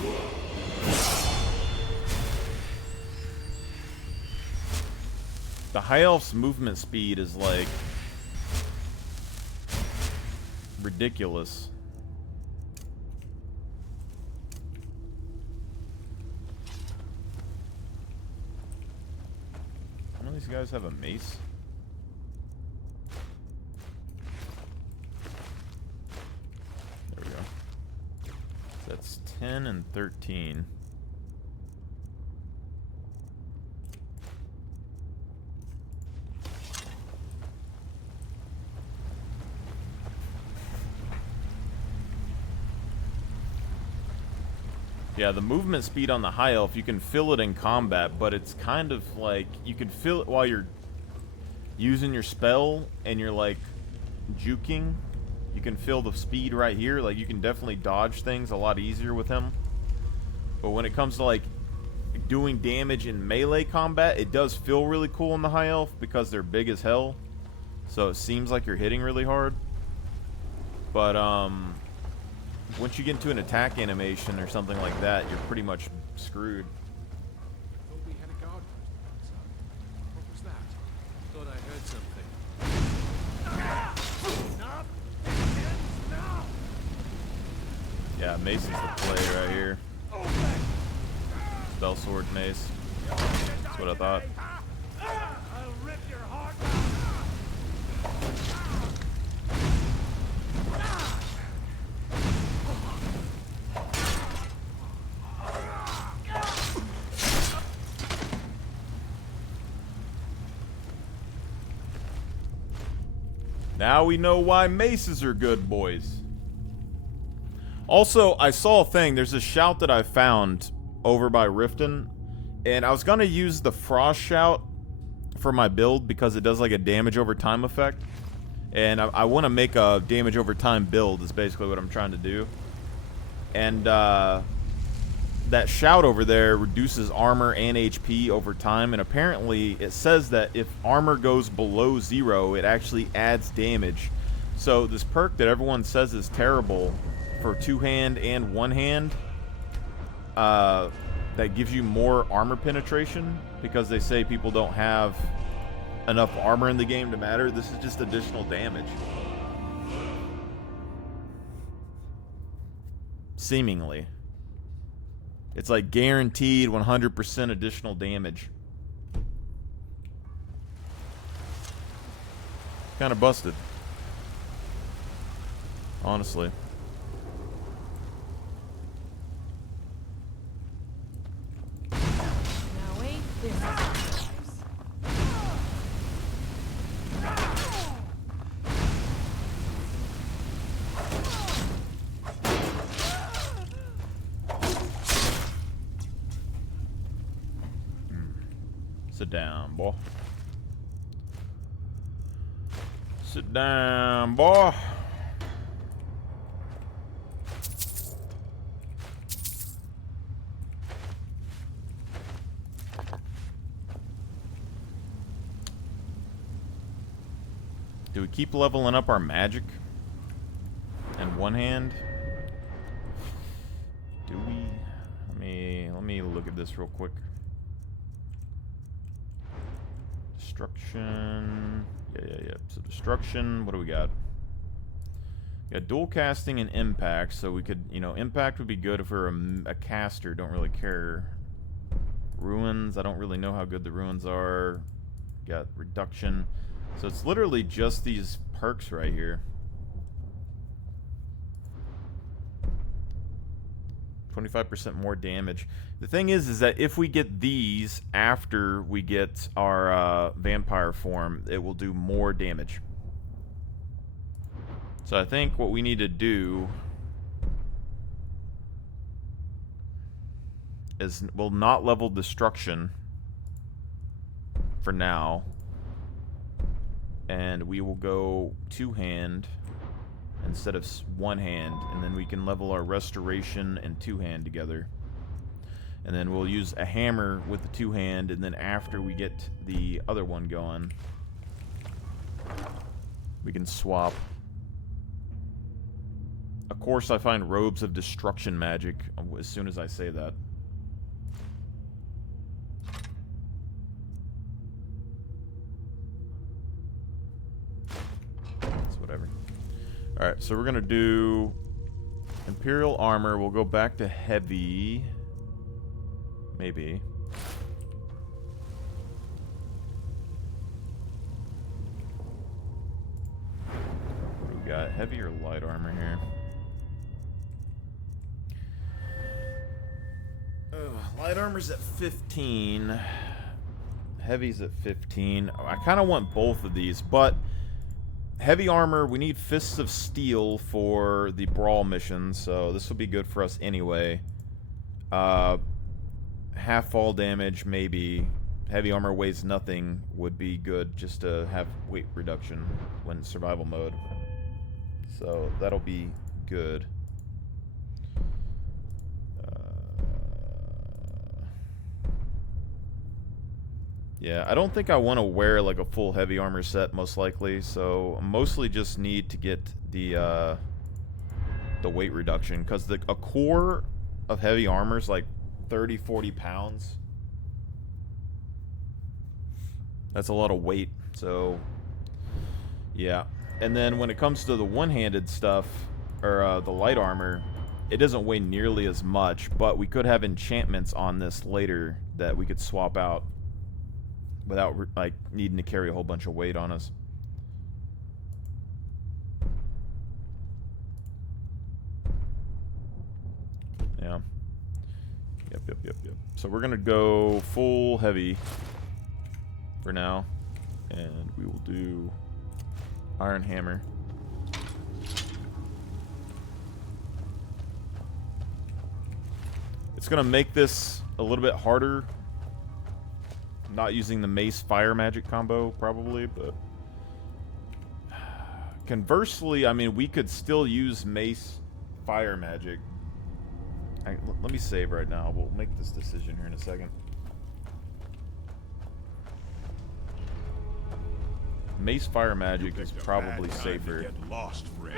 The high elf's movement speed is, like, ridiculous. None of these guys have a mace. There we go. That's 10 and 13. Yeah, the movement speed on the high elf, you can feel it in combat, but it's kind of like, you can feel it while you're using your spell and you're like juking. You can feel the speed right here, like you can definitely dodge things a lot easier with him. But when it comes to like doing damage in melee combat, it does feel really cool in the high elf because they're big as hell. So it seems like you're hitting really hard. But once you get into an attack animation or something like that, you're pretty much screwed. Thought we had a guard post outside. What was that? Thought I heard something. Yeah, Mace is the play right here. Spell sword mace. That's what I thought. I'll rip your heart Now we know why maces are good, boys. Also, I saw a thing. There's a shout that I found over by Riften, and I was gonna use the Frost shout for my build because it does like a damage over time effect, and I want to make a damage over time build is basically what I'm trying to do. And that shout over there reduces armor and HP over time, and apparently it says that if armor goes below 0, it actually adds damage. So this perk that everyone says is terrible for two-hand and one-hand, that gives you more armor penetration because they say people don't have enough armor in the game to matter. This is just additional damage. Seemingly. It's like guaranteed 100% additional damage. Kind of busted. Honestly. Now ain't this nice? Sit down, boy. Sit down, boy. Do we keep leveling up our magic in one hand? Do we? Let me look at this real quick. Destruction. Yeah. So destruction. What do we got? We got dual casting and impact. So we could, impact would be good if we're a caster. Don't really care. Ruins. I don't really know how good the ruins are. Got reduction. So it's literally just these perks right here. 25% more damage. The thing is that if we get these after we get our vampire form, it will do more damage. So I think what we need to do is we'll not level destruction for now. And we will go two-hand instead of one-hand, and then we can level our restoration and two-hand together. And then we'll use a hammer with the two-hand, and then after we get the other one going, we can swap. Of course, I find robes of destruction magic as soon as I say that. Alright, so we're going to do Imperial Armor. We'll go back to Heavy. Maybe. What do we got? Heavy or Light Armor here? Light Armor's at 15. Heavy's at 15. I kind of want both of these, but Heavy Armor, we need Fists of Steel for the Brawl mission, so this will be good for us anyway. Half fall damage, maybe. Heavy Armor weighs nothing would be good just to have weight reduction when survival mode. So that'll be good. Yeah, I don't think I want to wear like a full heavy armor set, most likely. So I mostly just need to get the weight reduction, because a core of heavy armor is like 30-40 pounds. That's a lot of weight. So yeah, and then when it comes to the one-handed stuff, or the light armor, it doesn't weigh nearly as much, but we could have enchantments on this later that we could swap out without like needing to carry a whole bunch of weight on us. Yeah. Yep. So we're gonna go full heavy for now, and we will do Iron Hammer. It's gonna make this a little bit harder not using the mace fire magic combo, probably, but conversely, I mean, we could still use mace fire magic. Let me save right now. We'll make this decision here in a second. Mace fire magic is probably safer. Get lost, Fred.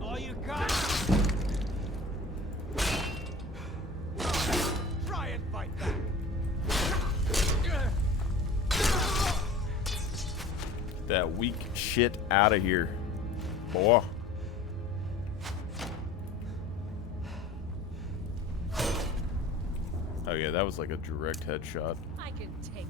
All you got? Try and fight back. That weak shit out of here, boy. Oh yeah, that was like a direct headshot. I can take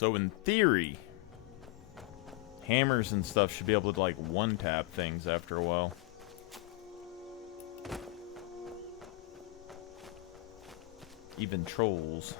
So in theory, hammers and stuff should be able to like one-tap things after a while. Even trolls.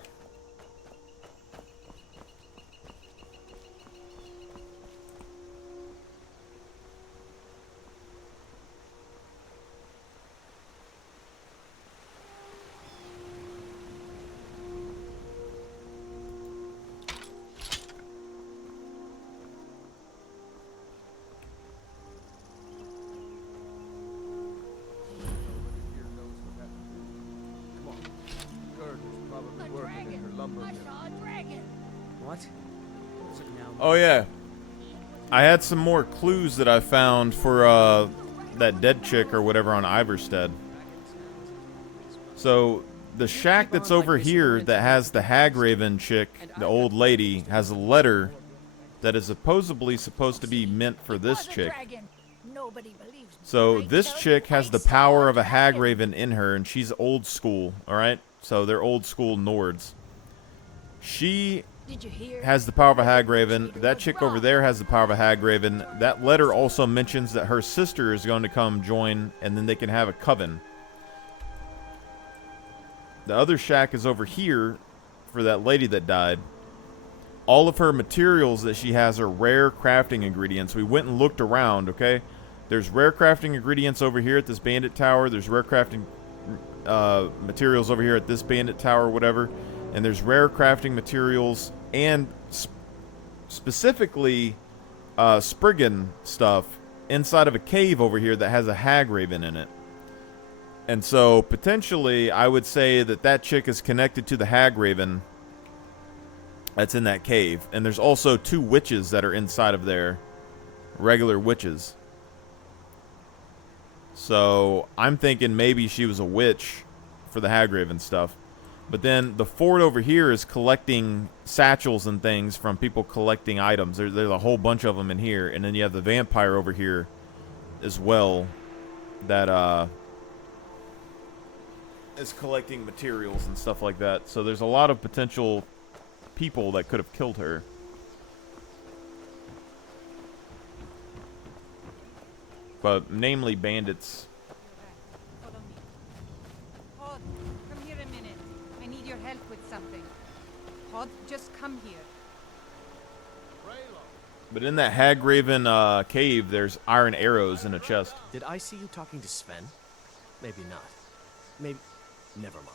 Probably working lumber I mill. saw a dragon. What? What is it now? Oh yeah, I had some more clues that I found for that dead chick or whatever on Iverstead. So the shack that's over here that has the Hagraven chick, the old lady, has a letter that is supposedly supposed to be meant for this chick. Nobody believes me. So this chick has the power of a Hagraven in her, and she's old school, alright? So they're old school Nords. She Did you hear? has the power of a Hagraven. That chick over there has the power of a Hagraven. That letter also mentions that her sister is going to come join, and then they can have a coven. The other shack is over here for that lady that died. All of her materials that she has are rare crafting ingredients. We went and looked around, okay? There's rare crafting ingredients over here at this bandit tower. There's rare crafting materials over here at this bandit tower, whatever. And there's rare crafting materials and specifically Spriggan stuff inside of a cave over here that has a Hagraven in it. And so, potentially, I would say that that chick is connected to the Hagraven that's in that cave. And there's also 2 witches that are inside of there. Regular witches. So, I'm thinking maybe she was a witch for the Hagraven stuff. But then, the fort over here is collecting satchels and things from people collecting items. There's a whole bunch of them in here. And then you have the vampire over here as well that, is collecting materials and stuff like that. So there's a lot of potential people that could have killed her. But namely bandits. Follow me. Pod, come here a minute. I need your help with something. Pod, just come here. But in that Hagraven cave, there's iron arrows in a chest. Did I see you talking to Sven? Maybe not. Maybe... Never mind.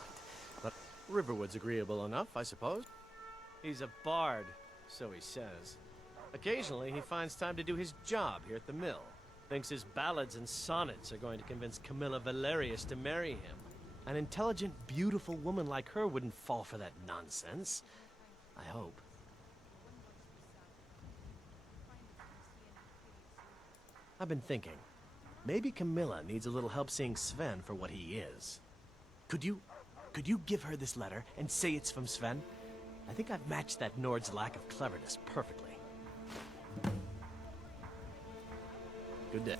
But Riverwood's agreeable enough, I suppose. He's a bard, so he says. Occasionally, he finds time to do his job here at the mill. Thinks his ballads and sonnets are going to convince Camilla Valerius to marry him. An intelligent, beautiful woman like her wouldn't fall for that nonsense. I hope. I've been thinking. Maybe Camilla needs a little help seeing Sven for what he is. Could you give her this letter and say it's from Sven? I think I've matched that Nord's lack of cleverness perfectly. Good day.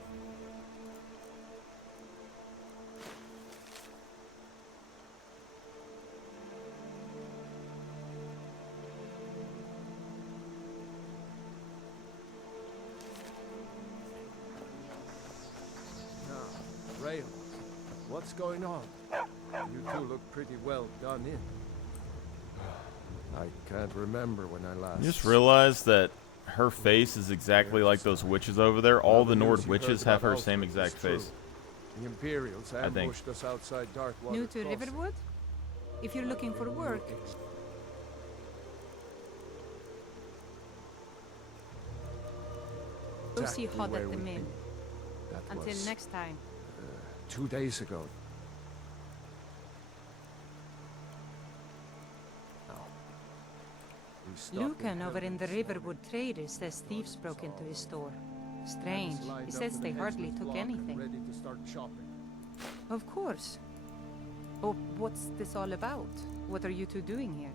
Now, Rail, what's going on? You two look pretty well done in. I can't remember when I last... You just realized that her face is exactly like those witches over there. All the Nord witches have her same exact face. The Imperials ambushed us outside Darkwater. New to Riverwood? If you're looking for work... Go see Hod at the mill. Until next time. 2 days ago. Lucan over in the Riverwood Traders says thieves broke into his store. Strange. He says they hardly took anything. Ready to start shopping. Of course. Oh, what's this all about? What are you two doing here?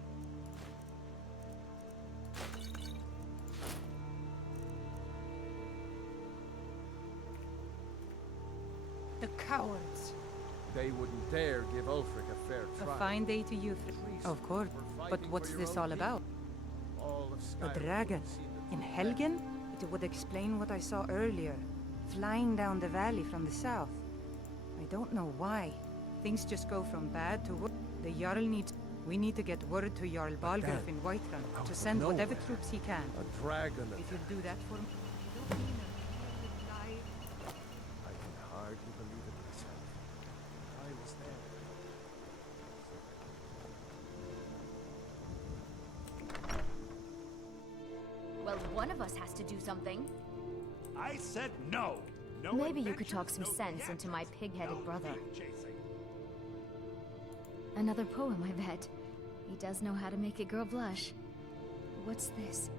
The cowards. They wouldn't dare give Ulfric a fair trial. A fine day to you. Of course. But what's this all about? A dragon. In Helgen? It would explain what I saw earlier. Flying down the valley from the south. I don't know why. Things just go from bad to worse. The Jarl needs... We need to get word to Jarl Balgruuf in Whiterun to send whatever troops he can. A dragon. If you'll do that for me... I can hardly believe it myself. I was there. Well, one of us has to do something. I said no. No. Maybe you could talk some sense into my pig-headed brother. Another poem, I bet. He does know how to make a girl blush. What's this?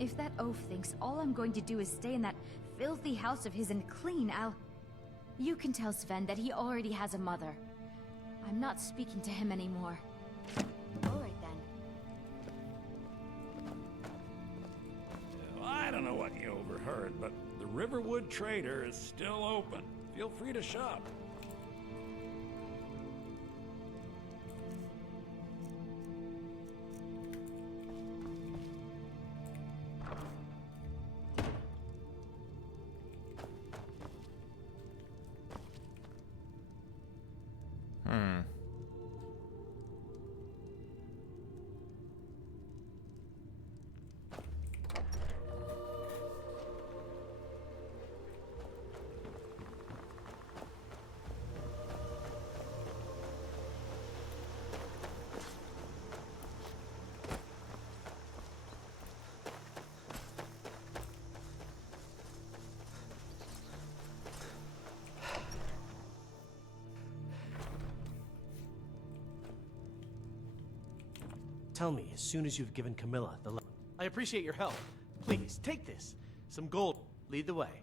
If that oaf thinks all I'm going to do is stay in that filthy house of his and clean, You can tell Sven that he already has a mother. I'm not speaking to him anymore. Alright then. I don't know what you overheard, but the Riverwood Trader is still open. Feel free to shop. Tell me as soon as you've given Camilla the letter. I appreciate your help. Please, take this. Some gold. Lead the way.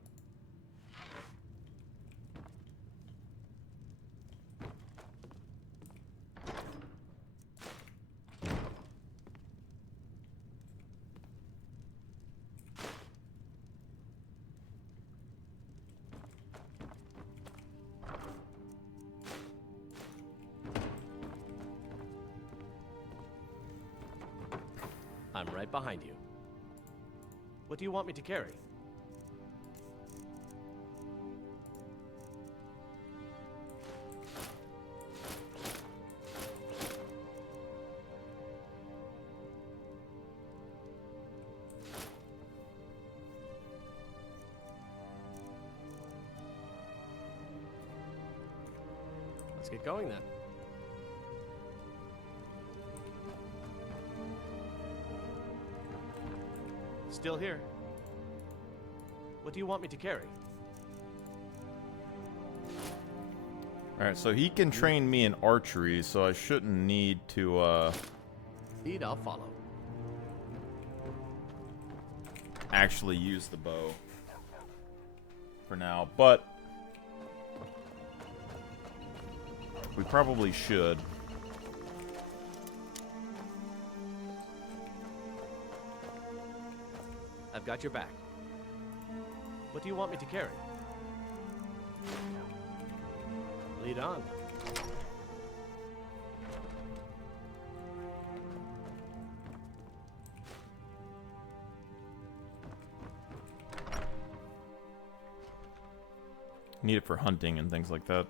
I'm right behind you. What do you want me to carry? Let's get going then. Still here. What do you want me to carry? Alright, so he can train me in archery, so I shouldn't need to, Lead, I'll follow. actually use the bow. For now, but we probably should. I've got your back. What do you want me to carry? Lead on. Need it for hunting and things like that.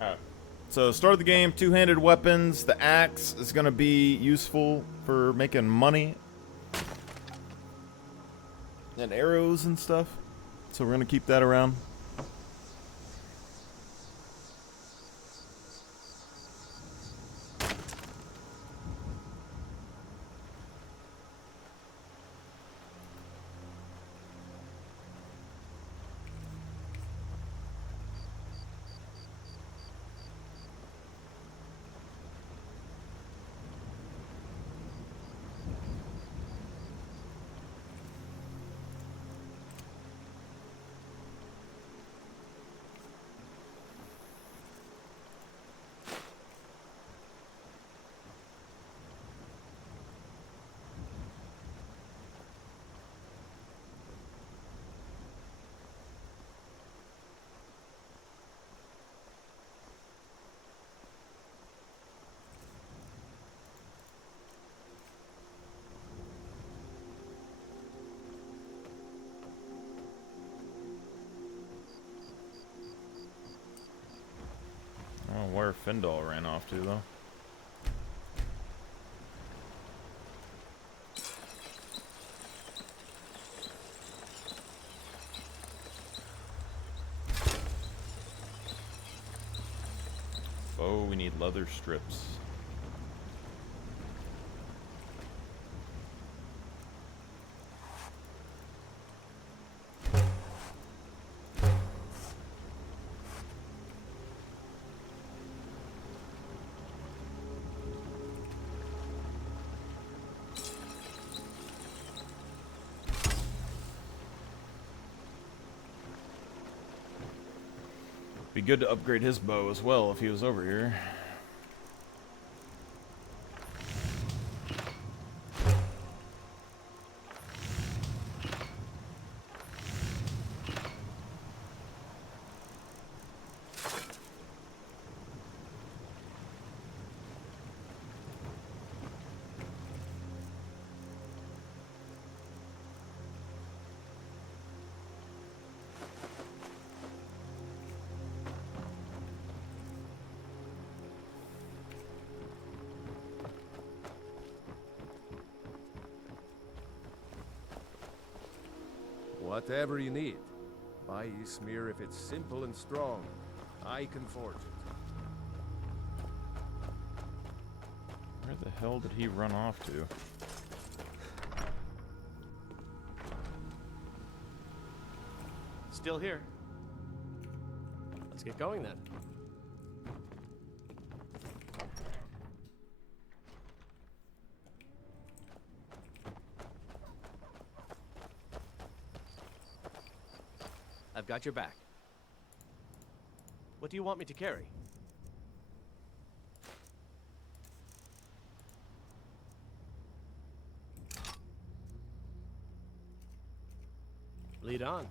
Alright. So, start of the game, two-handed weapons. The axe is going to be useful for making money. And arrows and stuff. So we're going to keep that around. where Findal ran off to, though. Oh, we need leather strips. Be good to upgrade his bow as well if he was over here. Whatever you need. Buy Ysmir if it's simple and strong. I can forge it. Where the hell did he run off to? Still here. Let's get going then. I've got your back. What do you want me to carry? Lead on.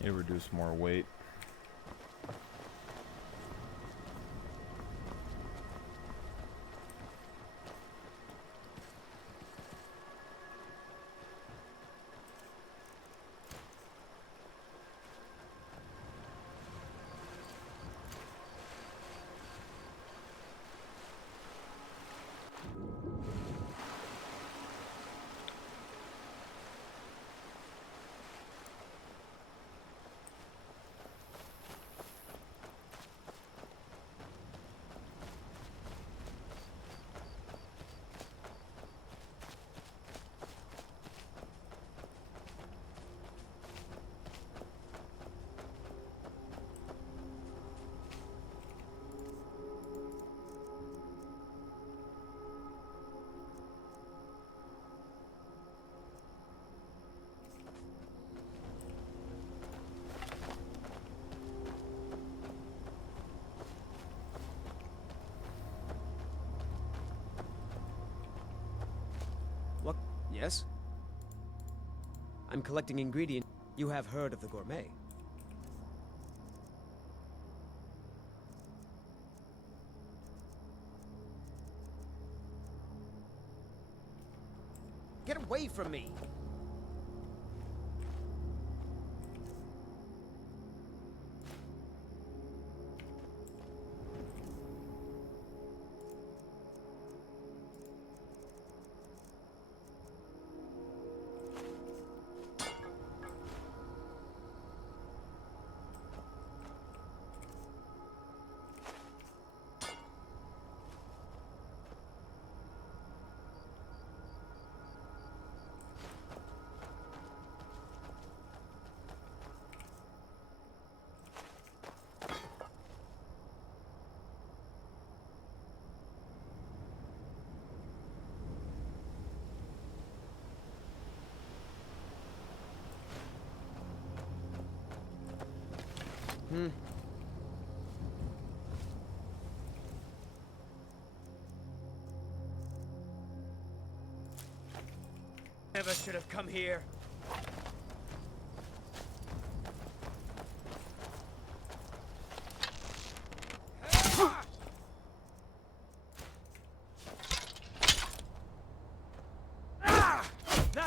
Need to reduce more weight. What? Yes? I'm collecting ingredients. You have heard of the gourmet. Get away from me! Never should have come here.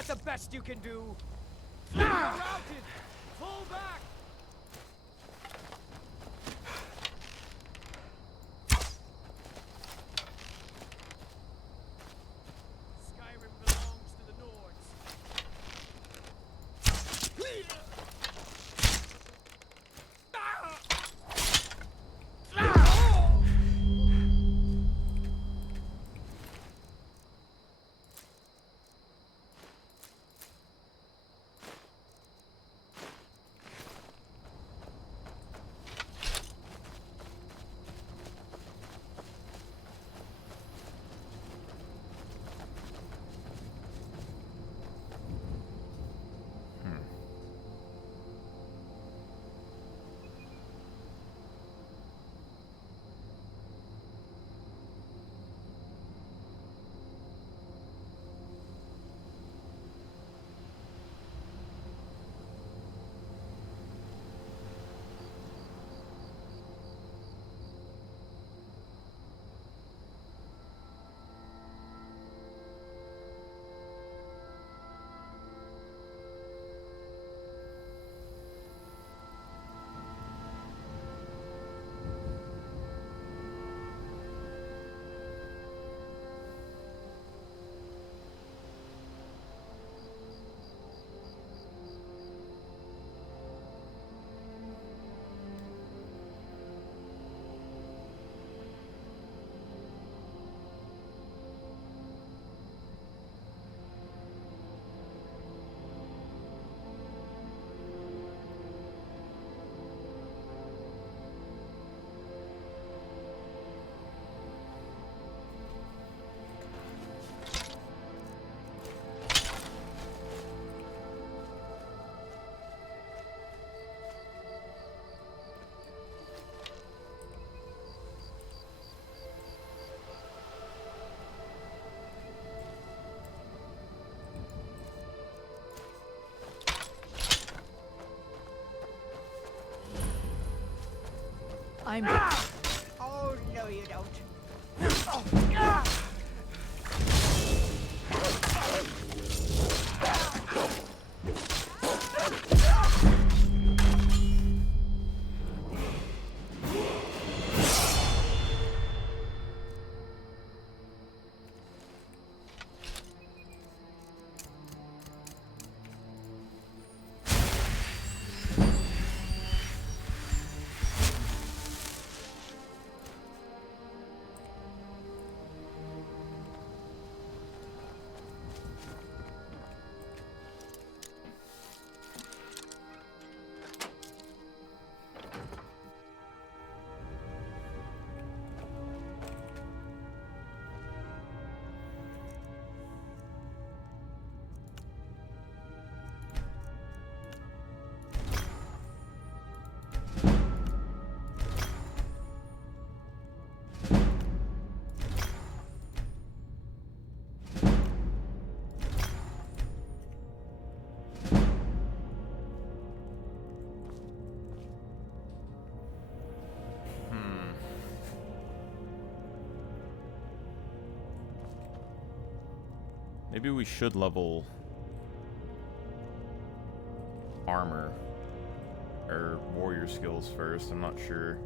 that the best you can do? You're routed! Fall back! Skyrim belongs to the Nords. I'm... Oh, no you don't. Maybe we should level armor or warrior skills first. I'm not sure.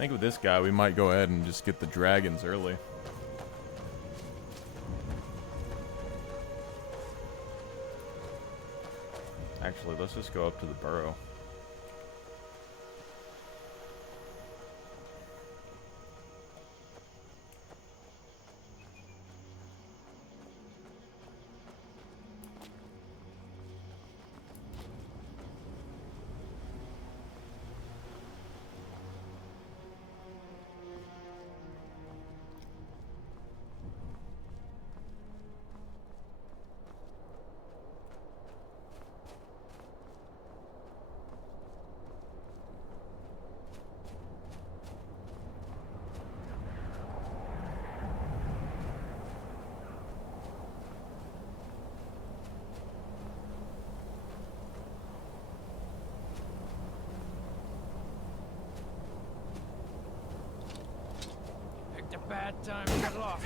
think with this guy, we might go ahead and just get the dragons early. Actually, let's just go up to the burrow. Picked a bad time to get lost.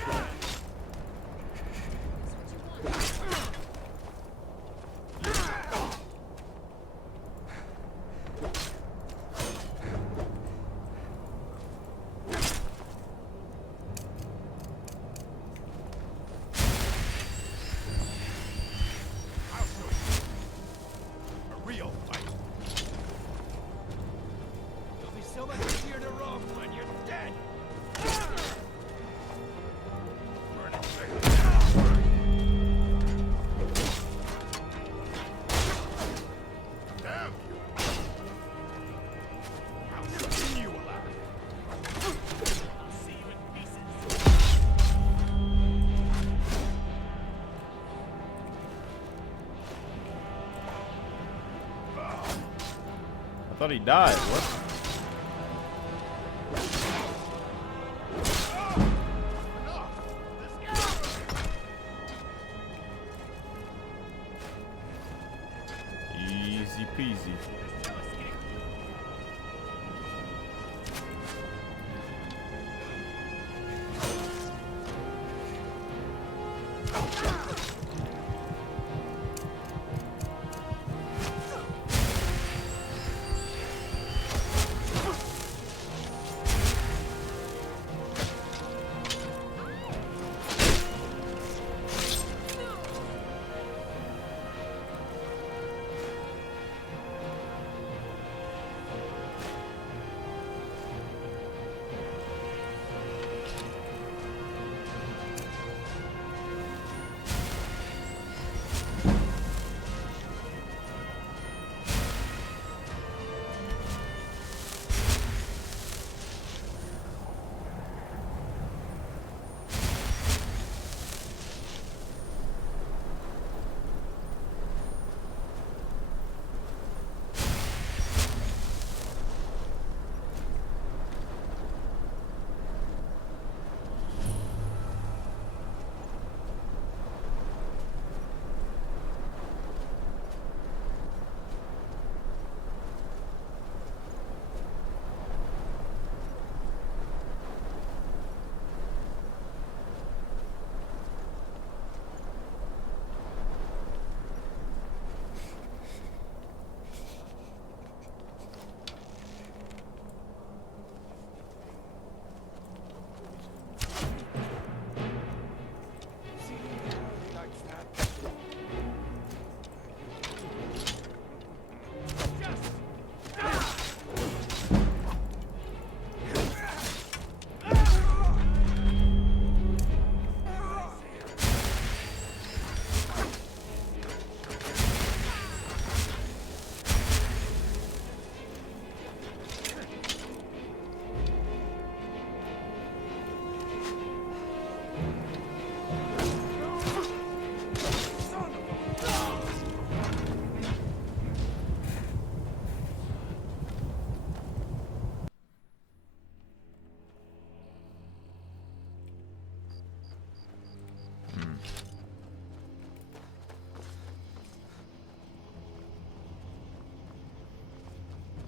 A real fight. You'll be so much easier to rob when you're dead. Damn you! I'll skin you alive. See you in pieces. I thought he died. What? Easy peasy.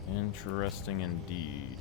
Interesting indeed.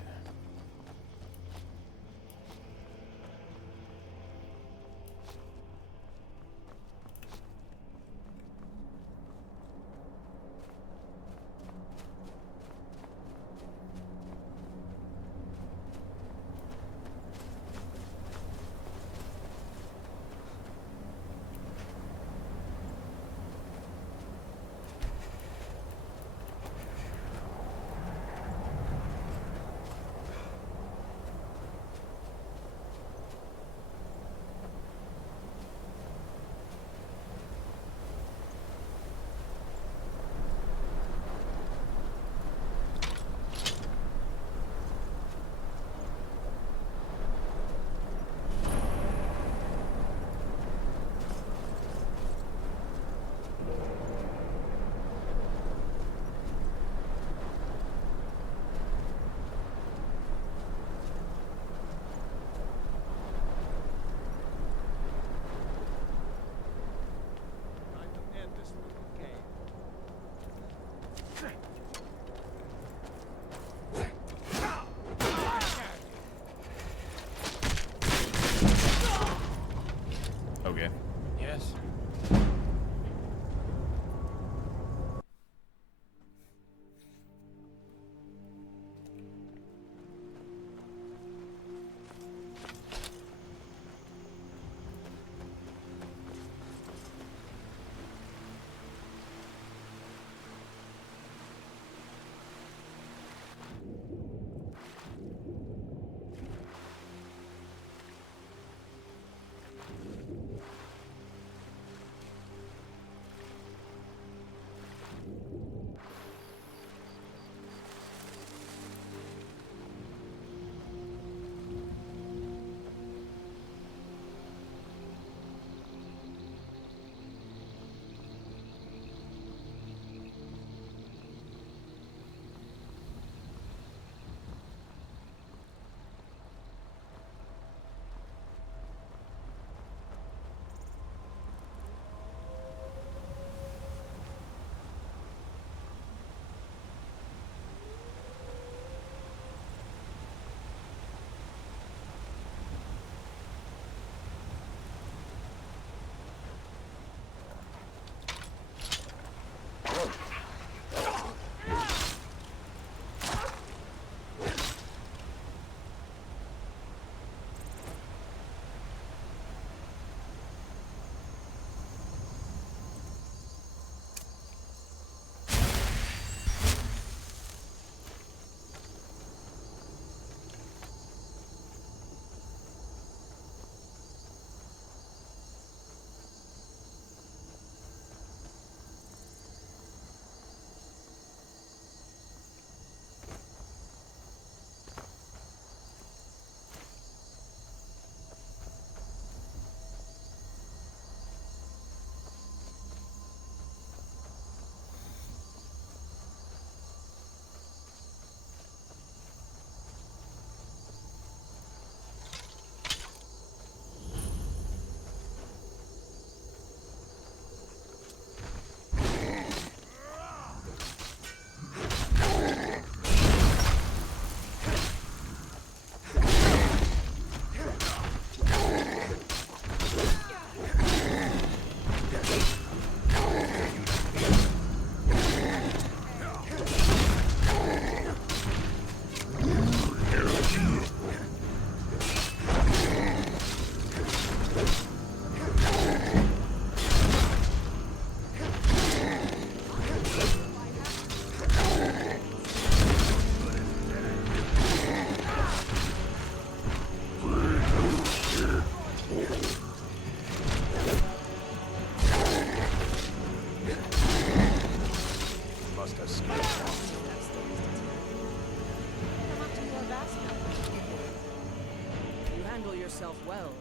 yourself well.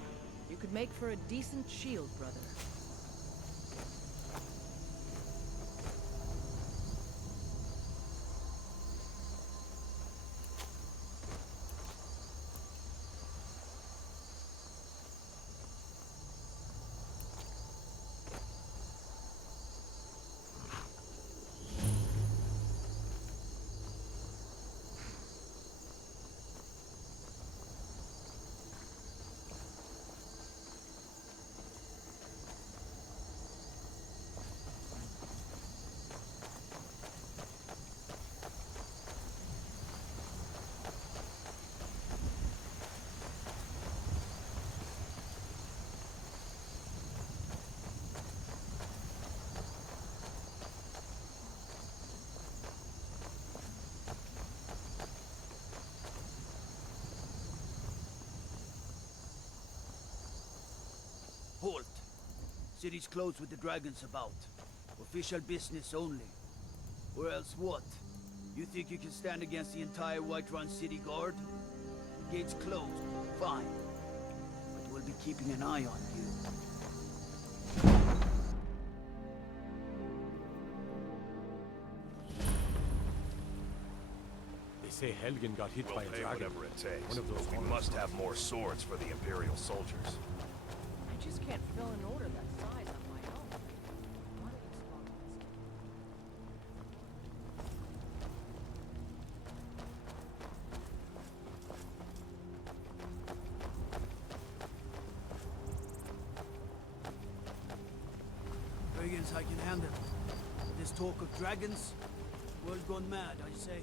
You could make for a decent shield, brother. Halt! City's closed with the dragons about. Official business only. Or else what? You think you can stand against the entire Whiterun City Guard? The gate's closed. Fine. But we'll be keeping an eye on you. They say Helgen got hit by a dragon. Whatever it takes. One of those We must have more swords for the Imperial soldiers. I just can't fill an order that size on my own. Dragons I can handle. But this talk of dragons, world gone mad, I say.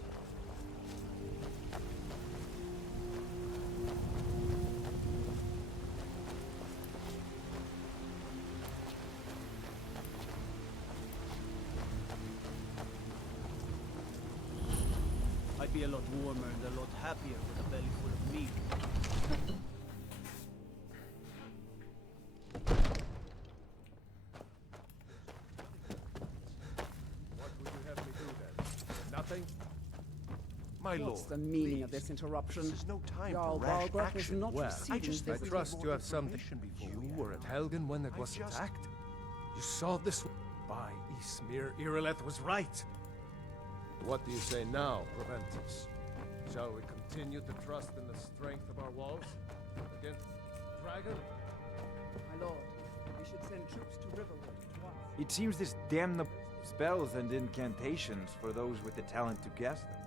I'd be a lot warmer and a lot happier with a belly full of meat. What would you have me do then? Nothing? My lord, What's the meaning please. of this interruption? This is no time Jarl for rash Balgruuf is action. not Well, receiving I visits. trust you have something. before You we were act. at Helgen when it I was just- attacked? You saw this? By Ysmir, Irileth was right. What do you say now, Proventus? Shall we continue to trust in the strength of our walls? Against dragon? My lord, we should send troops to Riverwood at once. It seems this damnable spells and incantations for those with the talent to cast them.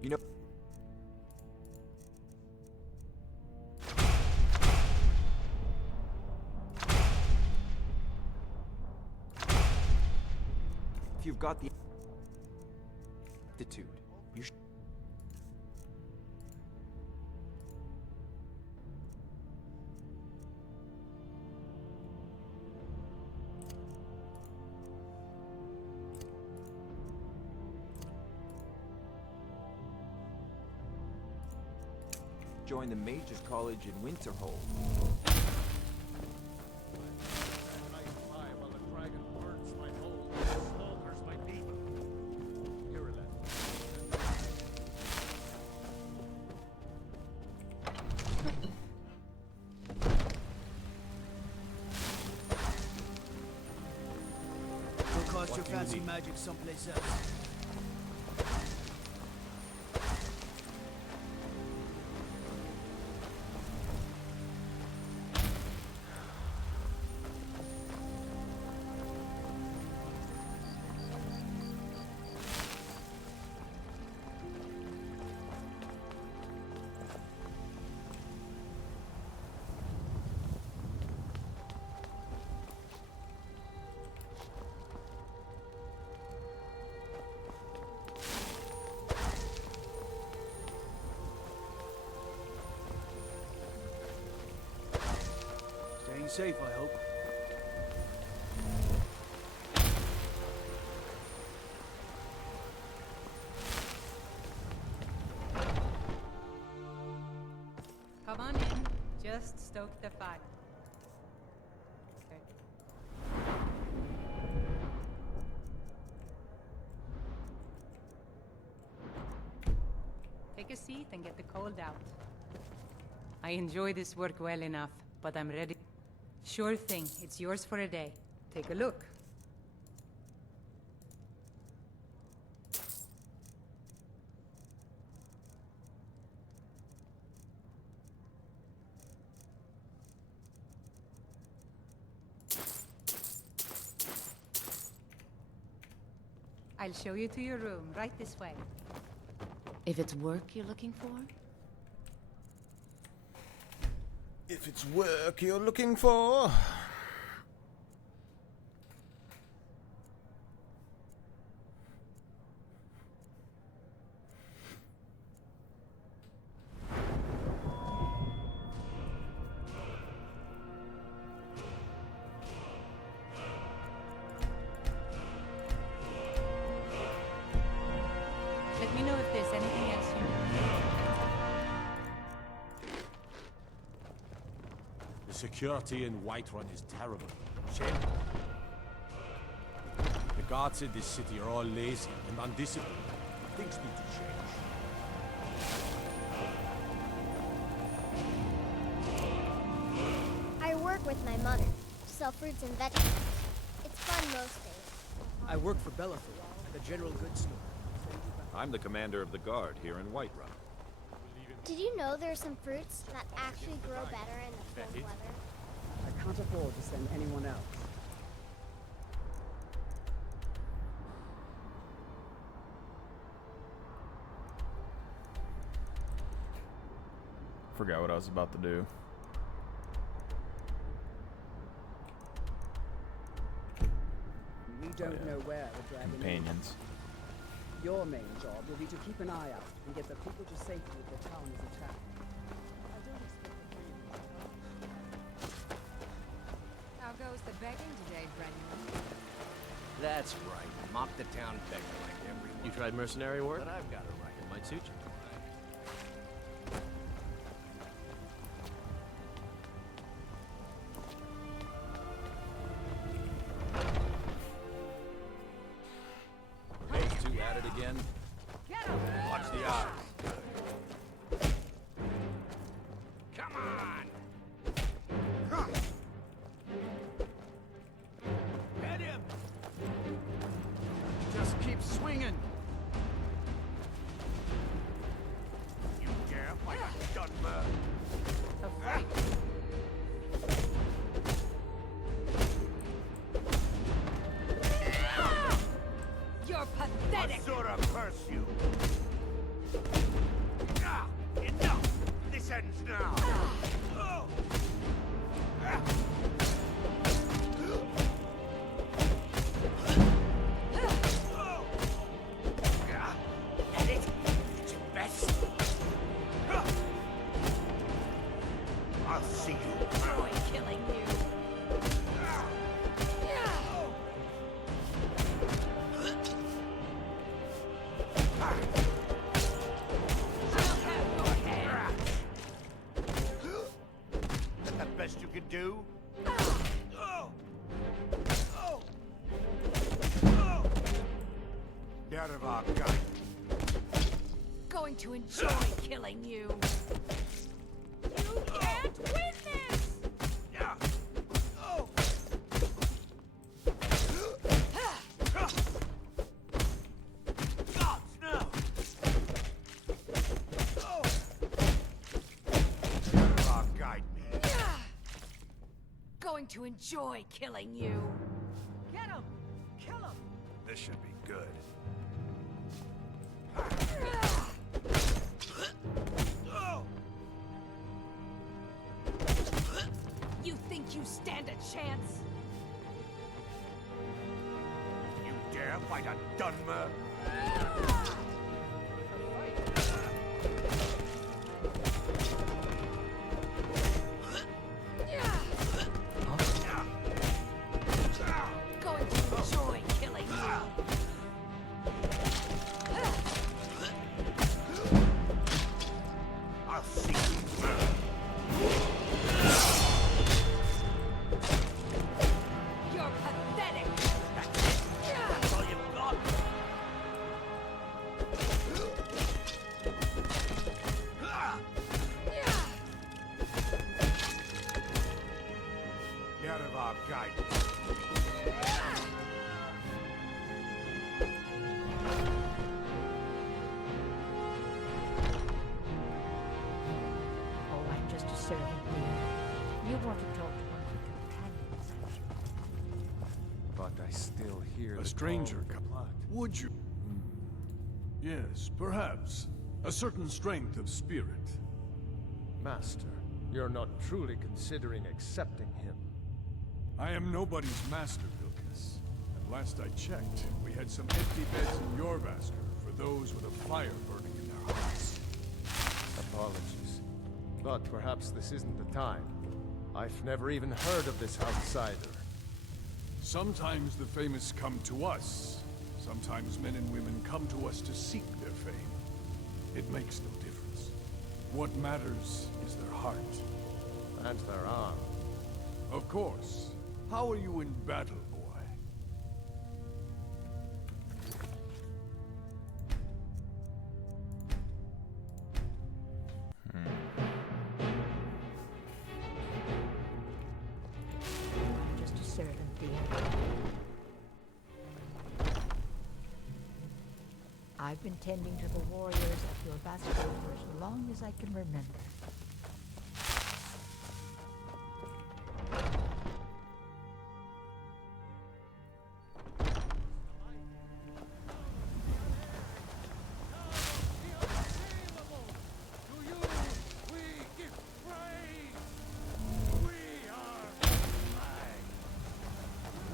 You know... If you've got the aptitude, you should... Join the Mages College in Winterhold. Go cast your fancy magic someplace else. Staying safe, I hope. Come on in. Just stoke the fire. Okay. Take a seat and get the cold out. I enjoy this work well enough, but I'm ready. Sure thing. It's yours for a day. Take a look. I'll show you to your room, right this way. If it's work you're looking for? If it's work you're looking for. Let me know if there's anything else you need. The security in Whiterun is terrible. Shame. The guards in this city are all lazy and undisciplined. Things need to change. I work with my mother. Sell fruits and vegetables. It's fun most days. I work for Bellathor at the general goods store. I'm the commander of the guard here in Whiterun. Did you know there are some fruits that actually grow better in the cold weather? I can't afford to send anyone else. Forgot what I was about to do. We don't know where the dragon Companions. is. Your main job will be to keep an eye out and get the people to safety if the town is attacked. How goes the begging today, Brendan? That's right. Mop the town beggar like everyone. You tried mercenary work? But I've got a right. It might suit you. Those two at it again. Watch the eyes. Come on! Get him! Just keep swinging. Going to enjoy killing you. You can't win this! Going to enjoy killing you. Get him! Kill him! This should be good. You think you stand a chance? You dare fight a Dunmer? Going to enjoy killing you. I'll see you burn. You're pathetic. That's all you've got. Get out of our guidance. Oh, I'm just a servant, dear. You want to talk to one of your companions, But I still hear A the stranger call. Would you? Yes, perhaps. A certain strength of spirit. Master, you're not truly considering accepting him. I am nobody's master, Vilkas. And last I checked, we had some empty beds in Jorvasker for those with a fire burning in their hearts. Apologies. But perhaps this isn't the time. I've never even heard of this outsider. Sometimes the famous come to us. Sometimes men and women come to us to seek their fame. It makes no difference. What matters is their heart. And their arm. Of course. How are you in battle, boy? Just a servant, dear. I've been tending to the warriors at your bastion for as long as I can remember.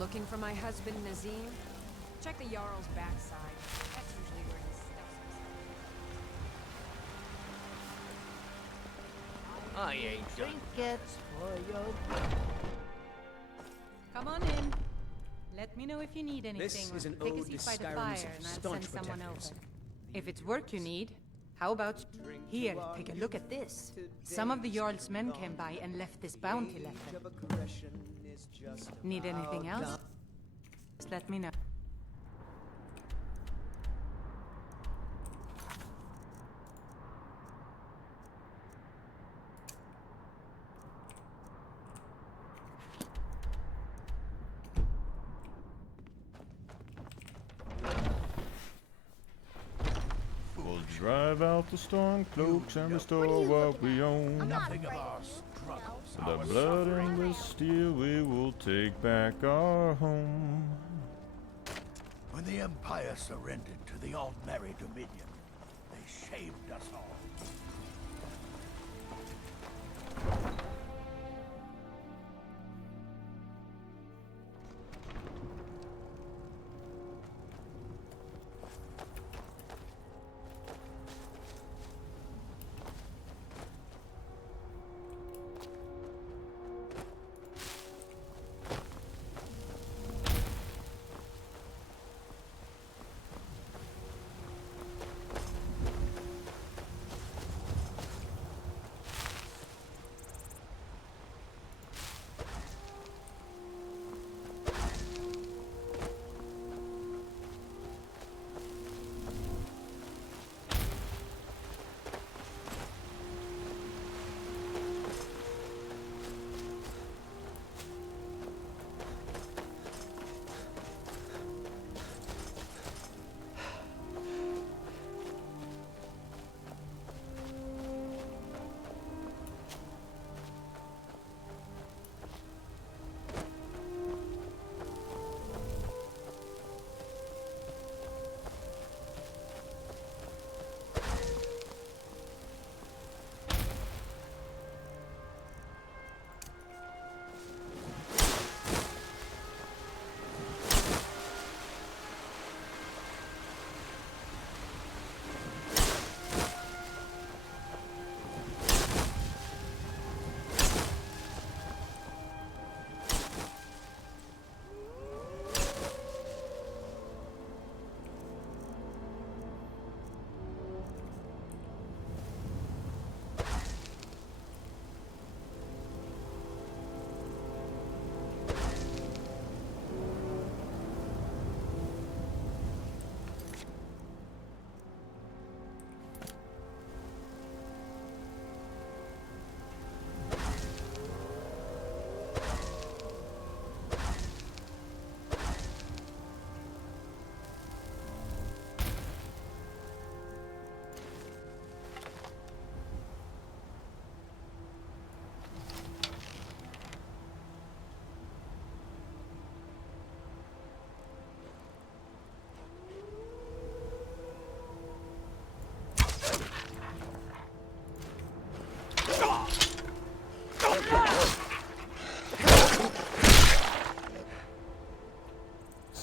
Looking for my husband, Nazim? Check the Jarl's backside. That's usually where he stuffs himself. I ain't done. Trinkets for your... Come on in. Let me know if you need anything. This is an Take a ode seat to by the Skyrim's fire and I'll staunch send someone protectors. over. If it's work you need, how about... Here, take a look at this. Some of the Jarl's men came by and left this bounty letter. Need anything else? Just let me know. We'll drive out the storm cloaks and restore what we own. Nothing of our struggles. The blood and the steel, we will take back our home. When the Empire surrendered to the Altmerry Dominion, they shamed us all.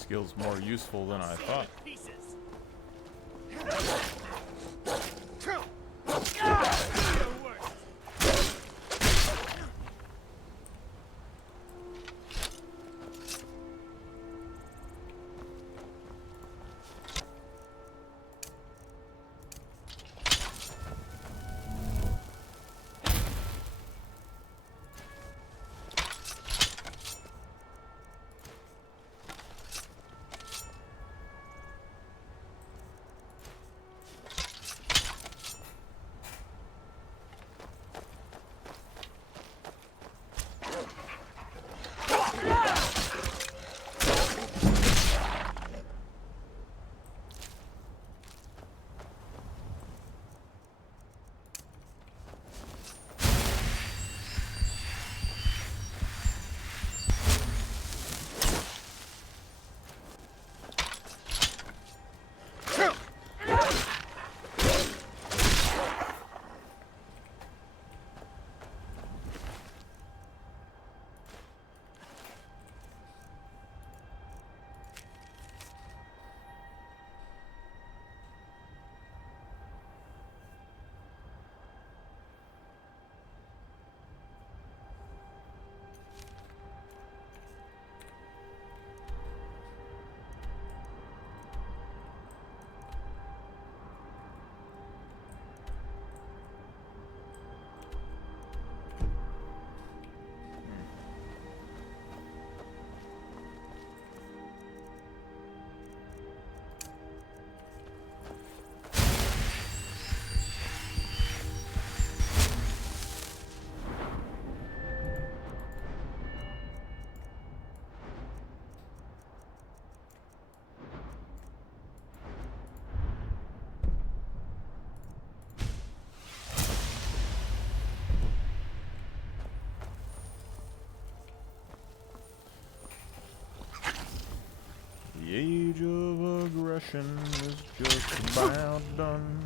skill's more useful than I thought. The age of aggression is just about done.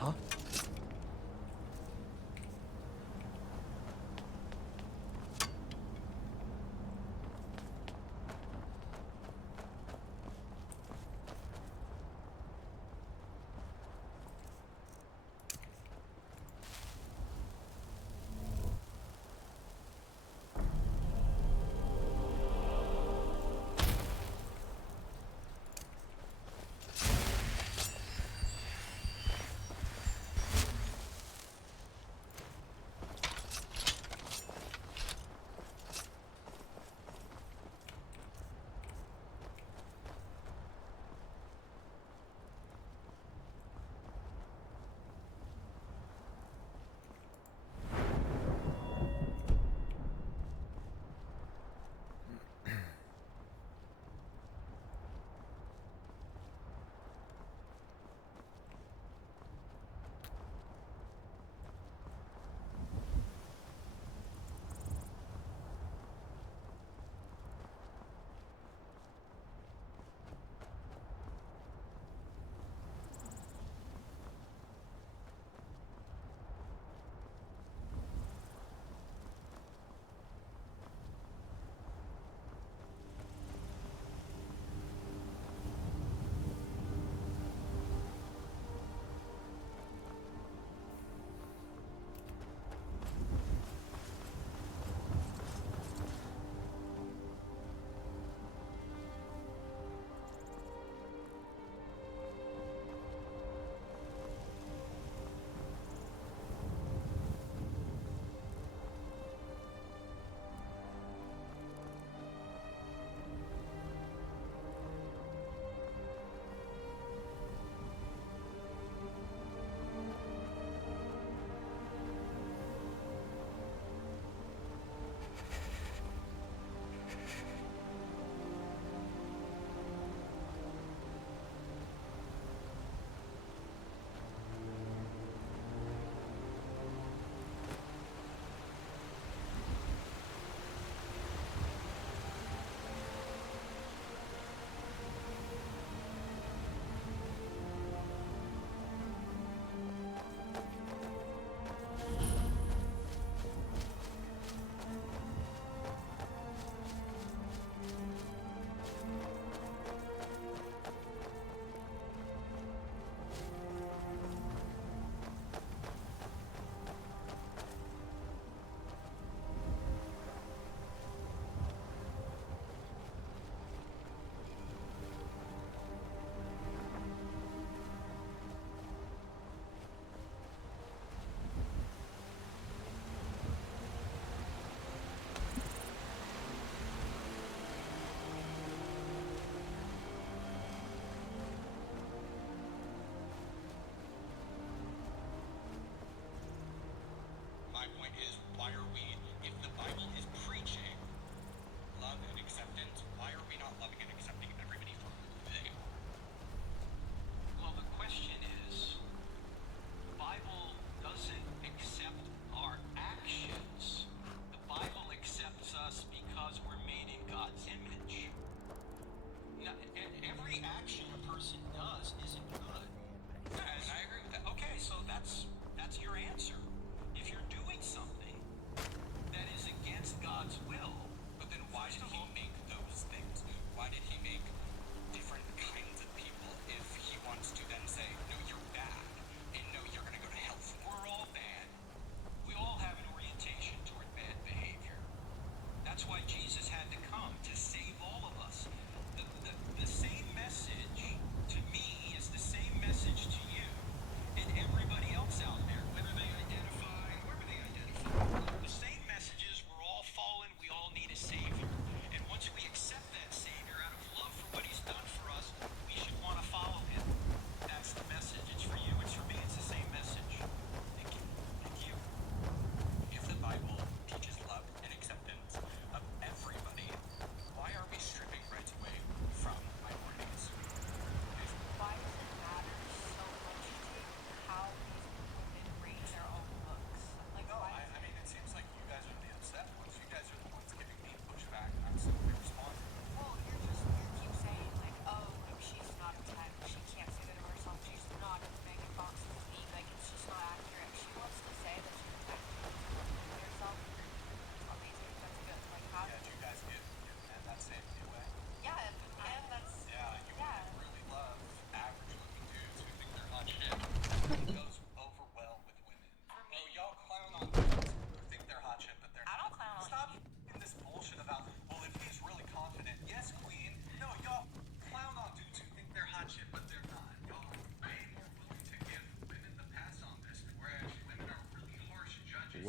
Huh?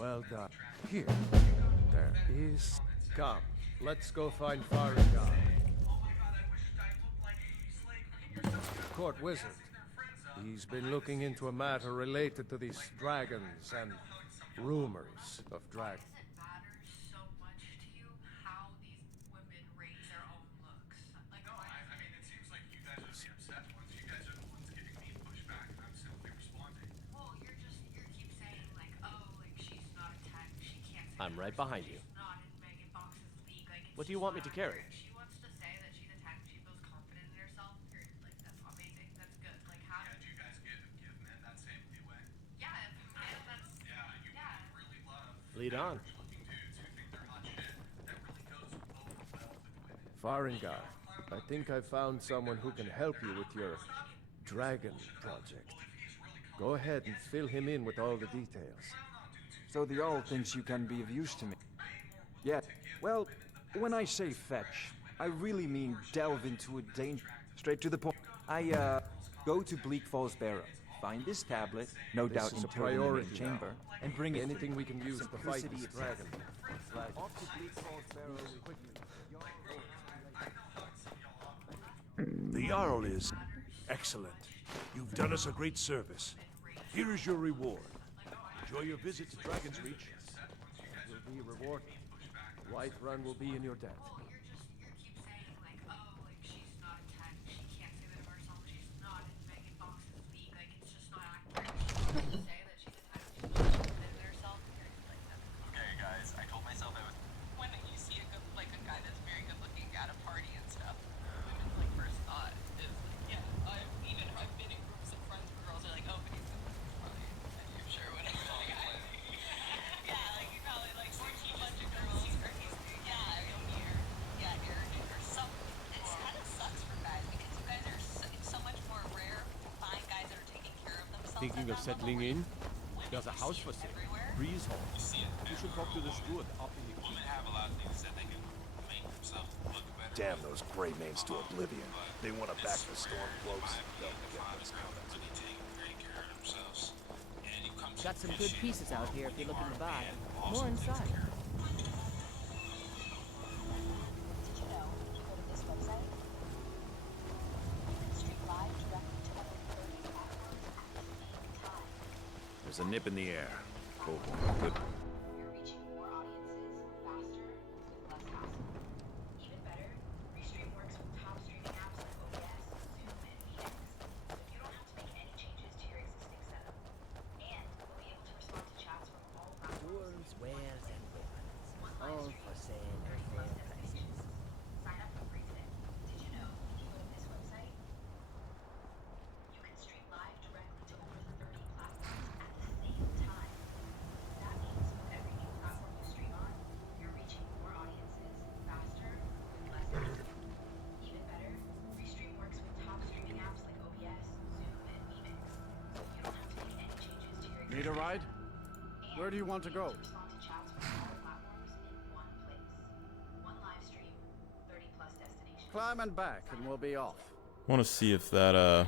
Well done. Here. There is... Come, let's go find Faringar. Court wizard. He's been looking into a matter related to these dragons and rumors of dragons. I'm right behind you. What do you want me to carry? Lead on. Faringar, I think I found someone who can help you with your dragon project. Go ahead and fill him in with all the details. So the Jarl thinks you can be of use to me. Yeah, well, when I say fetch, I really mean delve into a danger. Straight to the point. Go to Bleak Falls Barrow, find this tablet, no doubt This is a interred in the priority main chamber, and bring it. Anything we can use to fight this dragon. Off to Bleak Falls Barrow quickly. The Jarl is excellent. You've done us a great service. Here is your reward. Enjoy your visit to Dragon's Reach. Will be rewarded. Whiterun will be in your debt. Okay, guys, I told myself I was. When you see a guy that's very good looking at a party and stuff, women's first thought is yeah. I've been in groups of friends where girls are like, oh, but he's a party. And you're sure when it's like, yeah, like you probably like a bunch of girls. Arrogant or something. It kind of sucks for guys because you guys are it's so much more rare to find guys that are taking care of themselves. Thinking of settling in? There's a house for sale. Breeze Hall. You should talk to the steward up in the keep. Have a lot of things that they can make themselves look better. Damn those gray mains to oblivion. They want to back the Stormcloaks. They'll get those comments. Got some good pieces out here if you're looking to buy. More inside. There's a nip in the air. Oh, good. You're reaching more audiences faster with less hassle. Even better, Restream works with top streaming apps like OBS, Zoom, and VX. So you don't have to make any changes to your existing setup. And we'll be able to respond to chats from all platforms. Tools, wares, and weapons. All for sale at fair prices. Sign up for free today. Did you know if you go to this website, you can stream live directly to over 30 platforms at the same time. That means with every new platform you stream on, you're reaching more audiences faster with less hassle. Even better, Restream works with top streaming apps like OBS, Zoom, and VMix. So you don't have to make any changes to your Need a ride? Where do you want to go? respond to chats from all platforms in one place. One live stream, 30 plus destinations. Climb and back, and we'll be off. I want to see if that,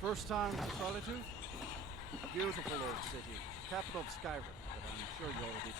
First time to Solitude? Beautiful old city, capital of Skyrim, but I'm sure you already...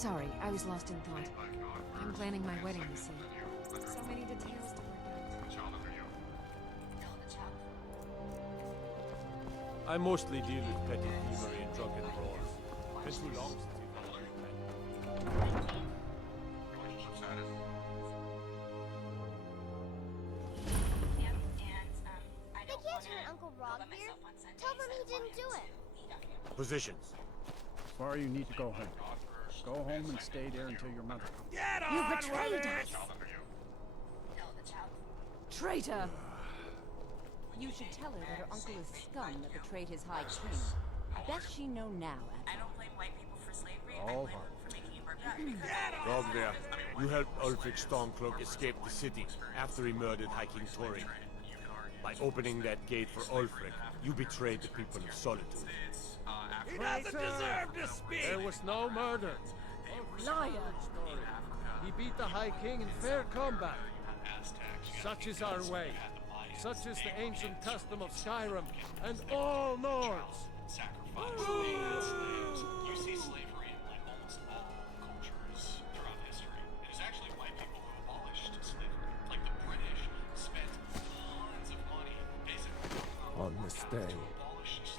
Sorry, I was lost in thought. I'm planning my wedding, you see. So many details to work out. I mostly deal with petty thievery and drunken brawls. Been too long since we've had a good man. They can't turn Uncle Rog here. Tell them he didn't do it. Positions. Tomorrow you need to go home. Go home and stay there until your mother comes. Get on! You betrayed us! Traitor! You should tell her that her uncle is scum that betrayed his high king. I bet she know now. I don't blame white people for slavery. All right. Rogver, you helped Ulfric Stormcloak escape the city after he murdered High King Thorin. By opening that gate for Ulfric, you betrayed the people of Solitude. He doesn't deserve to speak! There was no murder. Liar! He beat the High King in fair combat. Such is our way. Such is the ancient custom of Skyrim and all Nords. You see slavery in like almost all cultures throughout history. It is actually white people who abolished slavery. Like the British spent tons of money basically On this day,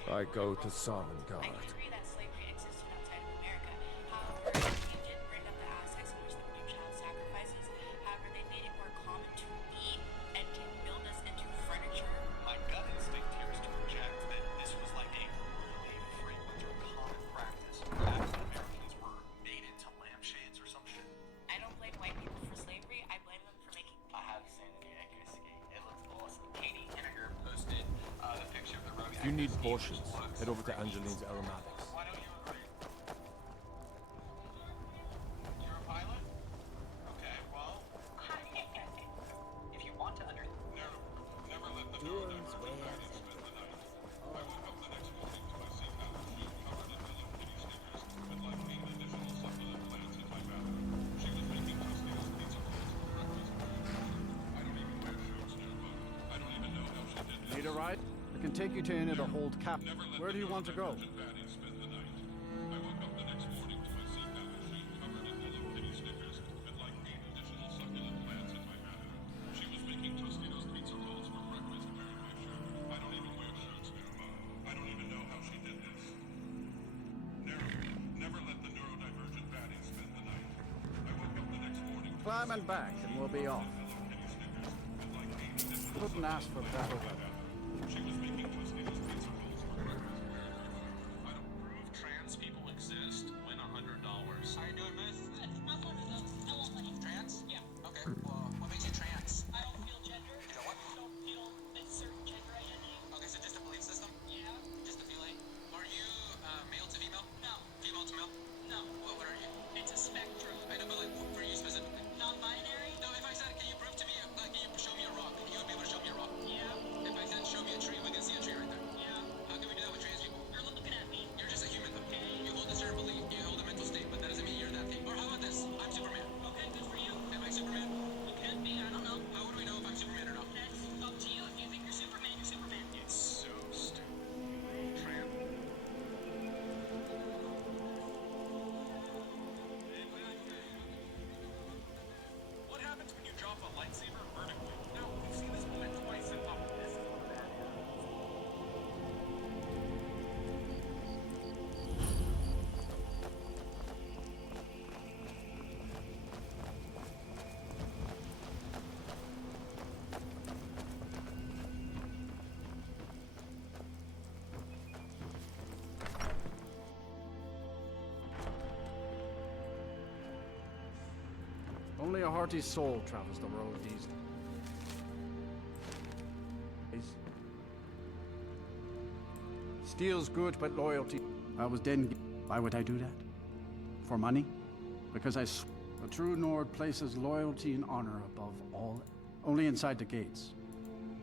I go to Sovngarde. I agree that slavery existed outside of America. However, you did bring up the aspects in which they would do child sacrifices. However, they made it more common to eat and to build us into furniture. My gut instinct here is to project that this was like a really frequent or common practice. African Americans were made into lampshades or some shit. I don't blame white people for slavery. I blame them for making. I have seen the new accuracy. It looks awesome. Katie Henniger posted the picture of the road. If you need potions, head over to Angeline's Aromatic. Why don't you agree? You're a pilot? Okay, well. If you want to never let the door spend the night. I woke up the next morning to my sea couch, covered in Hello Kitty stickers, with like 8 additional succulent plants in my bathroom. She was making Tostitos pizza rolls for breakfast. I don't even wear shirts now, but I don't even know how she did this. Need a ride? I can take you to Inn to hold cap. Where do you want to go? Spend the night. I woke up the next morning to my sea couch machine covered in Hello Kitty stickers, with like 8 additional succulent plants in my bathroom. She was making Tostitos pizza rolls for breakfast wearing my shirt. I don't even wear shirts now, but I don't even know how she did this. Never let the neurodivergent baddie spend the night. I woke up the next morning. Climb and back, and we'll be off. Couldn't ask for better weather. She was making Tostitos pizza rolls for breakfast. I don't prove trans people exist. Win $100. How you doing, miss? I'm one of them. I want money. Trans? Yeah. Okay. Well, what makes you trans? I don't feel gender. You know what? I don't feel a certain gender identity. Okay, so just a belief system? Yeah. Just a feeling? Are you male to female? No. Female to male? No. What are you? It's a spectrum. I know, but like for you specifically. Non-binary? No, if I said, can you prove to me, like, can you show me a rock? You would be able to show me a rock. Yeah. If I said, show me a tree, we can see a tree right there. Yeah. How can we do that with trans people? You're looking at me. You're just a human. Okay. You hold a certain belief, you hold a mental state, but that doesn't mean you're that thing. Or how about this? I'm Superman. Okay, good for you. Am I Superman? You can be. I don't know. How would we know if I'm Superman or not? That's up to you. If you think you're Superman, you're Superman. It's so stupid. Trans. What happens when you drop a lightsaber vertically? Now, we've seen this bullet twice and up. This is what that is. Only a hearty soul travels the road these days. Steel's good, but loyalty. I was dead. Why would I do that? For money? Because a true Nord places loyalty and honor above all. Only inside the gates.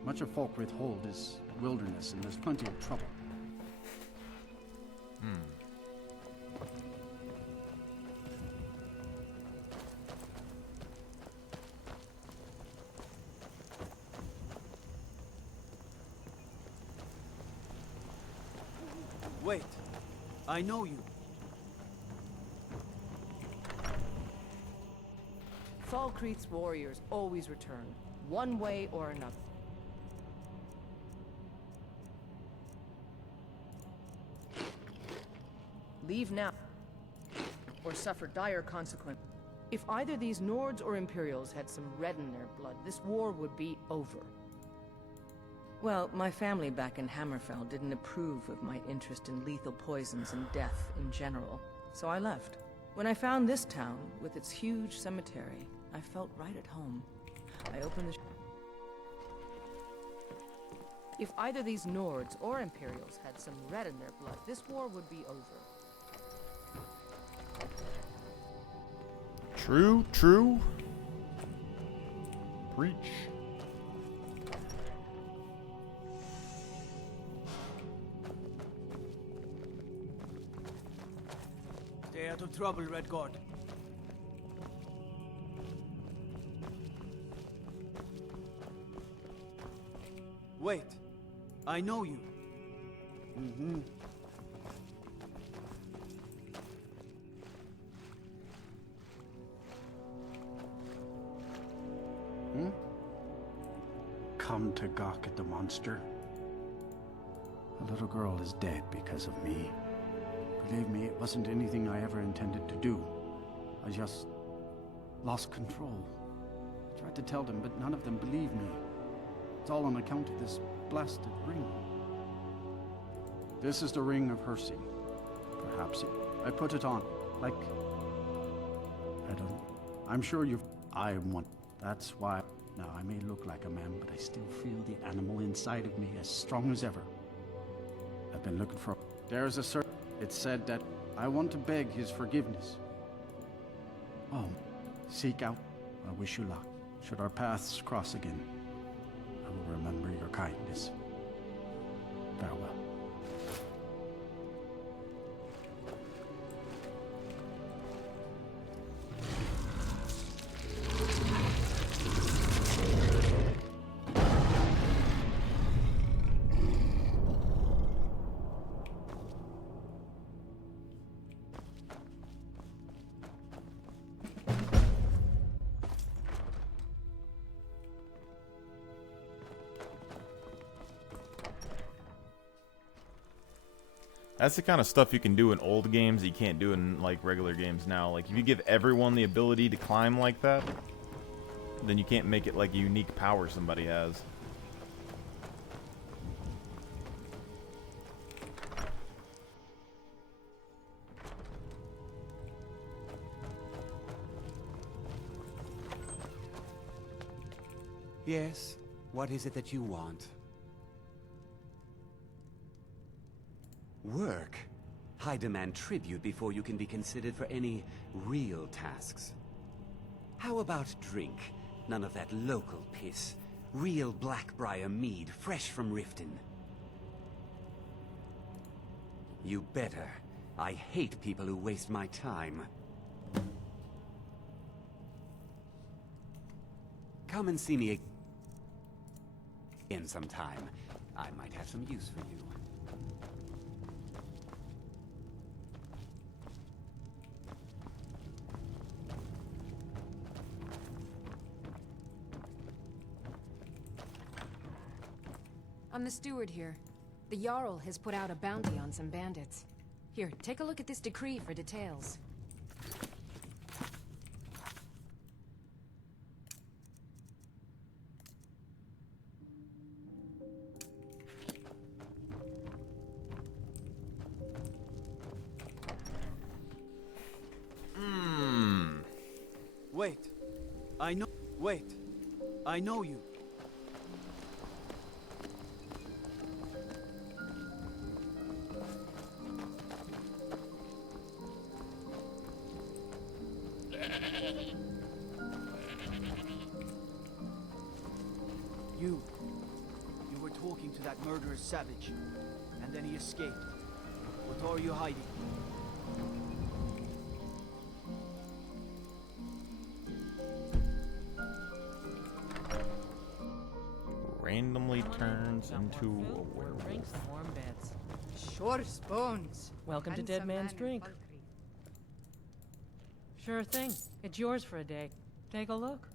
Much of folk withhold is wilderness, and there's plenty of trouble. Wait, I know you. Falkreath's warriors always return, one way or another. Leave now, or suffer dire consequences. If either these Nords or Imperials had some red in their blood, this war would be over. Well, my family back in Hammerfell didn't approve of my interest in lethal poisons and death in general, so I left. When I found this town, with its huge cemetery, I felt right at home. I opened the... If either these Nords or Imperials had some red in their blood, this war would be over. True, true. Preach. Stay out of trouble, Redguard. Wait. I know you. Mm-hmm. Come to gawk at the monster. The little girl is dead because of me. Believe me, it wasn't anything I ever intended to do. I just lost control. I tried to tell them, but none of them believed me. It's all on account of this blasted ring. This is the ring of Hersey. Perhaps I put it on, like... I don't... I'm sure you've... I want... That's why... Now, I may look like a man, but I still feel the animal inside of me as strong as ever. I've been looking for... There's a certain... It said that I want to beg his forgiveness. Oh, seek out. I wish you luck. Should our paths cross again, I will remember your kindness. Farewell. That's the kind of stuff you can do in old games that you can't do in, like, regular games now. Like, if you give everyone the ability to climb like that, then you can't make it, like, a unique power somebody has. Yes? What is it that you want? Work? I demand tribute before you can be considered for any real tasks. How about drink? None of that local piss. Real Blackbriar mead, fresh from Riften. You better. I hate people who waste my time. Come and see me again sometime. I might have some use for you. I'm the steward here. The Jarl has put out a bounty on some bandits. Here, take a look at this decree for details. Wait. Wait. I know you. You were talking to that murderous savage, and then he escaped. What are you hiding? Randomly turns into a werewolf. Warm beds. Sure spoons. Welcome to Dead Man's Drink. Sure thing. It's yours for a day. Take a look.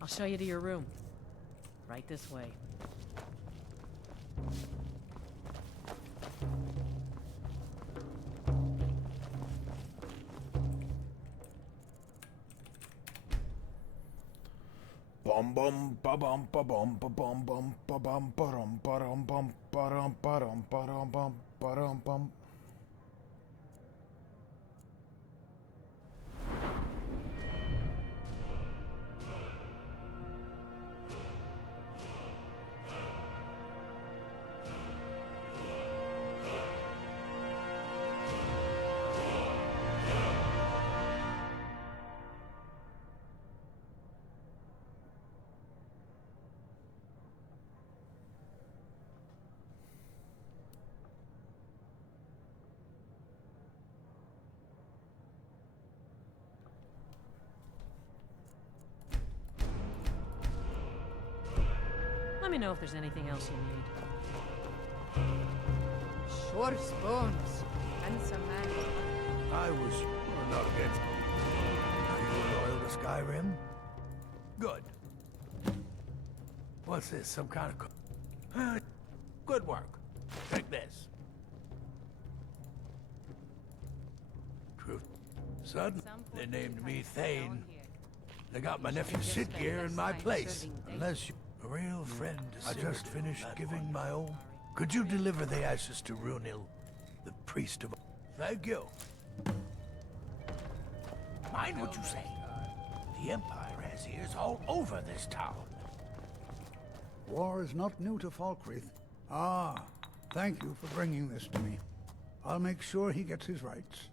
I'll show you to your room. Right this way. Bum bum ba bum ba bum ba bum bum ba bum ba dum ba dum bum ba dum ba dum ba dum bum ba dum bum. Let me know if there's anything else you need. Sure spoons. Handsome man. I was not against it. Are you loyal to Skyrim? Good. What's this, some kind of... Good work. Take this. Truth. Suddenly, they named me Thane. They got my nephew Sitgear in my place. Unless you... A real friend. I just finished giving my own. Could you deliver the ashes to Runil, the priest of... Thank you. Mind what you say. The Empire has ears all over this town. War is not new to Falkreath. Ah, thank you for bringing this to me. I'll make sure he gets his rights.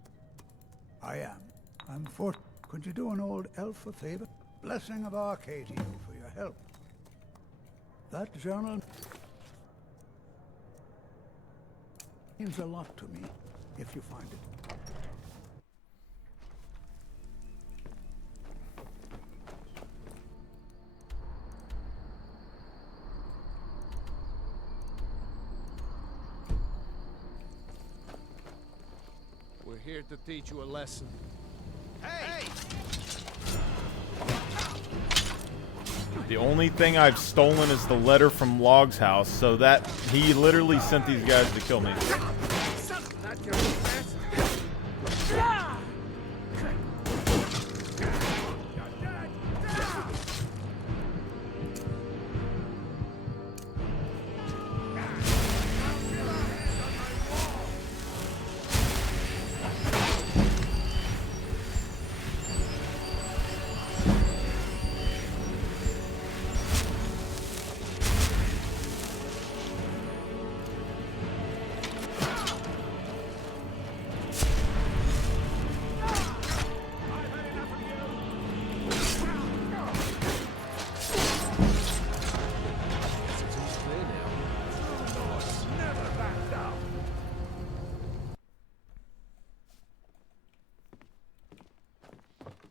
I am. I'm for... Could you do an old elf a favor? Blessing of Arcadia for your help. That journal means a lot to me, if you find it. We're here to teach you a lesson. Hey! The only thing I've stolen is the letter from Log's house, so that he literally sent these guys to kill me.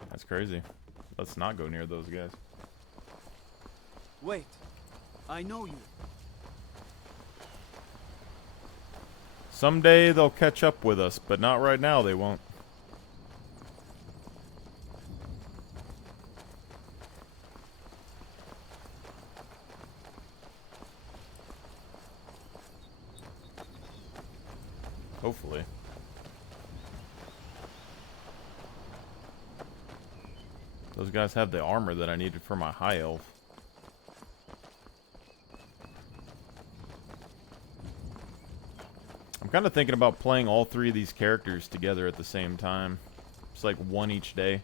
That's crazy. Let's not go near those guys. Wait, I know you. Someday they'll catch up with us, but not right now, they won't. Hopefully. Those guys have the armor that I needed for my high elf. I'm kind of thinking about playing all three of these characters together at the same time. It's like one each day.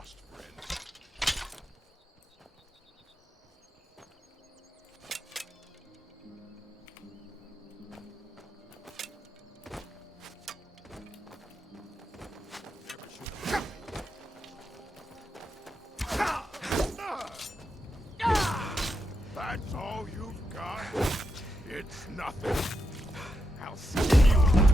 lost friend. That's all you've got? It's nothing. I'll skin you alive.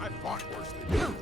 I fought worse than you.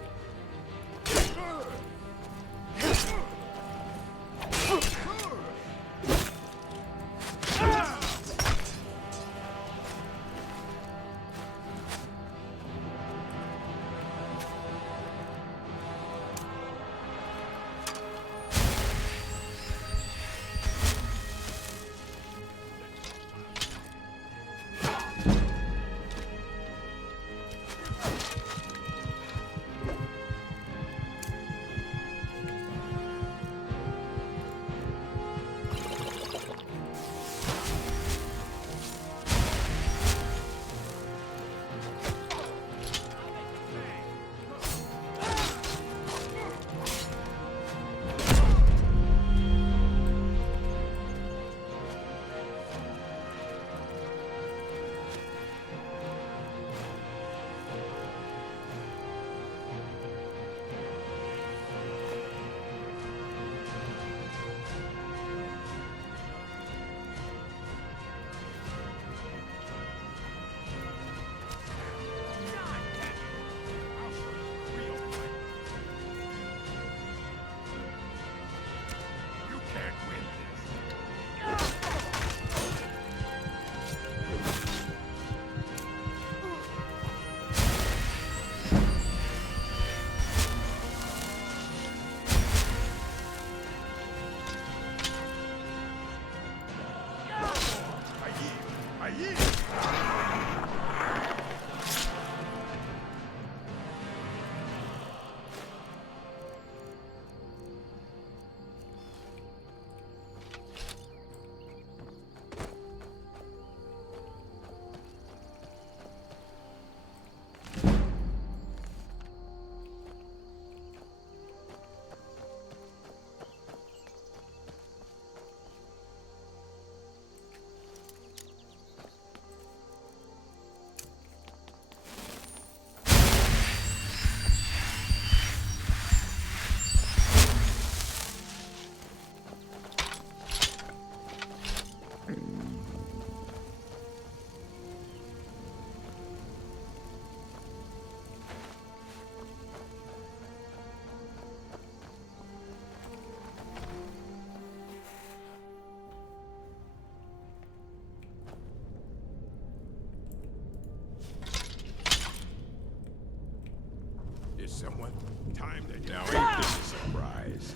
Is someone? Time to now ain't this a surprise?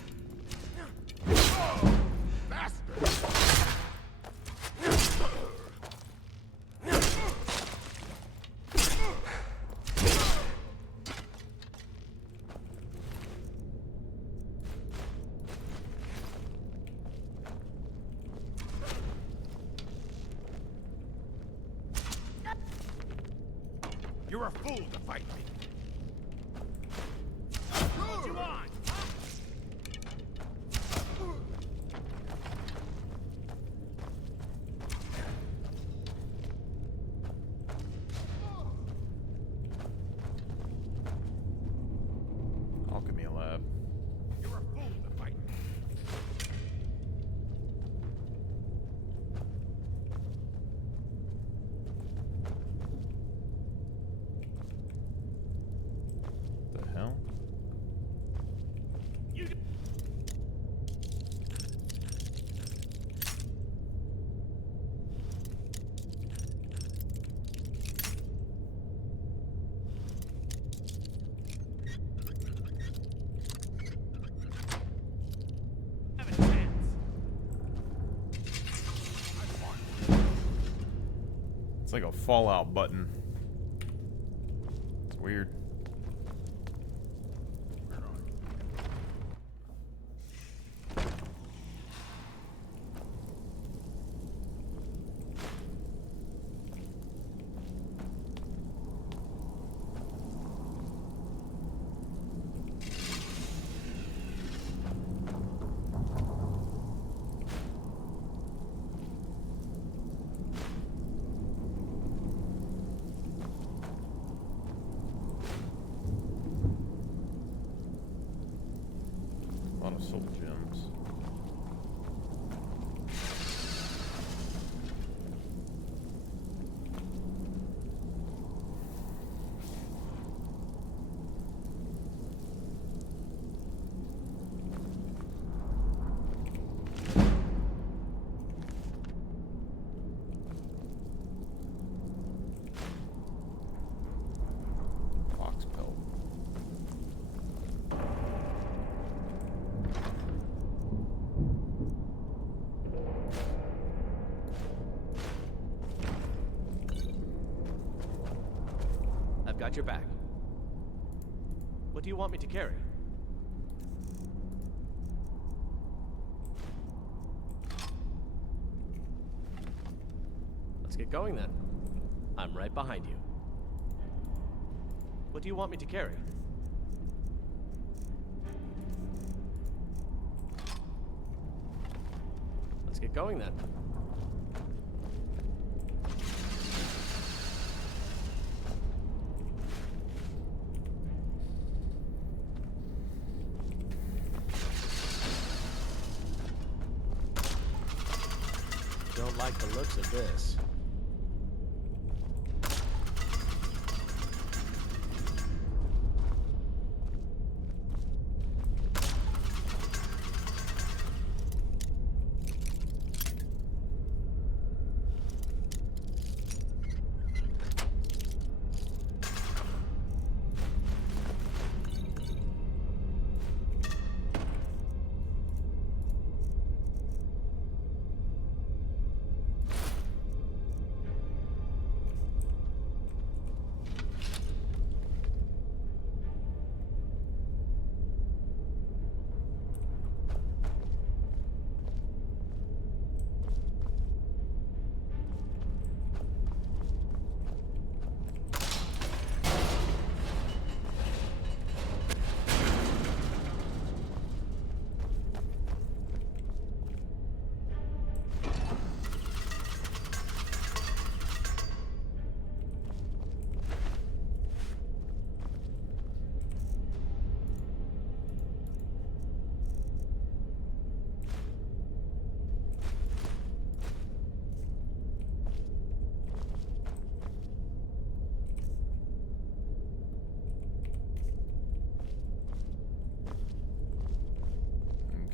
Oh, bastard! You're a fool to fight me. What you want? Alchemy lab. You're a fool to fight me. The hell? It's like a Fallout button. It's weird. A lot of soul gems. Fox pelt. I've got your back. What do you want me to carry? Let's get going then. I'm right behind you. What do you want me to carry? Let's get going then. Don't like the looks of this.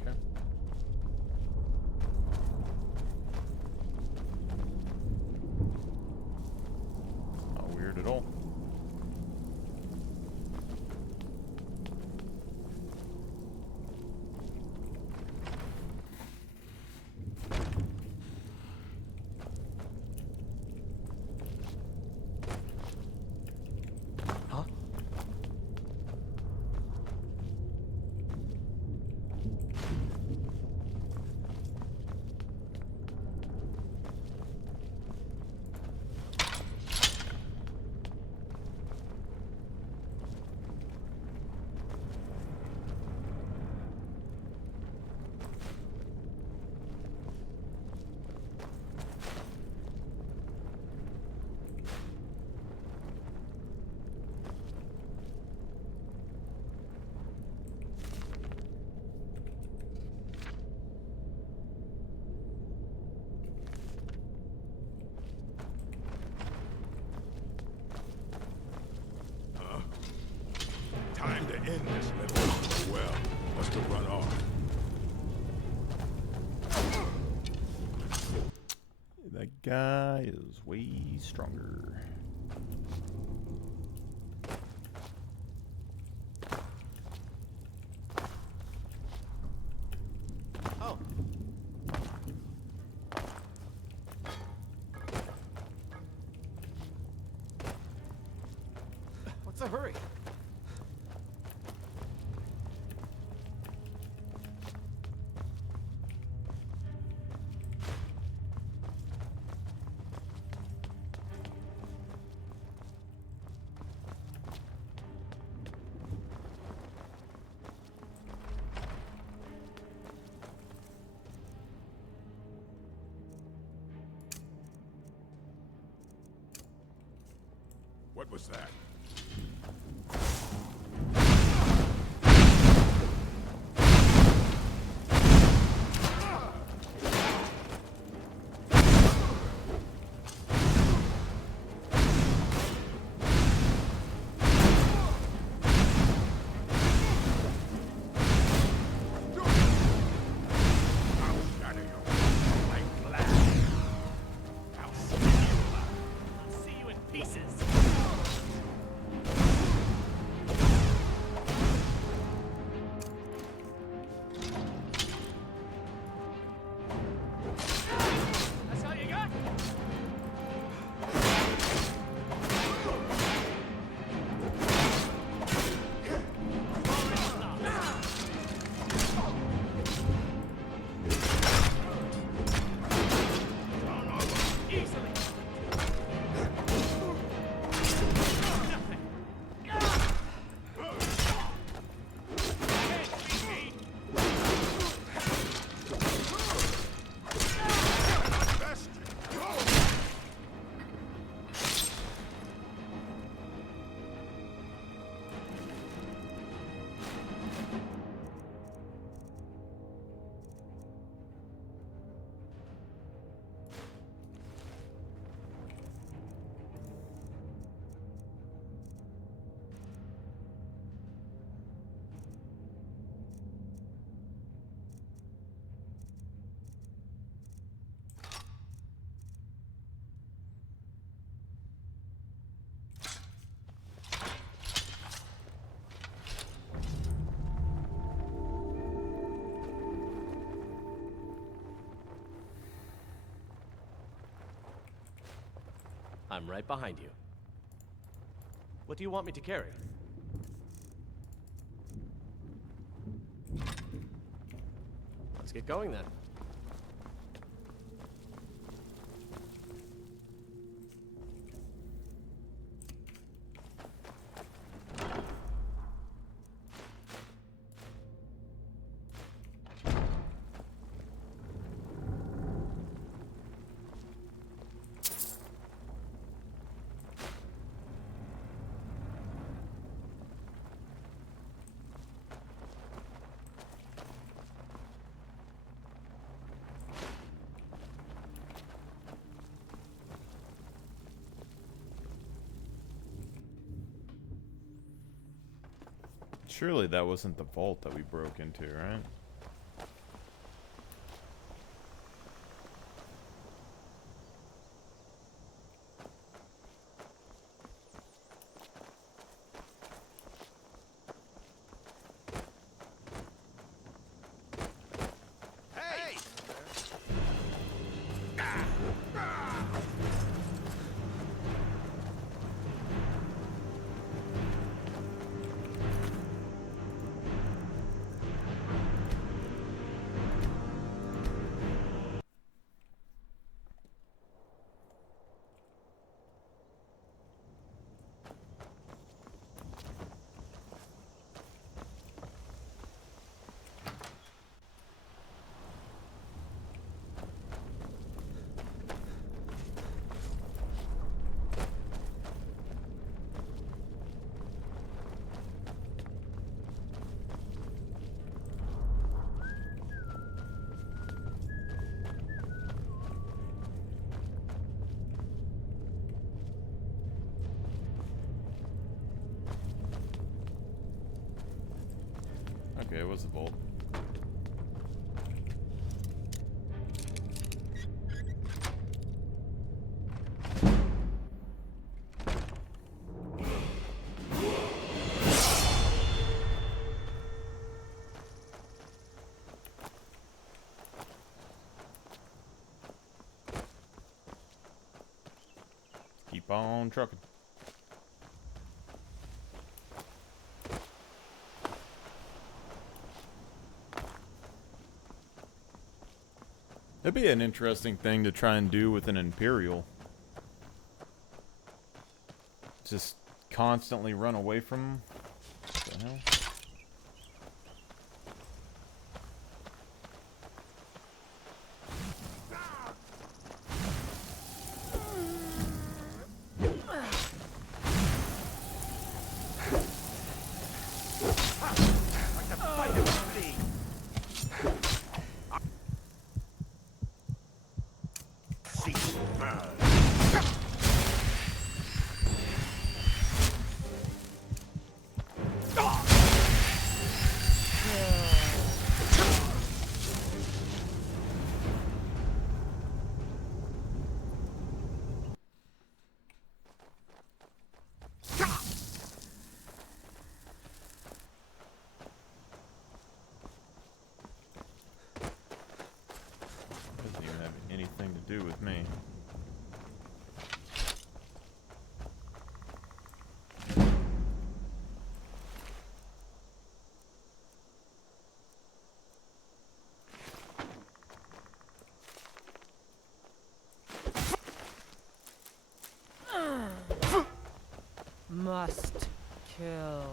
Okay. Not weird at all. Huh? Time to end this little well. Must have run off. That guy is way stronger. Oh. What's the hurry? What was that? I'm right behind you. What do you want me to carry? Let's get going then. Surely that wasn't the vault that we broke into, right? Okay, it was the vault. Keep on trucking. It'd be an interesting thing to try and do with an Imperial. Just constantly run away from them. What the hell? Doesn't even have anything to do with me. Must kill.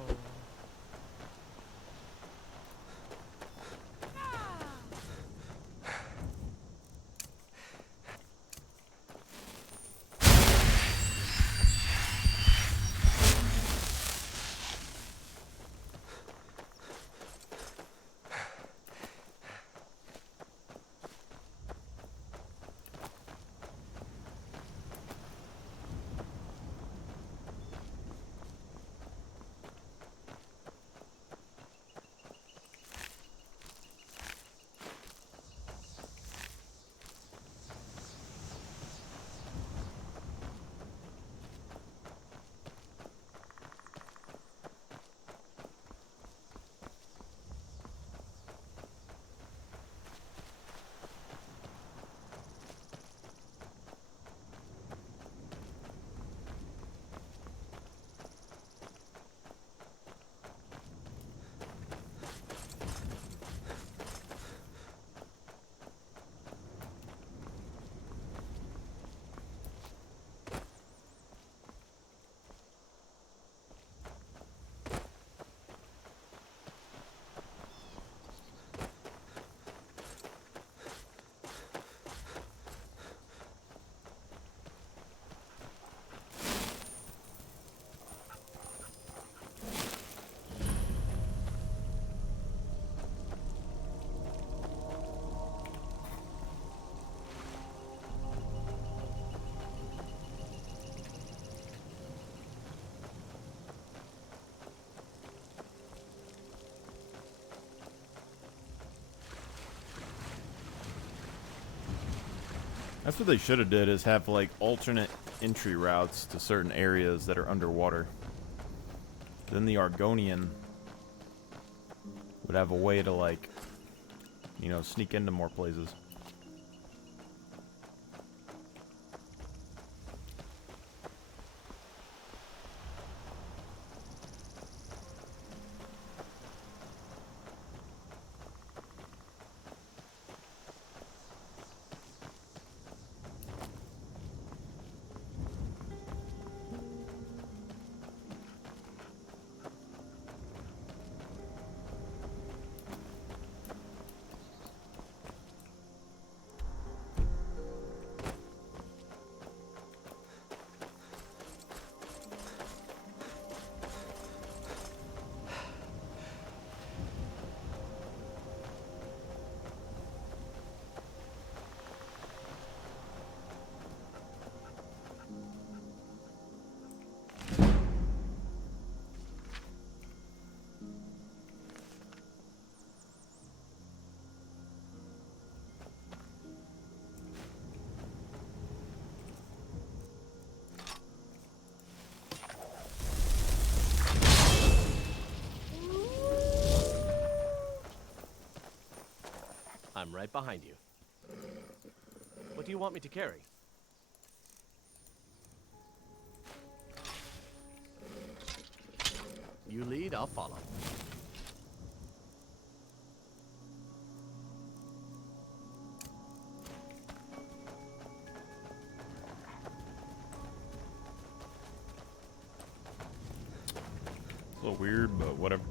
That's what they should have did, is have like alternate entry routes to certain areas that are underwater. Then the Argonian would have a way to, like, you know, sneak into more places. I'm right behind you. What do you want me to carry? You lead, I'll follow. a little weird, but whatever.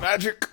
Magic.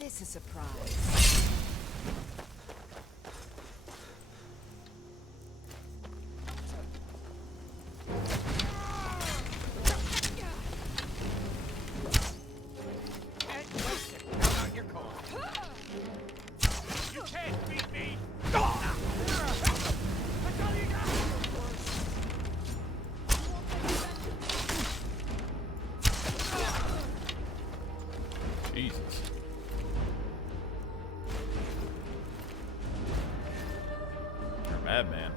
this a surprise? You can't beat me! Jesus. You're a madman.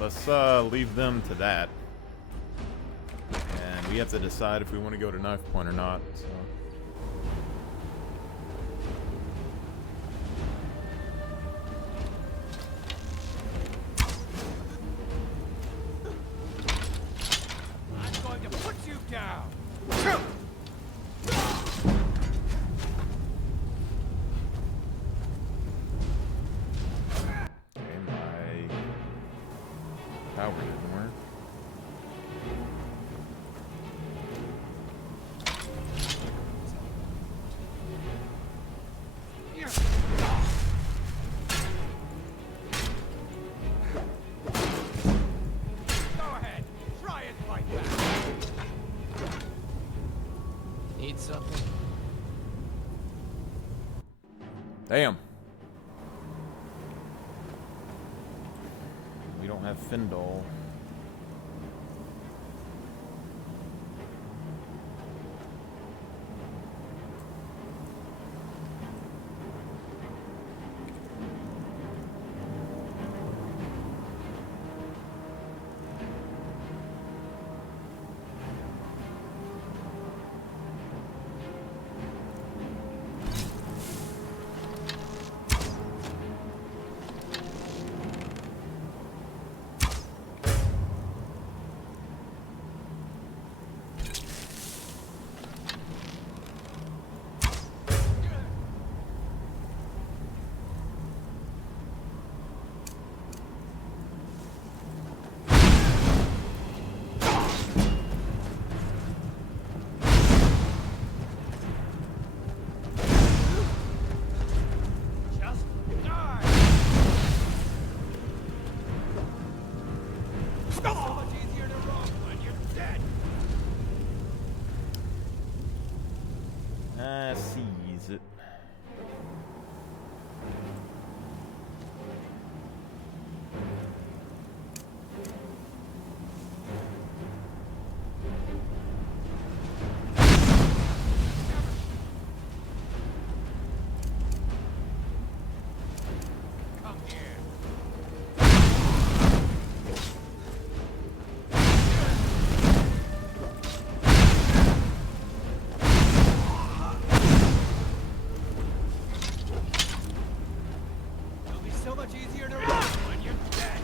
let's leave them to that. And we have to decide if we want to go to Knife Point or not, so. I'm going to put you down! Okay, my power didn't work. Go ahead, try and fight back! Need something? Damn. We don't have Findle. Just die! So much easier to roll when you're dead! Seize it. Come here. It'll be so much easier to roll when you're dead!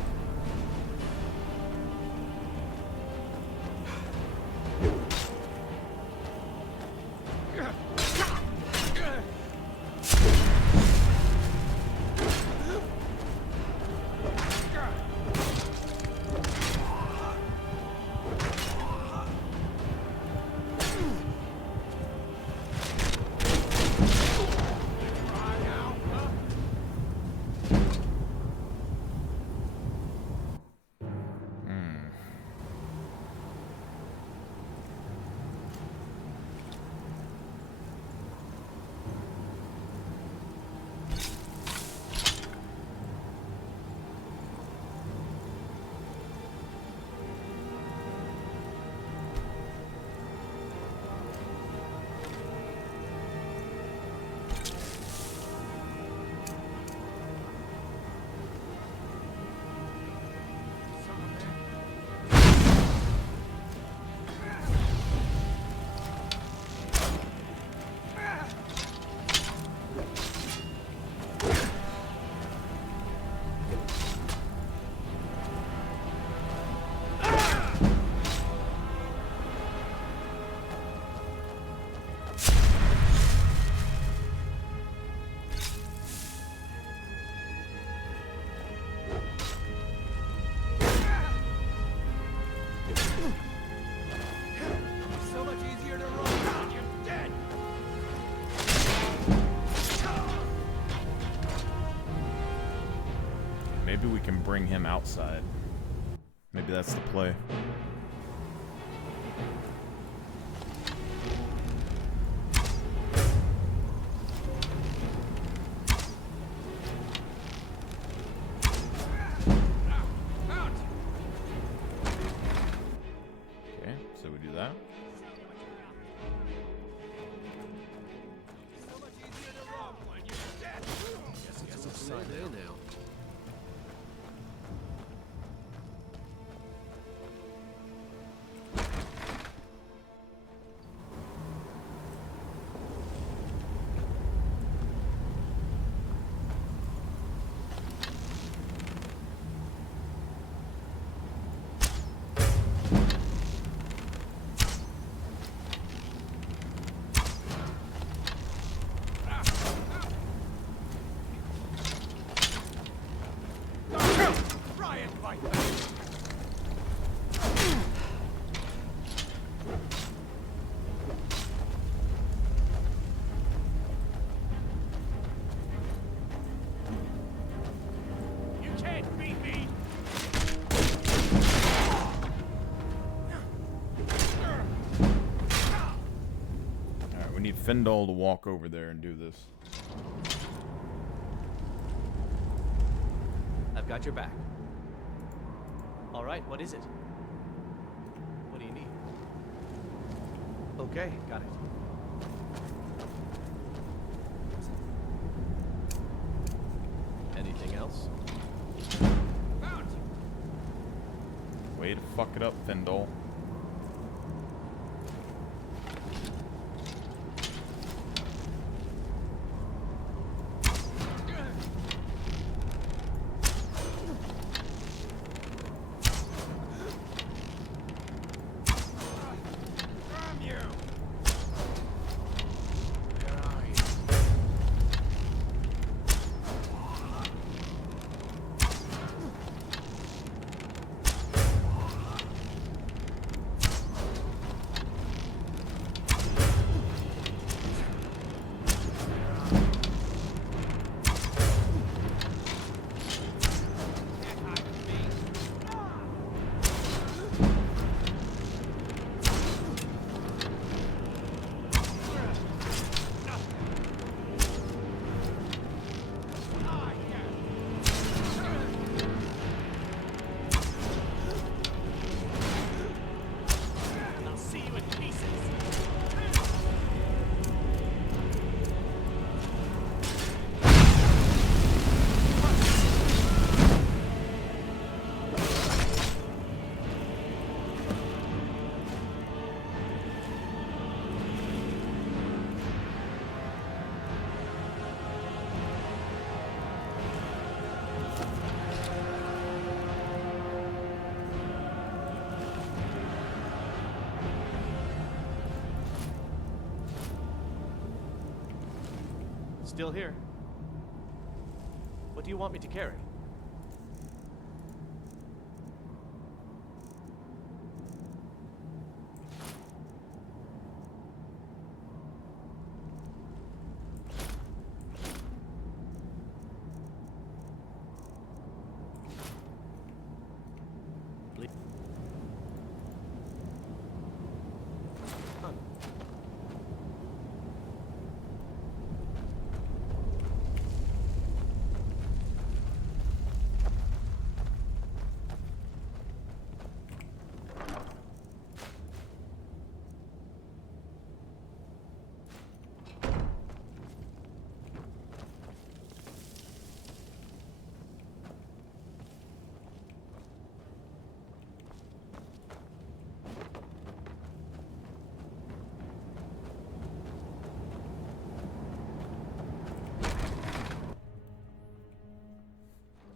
So much easier to roll when you're dead! Maybe we can bring him outside. Maybe that's the play. Okay, so we do that. Guess it's upside down now. can't fight back. You can't beat me. Alright, we need Fendel to walk over there and do this. I've got your back. All right, what is it? What do you need? Okay, got it. Anything else? Way to fuck it up, Fendel. Still here. What do you want me to carry?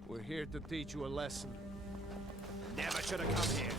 We're here to teach you a lesson. Never should have come here.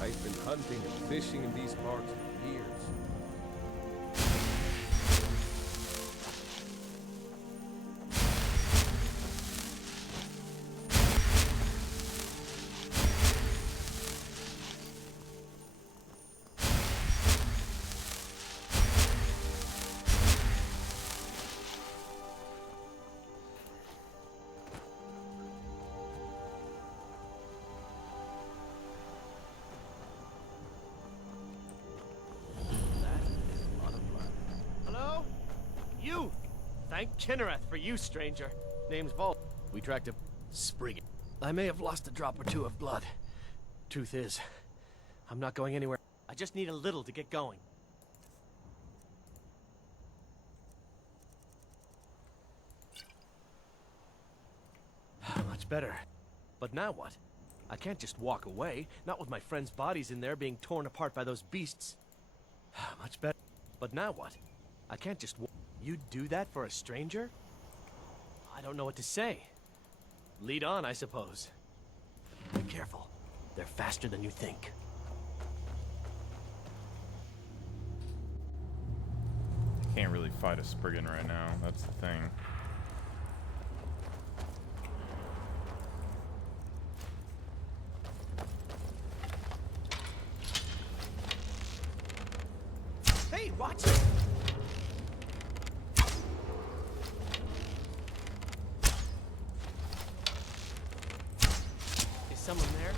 I've been hunting and fishing in these parts for years. Thank Kinnereth for you, stranger. Name's Vol. We tracked a Spriggan. I may have lost a drop or two of blood. Truth is, I'm not going anywhere. I just need a little to get going. Much better. But now what? I can't just walk away, not with my friend's bodies in there being torn apart by those beasts. Much better. But now what? I can't just You'd do that for a stranger? I don't know what to say. Lead on, I suppose. Be careful. They're faster than you think. Can't really fight a Spriggan right now, that's the thing. Hey, watch it! Is someone there?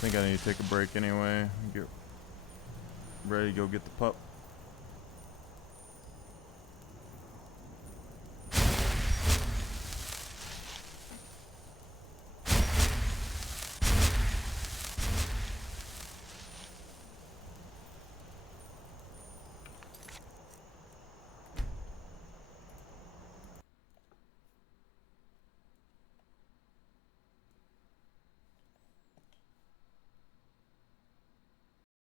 I think I need to take a break anyway. Get ready to go get the pup.